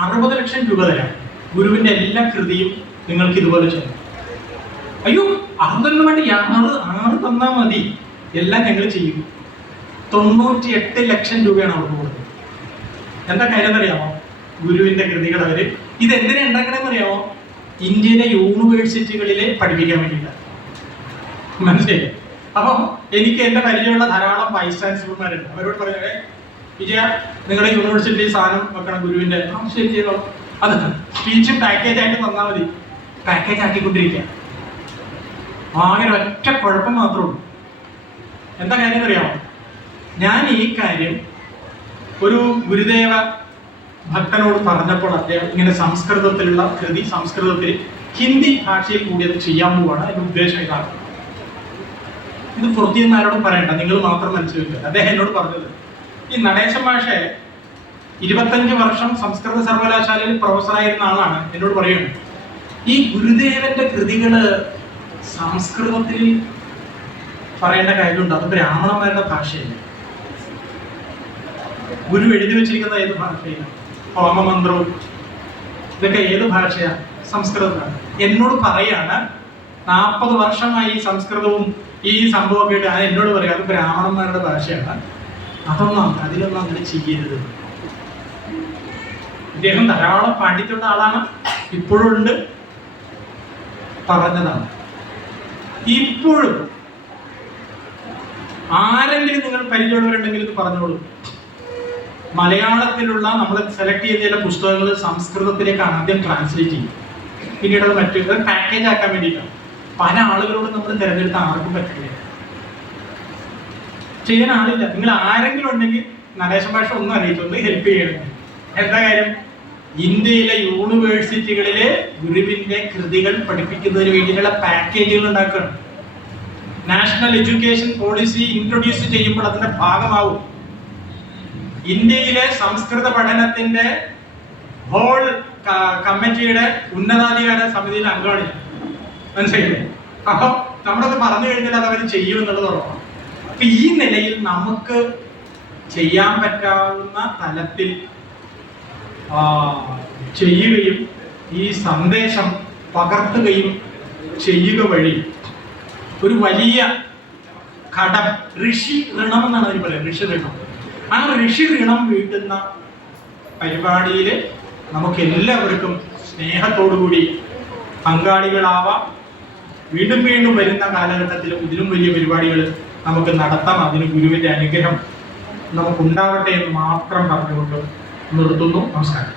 60 ലക്ഷം രൂപ തരാം, ഗുരുവിന്റെ എല്ലാ കൃതിയും നിങ്ങൾക്ക് ഇതുപോലെ ചെയ്യണം. അയ്യോ, 60 വേണ്ടി 6 തന്നാൽ മതി, എല്ലാം ഞങ്ങൾ ചെയ്യും. 98 ലക്ഷം രൂപയാണ് അവർക്ക് കൊടുത്തത്. എന്താ കാര്യം എന്നറിയാമോ? ഗുരുവിന്റെ കൃതികൾ അവര് ഇതെന്തിനാ ഉണ്ടാക്കണമെന്ന് അറിയാമോ? ഇന്ത്യയിലെ യൂണിവേഴ്സിറ്റികളിലെ പഠിപ്പിക്കാൻ വേണ്ടിയിട്ടാണ്. മനസ്സിലായി? അപ്പം എനിക്ക് എന്റെ പരിചയമുള്ള ധാരാളം വൈസ് ചാൻസലർമാരുണ്ട്. അവരോട് പറഞ്ഞേ, വിജയ നിങ്ങളുടെ യൂണിവേഴ്സിറ്റി സാധനം വെക്കണം ഗുരുവിന്റെ. ശരി ചെയ്തോ. അത് സ്പീച്ച് പാക്കേജ് ആയിട്ട് തന്നാൽ മതി. പാക്കേജ് ആക്കിക്കൊണ്ടിരിക്കുക. അങ്ങനെ ഒറ്റ കുഴപ്പം മാത്രമേ ഉള്ളൂ. എന്താ കാര്യം അറിയാമോ? ഞാൻ ഈ കാര്യം ഒരു ഗുരുദേവ ഭക്തനോട് പറഞ്ഞപ്പോൾ അദ്ദേഹം ഇങ്ങനെ സംസ്കൃതത്തിലുള്ള കൃതി സംസ്കൃതത്തിൽ ഹിന്ദി ഭാഷയിൽ കൂടി അത് ചെയ്യാൻ പോവാണ്. അതിന്റെ ഉദ്ദേശം ഇതാണ്. ഇത് പുറത്തുനിന്ന് ആരോടും പറയണ്ട, നിങ്ങൾ മാത്രം മനസ്സിലാക്കുക. അദ്ദേഹം എന്നോട് പറഞ്ഞത്, ഈ നടേശൻ മാഷെ 25 വർഷം സംസ്കൃത സർവകലാശാലയിൽ പ്രൊഫസറായിരുന്ന ആളാണ്. എന്നോട് പറയുന്നത്, ഈ ഗുരുദേവന്റെ കൃതികള് സംസ്കൃതത്തിൽ പറയേണ്ട കാര്യമുണ്ട്, അത് ബ്രാഹ്മണന്മാരുടെ ഭാഷയല്ല. ഗുരു എഴുതി വെച്ചിരിക്കുന്ന ഏത് ഭാഷയിലാണ്? ഹോമമന്ത്രവും ഇതൊക്കെ ഏത് ഭാഷയാണ്? സംസ്കൃതമാണ്. എന്നോട് പറയാണ് 40 വർഷമായി ഈ സംസ്കൃതവും ഈ സംഭവമൊക്കെ ആയിട്ട് എന്നോട് പറയാം അത് ബ്രാഹ്മണന്മാരുടെ ഭാഷയാണ്, അതിലൊന്നും അങ്ങനെ ചെയ്യരുത്. ഇദ്ദേഹം ധാരാളം പാണ്ഡിത്യമുള്ള ആളാണ്, ഇപ്പോഴും ഉണ്ട്, പറഞ്ഞതാണ്. ഇപ്പോഴും ആരെങ്കിലും നിങ്ങൾ പരിചയമുള്ളവരുണ്ടെങ്കിൽ ഇത് പറഞ്ഞോളൂ. മലയാളത്തിലുള്ള നമ്മൾ സെലക്ട് ചെയ്ത ചില പുസ്തകങ്ങൾ സംസ്കൃതത്തിലേക്കാണ് ആദ്യം ട്രാൻസ്ലേറ്റ് ചെയ്യും, പിന്നീട് അത് മറ്റൊരു പാക്കേജ് ആക്കാൻ വേണ്ടിയിട്ടാണ്. പല ആളുകളോട് നമ്മൾ തിരഞ്ഞെടുത്ത ആർക്കും പറ്റില്ല, ചെയ്യാൻ ആളില്ല. നിങ്ങൾ ആരെങ്കിലും ഉണ്ടെങ്കിൽ നടേശ ഭാഷ ഒന്നും അറിയിച്ചൊന്ന് ഹെൽപ്പ് ചെയ്യണം. എന്താ കാര്യം? ഇന്ത്യയിലെ യൂണിവേഴ്സിറ്റികളിലെ ഗുരുവിന്റെ കൃതികൾ പഠിപ്പിക്കുന്നതിന് വേണ്ടിയിട്ടുള്ള പാക്കേജുകൾ ഉണ്ടാക്കണം. നാഷണൽ എഡ്യൂക്കേഷൻ പോളിസി ഇൻട്രൊഡ്യൂസ് ചെയ്യുമ്പോൾ അതിന്റെ ഭാഗമാവും. ഇന്ത്യയിലെ സംസ്കൃത പഠനത്തിന്റെ ഹോൾ കമ്മിറ്റിയുടെ ഉന്നതാധികാര സമിതിയിലെ അംഗമാണ്, മനസ്സിലായില്ലേ? അപ്പൊ നമ്മളത് പറഞ്ഞു കഴിഞ്ഞാൽ അത് അവർ ചെയ്യുമെന്നുള്ളത് ഉറപ്പാണ്. അപ്പൊ ഈ നിലയിൽ നമുക്ക് ചെയ്യാൻ പറ്റാവുന്ന തലത്തിൽ ചെയ്യുകയും ഈ സന്ദേശം പകർത്തുകയും ചെയ്യുക വഴി ഒരു വലിയ കടം, ഋഷി ഋണം എന്നാണ് അവർ പറയുന്നത്, ഋഷി ഋണം. ആ ഋഷി ഋണം വീട്ടുന്ന പരിപാടിയിൽ നമുക്ക് എല്ലാവർക്കും സ്നേഹത്തോടുകൂടി പങ്കാളികളാവാം. വീണ്ടും വീണ്ടും വരുന്ന കാലഘട്ടത്തിലും ഇതിലും വലിയ പരിപാടികൾ നമുക്ക് നടത്താം. അതിന് ഗുരുവിന്റെ അനുഗ്രഹം നമുക്കുണ്ടാവട്ടെ എന്ന് മാത്രം പറഞ്ഞുകൊണ്ട് നിർത്തുന്നു. നമസ്കാരം.